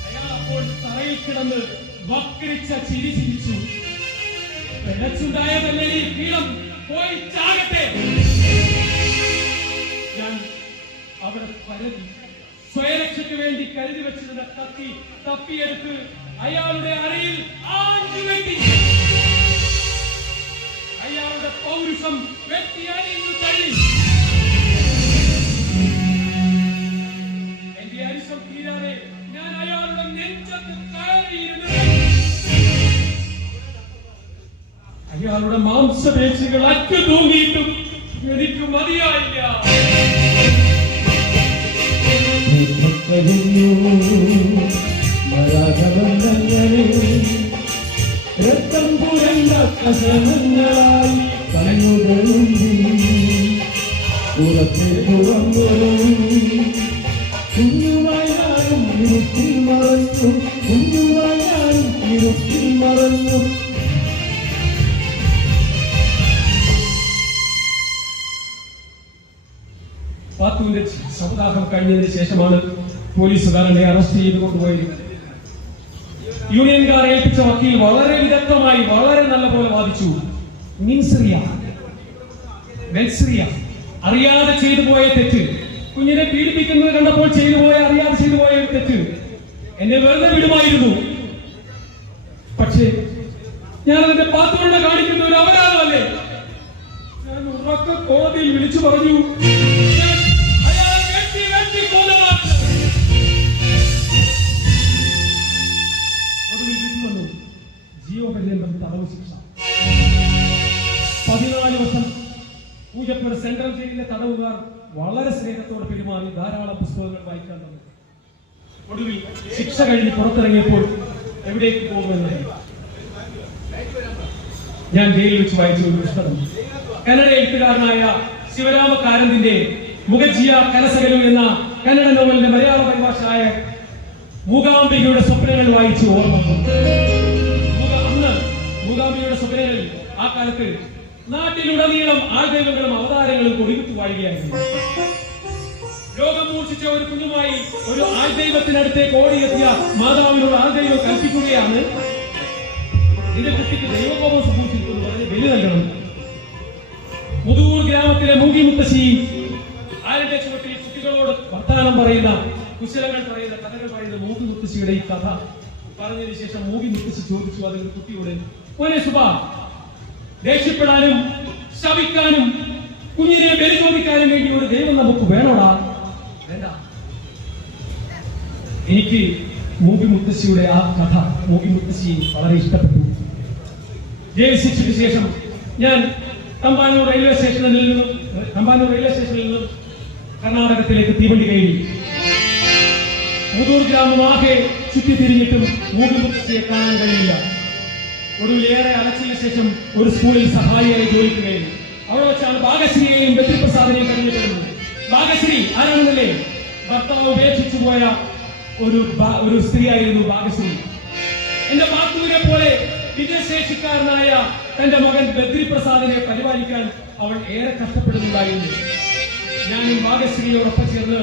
അയാൾ അപ്പോൾ തറയിൽ കിടന്ന് വക്രിച്ച ചിരി ചിരിച്ചു. പിഴച്ചുണ്ടായതല്ലേ ഈ പീഠം, പോയി ചാകട്ടെ. ഞാൻ അവിടെ പരതി സ്വയരക്ഷയ്ക്ക് വേണ്ടി കരുതി വെച്ചിരുന്ന കത്തി തപ്പിയെടുത്ത് അയാളുടെ അരയിൽ ആഞ്ഞുവെട്ടി. അയാളുടെ പൗരുഷം വെട്ടിയണിഞ്ഞു തള്ളി. എന്റെ അരിശം തീരാതെ ഞാൻ അയാളുടെ നെഞ്ചത്ത് കയറിയിരുന്നു. അയാളുടെ മാംസപേശികൾ അറ്റു തൂങ്ങിയിട്ടും എനിക്ക് മതിയായില്ല. രക്തം പുരണ്ട കഷണങ്ങളായി കണ്ണുകളുണ്ടി പുറത്തെ പുറന്നൊരു കുഞ്ഞുവായാലും ഇരുട്ടിൽ മറഞ്ഞു, കുഞ്ഞുവായാലും ഇരുട്ടിൽ മറഞ്ഞു. പാത്തുവിന്റെ ശവദാഹം കഴിഞ്ഞതിന് ശേഷമാണ് പോലീസുകാരനെ അറസ്റ്റ് ചെയ്ത് കൊണ്ടുപോയത്. യൂണിയൻകാർ ഏൽപ്പിച്ച വക്കീൽ വളരെ വിദഗ്ധമായി വളരെ നല്ല പോലെ വാദിച്ചു. അറിയാതെ ചെയ്തു പോയ തെറ്റ്, കുഞ്ഞിനെ പീഡിപ്പിക്കുന്നത് കണ്ടപ്പോൾ അറിയാതെ ചെയ്തു പോയ ഒരു തെറ്റ് എന്നെ വെറുതെ വിടുമായിരുന്നു. പക്ഷേ ഞാൻ അതിന്റെ പാത്തുവിനെ കാണിക്കുന്ന ഒരു അപരാധമല്ലേ? ഞാൻ ഉറക്കെ കോടതിയിൽ വിളിച്ചു പറഞ്ഞു, ജീവപര്യന്തം തടവ് ശിക്ഷ. 14 വർഷം പൂജപ്പുര സെൻട്രൽ ജയിലിലെ തടവുകാർ വളരെ സ്നേഹത്തോടെ പെരുമാറി ധാരാളം പുസ്തകങ്ങൾ വായിക്കാൻ തുടങ്ങി. ഒടുവിൽ ശിക്ഷ കഴിഞ്ഞ് പുറത്തിറങ്ങിയപ്പോൾ എവിടേക്ക് പോകുമെന്ന് ഞാൻ ജയിലിൽ വെച്ച് വായിച്ച ഒരു പുസ്തകം കന്നഡ എഴുത്തുകാരനായ ശിവരാമ കാരന്തിന്റെ മുഖജിയ കനസകലു എന്ന കന്നഡ നോവലിന്റെ മലയാള പരിഭാഷയായ മൂകാംബികയുടെ സ്വപ്നങ്ങൾ വായിച്ച് ഓർമ്മ. അന്ന് മൂകാംബികയുടെ സ്വപ്നങ്ങളിൽ ആ കാലത്ത് നാട്ടിലുടനീളം ആൾദൈവങ്ങളും അവതാരങ്ങളും കൊടികുത്തി വാഴുകയായിരുന്നു. രോഗം മൂർച്ഛിച്ച ഒരു കുഞ്ഞുമായി ഒരു ആൾദൈവത്തിനടുത്തേക്ക് ഓടിയെത്തിയ മാതാവിനോട് ആൾദൈവം കൽപ്പിക്കുകയാണ്, നിന്റെ കുട്ടിക്ക് ദൈവകോപം സംഭവിച്ചിരിക്കുന്നു പറഞ്ഞ് ബലി നൽകണം. മുതൂർ ഗ്രാമത്തിലെ മൂകി മുത്തശ്ശി ആരുടെ ചുവട്ടിൽ കുട്ടികളോട് വർത്തമാനം പറയുന്ന, കുശലങ്ങൾ പറയുന്ന, കഥകൾ പറയുന്ന മൂകി മുത്തശ്ശിയുടെ ഈ കഥ പറഞ്ഞതിന് ശേഷം മൂകി മുത്തശ്ശി ചോദിച്ചു അതിന്റെ കുട്ടിയോട്, മോനെ സുബാ, ദേഷ്യപ്പെടാനും ശപിക്കാനും കുഞ്ഞിനെ ബലി ചോദിക്കാനും വേണ്ടി ഒരു ദൈവം നമുക്ക് വേണോടാ? വേണ്ട. എനിക്ക് മൂകി മുത്തശ്ശിയുടെ ആ കഥ, മൂകി മുത്തശ്ശി വളരെ ഇഷ്ടപ്പെട്ടു. ജയിൽ ശിക്ഷയ്ക്ക് ശേഷം ഞാൻ തമ്പാനൂർ റെയിൽവേ സ്റ്റേഷനിൽ നിന്നും കർണാടകത്തിലേക്ക് തീവണ്ടി കയറി. മുതൂർ ഗ്രാമം ആകെ ചുറ്റിത്തിരിഞ്ഞിട്ടും മൂകി മുത്തശ്ശിയെ കാണാൻ കഴിയില്ല. ഒടുവിൽ ഏറെ അലച്ചിന് ശേഷം ഒരു സ്കൂളിൽ സഹായിയായി ജോലിക്ക് കയറി. അവിടെ വെച്ചാണ് ഭാഗശ്രീയെയും ബദ്രിപ്രസാദിനെയും കഴിഞ്ഞിട്ടുള്ളത്. ഭാഗശ്രീ ആരാണെന്നല്ലേ? ഭർത്താവ് ഉപേക്ഷിച്ചു പോയ ഒരു സ്ത്രീയായിരുന്നു ഭാഗശ്രീ. എന്റെ പാത്തുവിനെ പോലെ വിജയശേഷിക്കാരനായ തന്റെ മകൻ ബദ്രിപ്രസാദിനെ പരിപാലിക്കാൻ അവൾ ഏറെ കഷ്ടപ്പെടുന്നുണ്ടായിരുന്നു. ഞാനും ഭാഗശ്രീയോടൊപ്പം ചേർന്ന്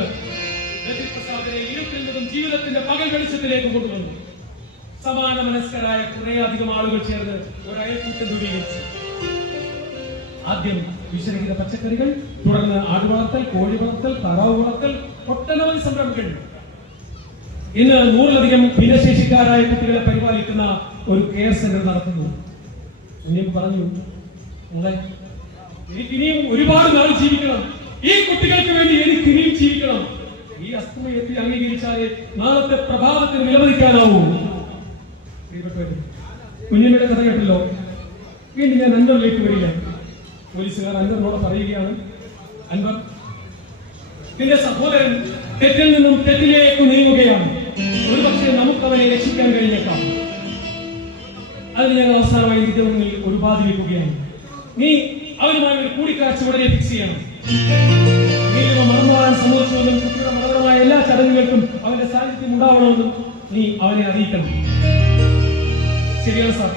ബദ്രിപ്രസാദിനെ ഇരുട്ടിൽ നിന്നും ജീവിതത്തിന്റെ പകൽ വെളിച്ചത്തിലേക്ക് കൊണ്ടുവന്നു. സമാന മനസ്കരായ കുറെ അധികം ആളുകൾ ചേർന്ന് ഒരു അയൽക്കൂട്ടം രൂപീകരിച്ചു. ആദ്യം വിഷരഹിത പച്ചക്കറികൾ, തുടർന്ന് ആട് വളർത്തൽ, കോഴി വളർത്തൽ, താറാവ് വളർത്തൽ, ഒട്ടനവധി സംരംഭങ്ങൾ. ഇന്ന് 100-ലധികം ഭിന്നശേഷിക്കാരായ കുട്ടികളെ പരിപാലിക്കുന്ന ഒരു കെയർ സെന്റർ നടത്തുന്നു. എനിക്ക് പറഞ്ഞു, എനിക്കിനിയും ഒരുപാട് നാൾ ജീവിക്കണം, ഈ കുട്ടികൾക്ക് വേണ്ടി എനിക്കിനിയും ജീവിക്കണം. ഈ അസ്തമയത്തിൽ അംഗീകരിച്ചാലേ നാളത്തെ പ്രഭാതത്തിന് വിലമതിക്കാനാവൂ. കുഞ്ഞിന്റെ കഥ കേട്ടല്ലോ. വീണ്ടും ഞാൻ അൻവറിലേക്ക് വരികയാണ്. പോലീസുകാർ അൻവറിനോട് പറയുകയാണ്, അൻവർ, നിന്റെ സഹോദരൻ തെറ്റിൽ നിന്നും തെറ്റിലേക്ക് നീങ്ങുകയാണ്. ഒരുപക്ഷെ നമുക്ക് അവനെ രക്ഷിക്കാൻ കഴിഞ്ഞേക്കാം. അതിന് ഞങ്ങൾ അവസാനമായി നിന്റെ മുന്നിൽ ഒരു ഉപാധി വെക്കുകയാണ്. നീ അവനുമായി ഒരു കൂടിക്കാഴ്ച ഉടനെ ഫിക്സ് ചെയ്യണം. നീ നീലിമ മറന്നുപോകാൻ സമ്മതിച്ചുവെന്നും കുട്ടിയുടെ മതപരമായ എല്ലാ ചടങ്ങുകൾക്കും അവന്റെ സാന്നിധ്യം ഉണ്ടാവണമെന്നും നീ അവനെ അറിയിക്കണം. ശരിയാണ് സാർ.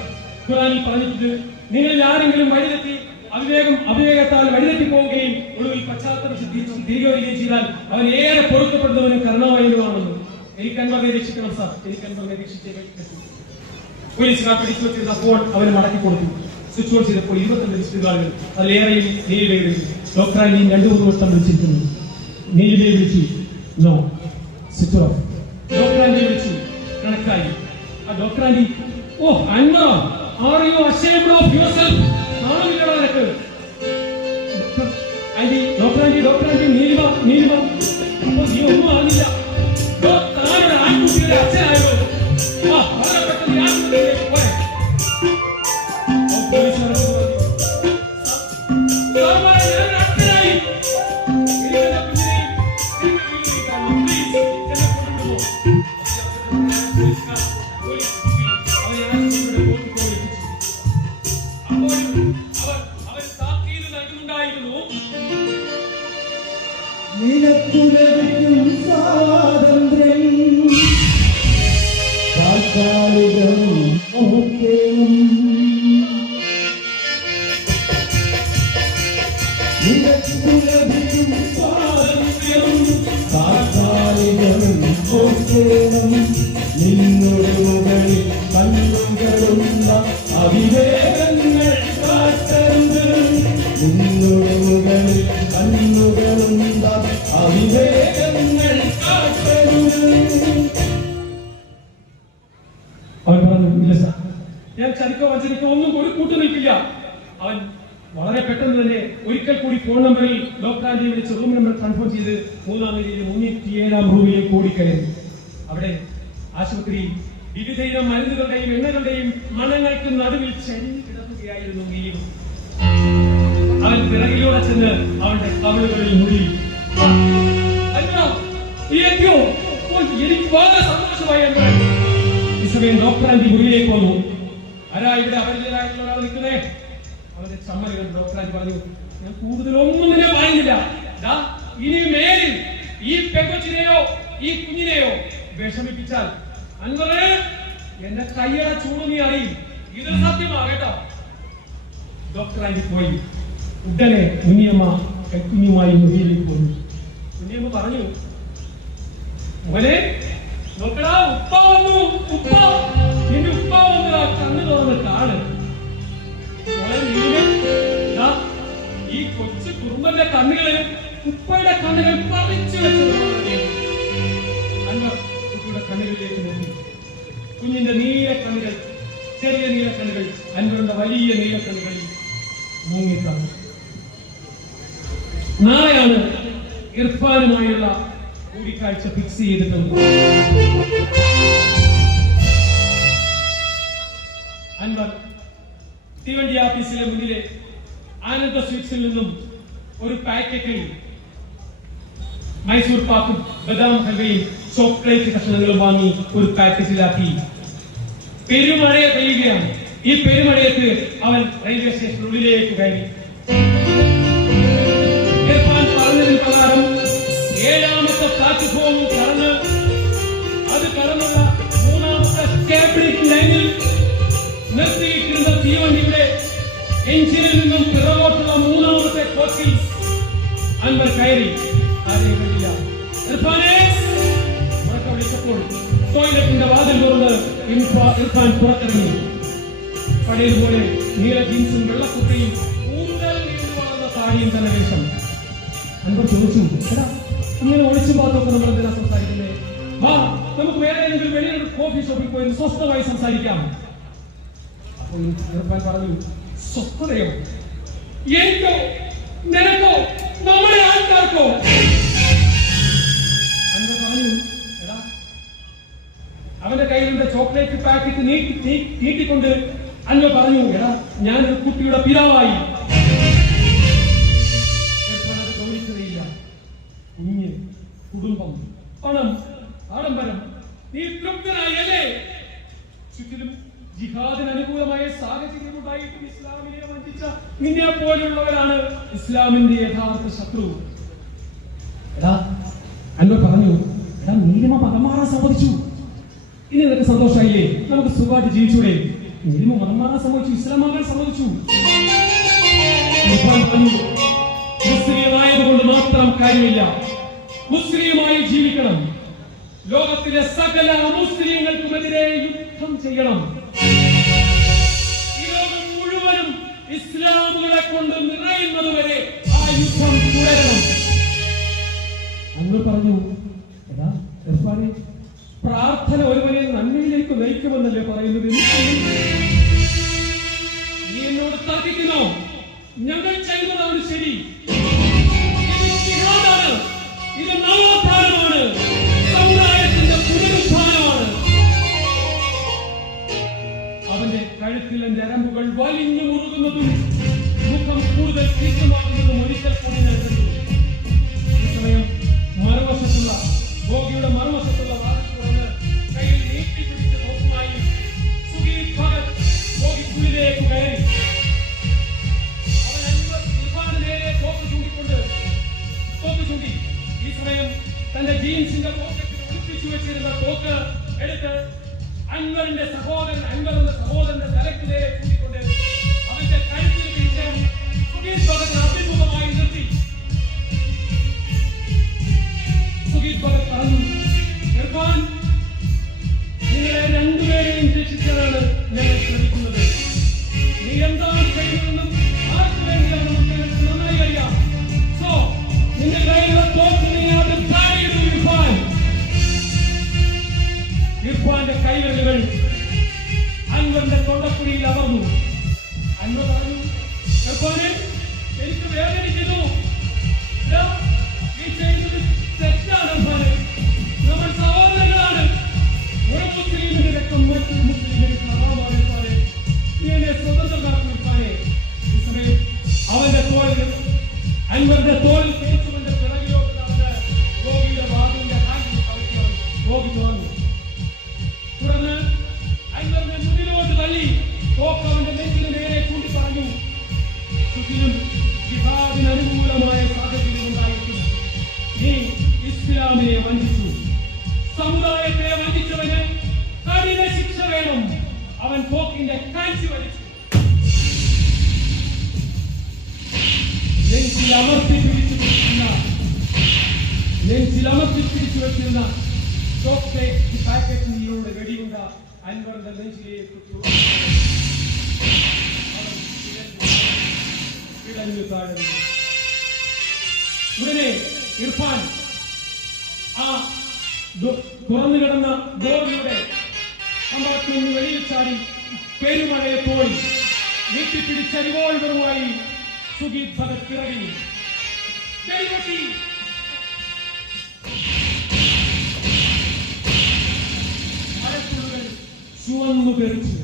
ഖുർആനിൽ പറഞ്ഞിട്ട് നിങ്ങളിൽ ആരെങ്കിലും വഴിതെറ്റി അവിവേകത്താൽ വഴിതെറ്റി പോവുകയും ഒടുവിൽ പശ്ചാത്തലം തിരികെ വരികയും ചെയ്താൽ അവൻ ഏറെ പൊറുക്കപ്പെടുന്നവനും കരുണാമയനുമാണെന്ന്. എനിക്ക് അൻവറിനെ രക്ഷിക്കണം സാർ, എനിക്ക് അൻവറിനെ രക്ഷിച്ചേ പറ്റൂ. പോലീസുകാർ പിടിച്ചു വെച്ചിരുന്ന ഫോൺ അവന് മടക്കി കൊടുത്തു. സ്വിച്ച് ഓൺ ചെയ്തപ്പോൾ 22 മിസ്ഡ് കാളുകൾ, അതിലേറെയും നീലിമയെ വിളിച്ചു. ഡോക്ടർ ആന്റിയും 2-3 വട്ടം വിളിച്ചിരിക്കുന്നു. നീലിമയെ വിളിച്ചു, നോ, സ്വിച്ച് ഓഫ്. ഡോക്ടർ ആന്റിയെ വിളിച്ചു, കണക്കായി. ആ doctor aunty, oh Anwar, are you ashamed of yourself? നാണമില്ലടാ നിനക്ക്. ഡോക്ടർ ആന്റി നീലിമ നീ ഒന്നും അറിഞ്ഞില്ല. താനൊരു ആൺകുട്ടിയുടെ അച്ഛനായോ? വളരെ പെട്ടെന്ന് ആശുപത്രിയിലേക്ക് പോരെ. നിനക്കുലവിക്കും സ്വാതന്ത്ര്യം താൽക്കാലികം ഓക്കേവും നിനക്കുലവിക്കും സ്വാതന്ത്ര്യം താൽക്കാലികം ഓക്കേവും നിന്നുടെ മുകളിൽ കണ്ണുകളുള്ള അവിവേകങ്ങൾ കാട്ടരുത്. നിന്നുടെ മുകളിൽ കണ്ണുകളുണ്ട അവിവേകങ്ങൾ കാട്ടരുത്. അവൻ പറഞ്ഞു, ഇല്ല സാർ, ഞാൻ ചതിക്കോ വഞ്ചനിക്കോ ഒന്നും കൂട്ടു നിൽക്കില്ല. അവൻ വളരെ പെട്ടെന്ന് തന്നെ ഒരിക്കൽ കൂടി ഫോൺ നമ്പറിൽ ഡോക്ടർ ആന്റിയെ വിളിച്ച് റൂം നമ്പർ കൺഫേം ചെയ്ത് 3-ാം നിലയിൽ 307-ാം റൂമിലേക്ക് ഓടിക്കയറി. അവിടെ ആശുപത്രിയിൽ വിവിധയിനം മരുന്നുകളുടെയും എണ്ണകളുടെയും മണങ്ങൾക്ക് നടുവിൽ ചരിഞ്ഞു കിടക്കുകയായിരുന്നു നീലിമ. അവൻ പിറകിലൂടെ ചെന്ന് അവന്റെ കവിളുകളിൽ മുടി. എനിക്ക് വളരെ സന്തോഷമായി എന്ന് ഈ സമയം ഡോക്ടർ ആന്റി മുറിയിലേക്ക് വന്നു. ആരാ ഇവിടെ അപരിചിതരായിട്ടുള്ള ഒരാൾ നിൽക്കുന്നേ? അവന്റെ ചമ്മലുകൾ ഡോക്ടർ ആന്റി പറഞ്ഞു, ഞാൻ കൂടുതലൊന്നും തന്നെ പറയുന്നില്ല. ഇനി മേലിൽ ഈ പെങ്കൊച്ചിനെയോ ഈ കുഞ്ഞിനെയോ വിഷമിപ്പിച്ചാൽ അൻവറേ എന്റെ കയ്യുടെ ചൂട് നീ അറിയും. ഇത് സത്യമാണ് കേട്ടോ. ഡോക്ടർ ആന്റി പോയി. ഉടനെ കുഞ്ഞിയമ്മ കുഞ്ഞുമായി മുറിയിലേക്ക് പോയി. കുഞ്ഞിയമ്മ പറഞ്ഞു, മോനെ നോക്കടാ, ഉപ്പ വന്നു, ഉപ്പ നിന്റെ ഉപ്പ വന്നു, കണ്ണ് തുറന്ന് കാണ്. ഈ കൊച്ചു കുറുമ്പന്റെ കണ്ണുകള് ഉപ്പയുടെ കണ്ണുകൾ പറിച്ചു വെച്ചതാണ്. അൻവർ കുട്ടിയുടെ കണ്ണുകളിലേക്ക് നോക്കി. കുഞ്ഞിന്റെ നീല കണ്ണുകൾ, ചെറിയ നീല കണ്ണുകൾ അൻവറിന്റെ വലിയ നീല കണ്ണുകളിൽ മുങ്ങിക്കാണും. നാളെയാണ് ഇർഫാനുമായുള്ള കൂടിക്കാഴ്ച ഫിക്സ് ചെയ്തിട്ടുണ്ട്. അൻവർ തീവണ്ടി ഓഫീസിലെ മുന്നിലെ ആനന്ദ സ്വീറ്റ്സിൽ നിന്നും ഒരു പാക്കറ്റിൽ മൈസൂർ പാക്കും ബദാം ഹൽവയും ചോക്ലേറ്റ് കഷ്ണങ്ങളും വാങ്ങി ഒരു പാക്കറ്റിലാക്കി. പെരുമഴ പെയ്യുകയാണ്. ഈ പെരുമഴയത്ത് അവൻ റെയിൽവേ സ്റ്റേഷനുള്ളിലേക്ക് കയറി. ഇർഫാൻ പറഞ്ഞതിന് പ്രകാരം 7ാമത്തെ പ്ലാറ്റ്ഫോം കടന്ന് അത് കടന്നുള്ള 3ാമത്തെ സ്റ്റാബ്ലിംഗ് ലൈനിൽ നിർത്തിയിട്ടിരുന്ന തീവണ്ടിയുടെ എഞ്ചിനിൽ നിന്നും പിറകോട്ടുള്ള 3ാമത്തെ കോച്ചിൽ അൻവർ കയറി. ആരെയും കണ്ടില്ല. ഇർഫാനെ ഉറക്കെ വിളിച്ചപ്പോൾ ടോയ്ലറ്റിന്റെ വാതിൽ തുറന്ന് ഇർഫാൻ പുറത്തിറങ്ങി. പഴയതുപോലെ നീല ജീൻസും വെള്ളക്കുട്ടയും കൂടുതൽ നീണ്ടു വളർന്ന താടിയും തന്നെ വേഷം. അൻവർ ചോദിച്ചു, എടാ ഇങ്ങനെ ഒളിച്ചു പാത്തൊക്കെ നമ്മൾ എന്തിനാ സംസാരിക്കുന്നേ? വാ, നമുക്ക് വേറെ ഏതെങ്കിലും വലിയൊരു കോഫി ഷോപ്പിൽ പോയി സ്വസ്ഥമായി സംസാരിക്കാം. അപ്പോൾ ഇർഫാൻ പറഞ്ഞു, സ്വസ്ഥതയോ? എനിക്കോ നിനക്കോ നമ്മുടെ ആൾക്കാർക്കോ? അൻവർ പറഞ്ഞു, എടാ അവന്റെ കയ്യിലുള്ള ചോക്ലേറ്റ് പാക്കറ്റ് നീട്ടിക്കൊണ്ട് അൻവർ പറഞ്ഞു, എടാ ഞാനൊരു കുട്ടിയുടെ പിതാവായി. അത് ഗൗനിച്ചതയില്ല. കുഞ്ഞ്, കുടുംബം, പണം, ആഡംബരം, നീ തൃപ്തനായി അല്ലേ? ചുറ്റിലും ജിഹാദിന് അനുകൂലമായ സാഹചര്യം ഉണ്ടായിട്ടും ഇസ്ലാമിനെ വഞ്ചിച്ച നിന്നെ പോലുള്ളവരാണ് ഇസ്ലാമിന്റെ യഥാർത്ഥ ശത്രു. ഞാൻ നീലിമ മതം മാറാൻ സമ്മതിച്ചു. ഇനി നിനക്ക് സന്തോഷമായില്ലേ? നമുക്ക് സുഖമായിട്ട് ജീവിച്ചൂടെ? നീലിമ മതം മാറാൻ സമ്മതിച്ചു, ഇസ്ലാമാകാൻ സമ്മതിച്ചു. മുസ്ലിമായതുകൊണ്ട് മാത്രം കാര്യമില്ല, മുസ്ലിമായി ജീവിക്കണം. ലോകത്തിലെ സകല മുസ്ലിങ്ങൾക്കുമെതിരെ യുദ്ധം ചെയ്യണം. ഈ ലോകം മുഴുവനും ഇസ്ലാമുകളെ കൊണ്ട് നിറയുന്നതുവരെ ആ യുദ്ധം തുടരണം. അന്ന് പറഞ്ഞു, എടാ ഇർഫാനെ, പ്രാർത്ഥന ഒരുവനെ നന്മയിലേക്ക് നയിക്കുമെന്നല്ലേ പറയുന്നത്? നീ എന്നോട് തർക്കിക്കുന്നോ? ഞങ്ങൾ ചെയ്യുന്നതാണ് ശരി. ഇത് ജിഹാദാണ്, ഇത് നവോത്ഥാനമാണ്, സമുദായത്തിന്റെ പുനരുത്ഥാനമാണ്. അവന്റെ കഴുത്തിലെ ഞരമ്പുകൾ വലിഞ്ഞു മുറുകുന്നതും മുഖം കൂടുതൽ തീക്ഷ്ണമാകുന്നതും ഒരിക്കൽ കൂടി ഞാൻ കണ്ടു. ഈ സമയം മറുവശത്തുള്ള ബോഗിയുടെ മറുവശത്തുള്ള വാഹനത്തുറന്ന് കയ്യിൽ നീട്ടിപ്പിടിച്ച തോക്കുമായി സുഖീത് ഭഗത് ബോഗിക്കുള്ളിലേക്ക് കയറി. ചൂണ്ടി ഈ സമയം തന്റെ ജീൻസിന്റെ പോക്കറ്റിൽ ഒളിപ്പിച്ചു വെച്ചിരുന്ന തോക്ക് എടുത്ത് അൻവറിന്റെ സഹോദരന്റെ തലയ്ക്ക് നേരെ ചൂണ്ടിക്കൊണ്ട് അവന്റെ കഴുത്തിൽ പിടിച്ച് സുഖീത് ഭഗത് അഭിമുഖമായി നിർത്തി. സുഖീത് ഭഗത് പറഞ്ഞു, ഇർഫാൻ, നിങ്ങളെ രണ്ടുപേരെയും രക്ഷിക്കാനാണ് ഞങ്ങൾ ശ്രമിക്കുന്നത്. നീ എന്താണ് ചെയ്യുന്നതെന്നും ആർക്കു വേണ്ടിയാണ് നമുക്ക് നന്നായി അറിയാം. സോ നിന്റെ കയ്യിലുള്ള തോക്ക് നീ അത് താഴെയിടൂ ഇർഫാൻ. ഇർഫാന്റെ കൈവിരലുകൾ അൻവറിന്റെ തൊണ്ടക്കുഴിയിൽ അമർന്നു. അൻവർ പറഞ്ഞു, ഇർഫാനെ, എനിക്ക് വേദനിക്കുന്നു. ഈ ചെയ്യുന്നത് തെറ്റാണ് ഇർഫാനെ. നമ്മൾ സഹോദരങ്ങളാണ്. ഒരു മുസ്ലിമിന്റെ രക്തം മറ്റൊരു മുസ്ലിമിന് ഹറാമാണ് ഇർഫാനെ. നീ എന്നെ സ്വതന്ത്രമാക്കും ഇർഫാനെ. ഈ സമയം അവന്റെ തോളിൽ അൻവറിന്റെ തോളിൽ തേച്ചുകൊണ്ട് പിറകിലോട്ട് നടന്ന് ഗോപിയുടെ വാതിലിന്റെ ഹാൻഡിൽ കളിക്കാൻ ഗോപി തുറന്നു. തുടർന്ന് അൻവറിനെ മുന്നിലോട്ട് തള്ളി തോക്ക് അവന്റെ നെഞ്ചിന് നേരെ ചൂണ്ടി പറഞ്ഞു, ചുറ്റിലും ജിഹാദിന് അനുകൂലമായ സാഹചര്യം ഉണ്ടായിരിക്കും. നീ ഇസ്ലാമിനെ വഞ്ചിച്ചു. സമുദായത്തെ വഞ്ചിച്ചവന് കഠിന ശിക്ഷ വേണം. അവൻ തോക്കിന്റെ കാഞ്ചി വലിച്ചു. നെഞ്ചിൽ അമർത്തി പിടിച്ചു വെച്ചിരുന്ന ചോക്ലേറ്റ് പാക്കറ്റിലൂടെ വെടിയുണ്ട അൻവറിന്റെ നെഞ്ചിലേക്ക് പിടഞ്ഞു താഴുന്നു. ഉടനെ ഇർഫാൻ ആ തുറന്നു കിടന്ന ഡോറിലൂടെ കമ്പാർട്ട്മെന്റ് വെളിയിൽ ചാടി പെരുമഴയെ പോയി നീട്ടിപ്പിടിച്ച റിവോൾവറുമായി സുഖീത് ഭഗത് പിറകി വെടിപൊട്ടി. മഴത്തുള്ളുകൾ ചുവന്നു തെറിച്ചു.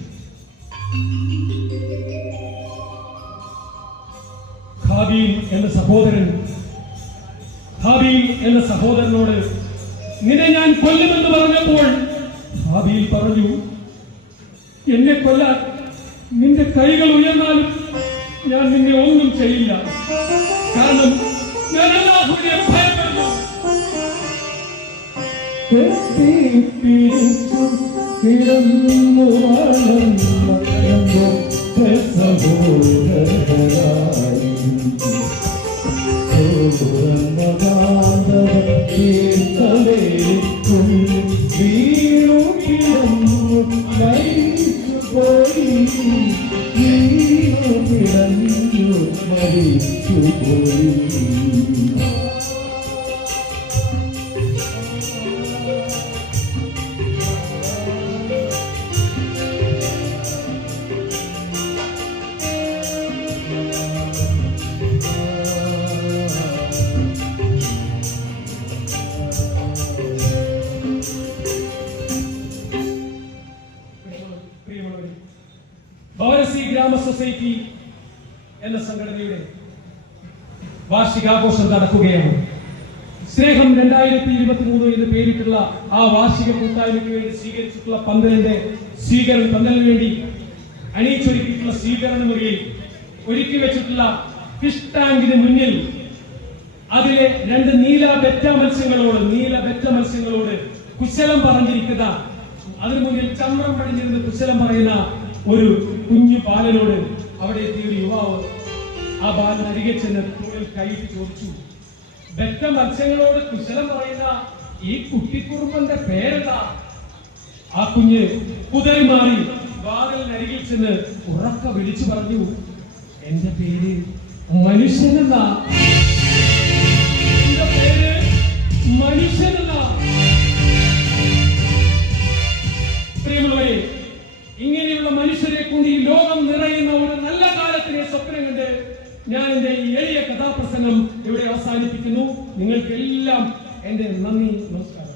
ഹാബീൽ എന്ന സഹോദരനോട് നിന്നെ ഞാൻ കൊല്ലുമെന്ന് പറഞ്ഞപ്പോൾ ഹാബീൽ പറഞ്ഞു, എന്നെ കൊല്ലാൻ നിന്റെ കൈകൾ ഉയർന്നാലും ഞാൻ നിന്നെ ഒന്നും ചെയ്യില്ല. കാരണം ഞാൻ അല്ലാഹുവിനെ ഭയപ്പെടുന്നു. ഗ്രാമ സൊസൈറ്റി എന്ന സംഘടനയുടെ വാർഷികാഘോഷം നടക്കുകയാണ്. സ്നേഹം 2023 എന്ന് പേരിട്ടുള്ള ആ വാർഷിക കൂട്ടായ്മയ്ക്ക് വേണ്ടി സ്വീകരിച്ചിട്ടുള്ള പന്തലിന് വേണ്ടി അണിയിച്ചൊരുക്കിയിട്ടുള്ള സ്വീകരണ മുറിയിൽ ഒരുക്കി വെച്ചിട്ടുള്ള ഫിഷ് ടാങ്കിന് മുന്നിൽ അതിലെ 2 നീല ബെറ്റ മത്സ്യങ്ങളോട് കുശലം പറഞ്ഞിരിക്കുന്ന, അതിനു മുന്നിൽ ചമ്രം പടിഞ്ഞിരുന്ന് കുശലം പറയുന്ന ഒരു കുഞ്ഞു ബാലനോട് അവിടെ എത്തിയ ഒരു യുവാവ് ആ ബാലൻ അരികെ ചെന്ന് തോളിൽ കൈയിട്ട് ചോദിച്ചു, ബെറ്റ മത്സ്യങ്ങളോട് കുശലം പറയുന്ന ഈ കുട്ടിക്കുറുമ്പന്റെ പേരെന്താ? ആ കുഞ്ഞ് കുതറി മാറി വാതിലിനരികിൽ ചെന്ന് ഉറക്ക വിളിച്ചു പറഞ്ഞു, എന്റെ പേര് മനുഷ്യനെന്നാ. എന്റെ പേര് മനുഷ്യനെന്നാ. പ്രിയമുള്ളവരെ, ഇങ്ങനെയുള്ള മനുഷ്യരെ കൊണ്ട് ഈ ലോകം നിറയുന്ന ഒരു നല്ല കാലത്തിനെ സ്വപ്നം കണ്ട് ഞാൻ എന്റെ ഈ എളിയ കഥാപ്രസംഗം ഇവിടെ അവസാനിപ്പിക്കുന്നു. നിങ്ങൾക്കെല്ലാം എന്റെ നന്ദി, നമസ്കാരം.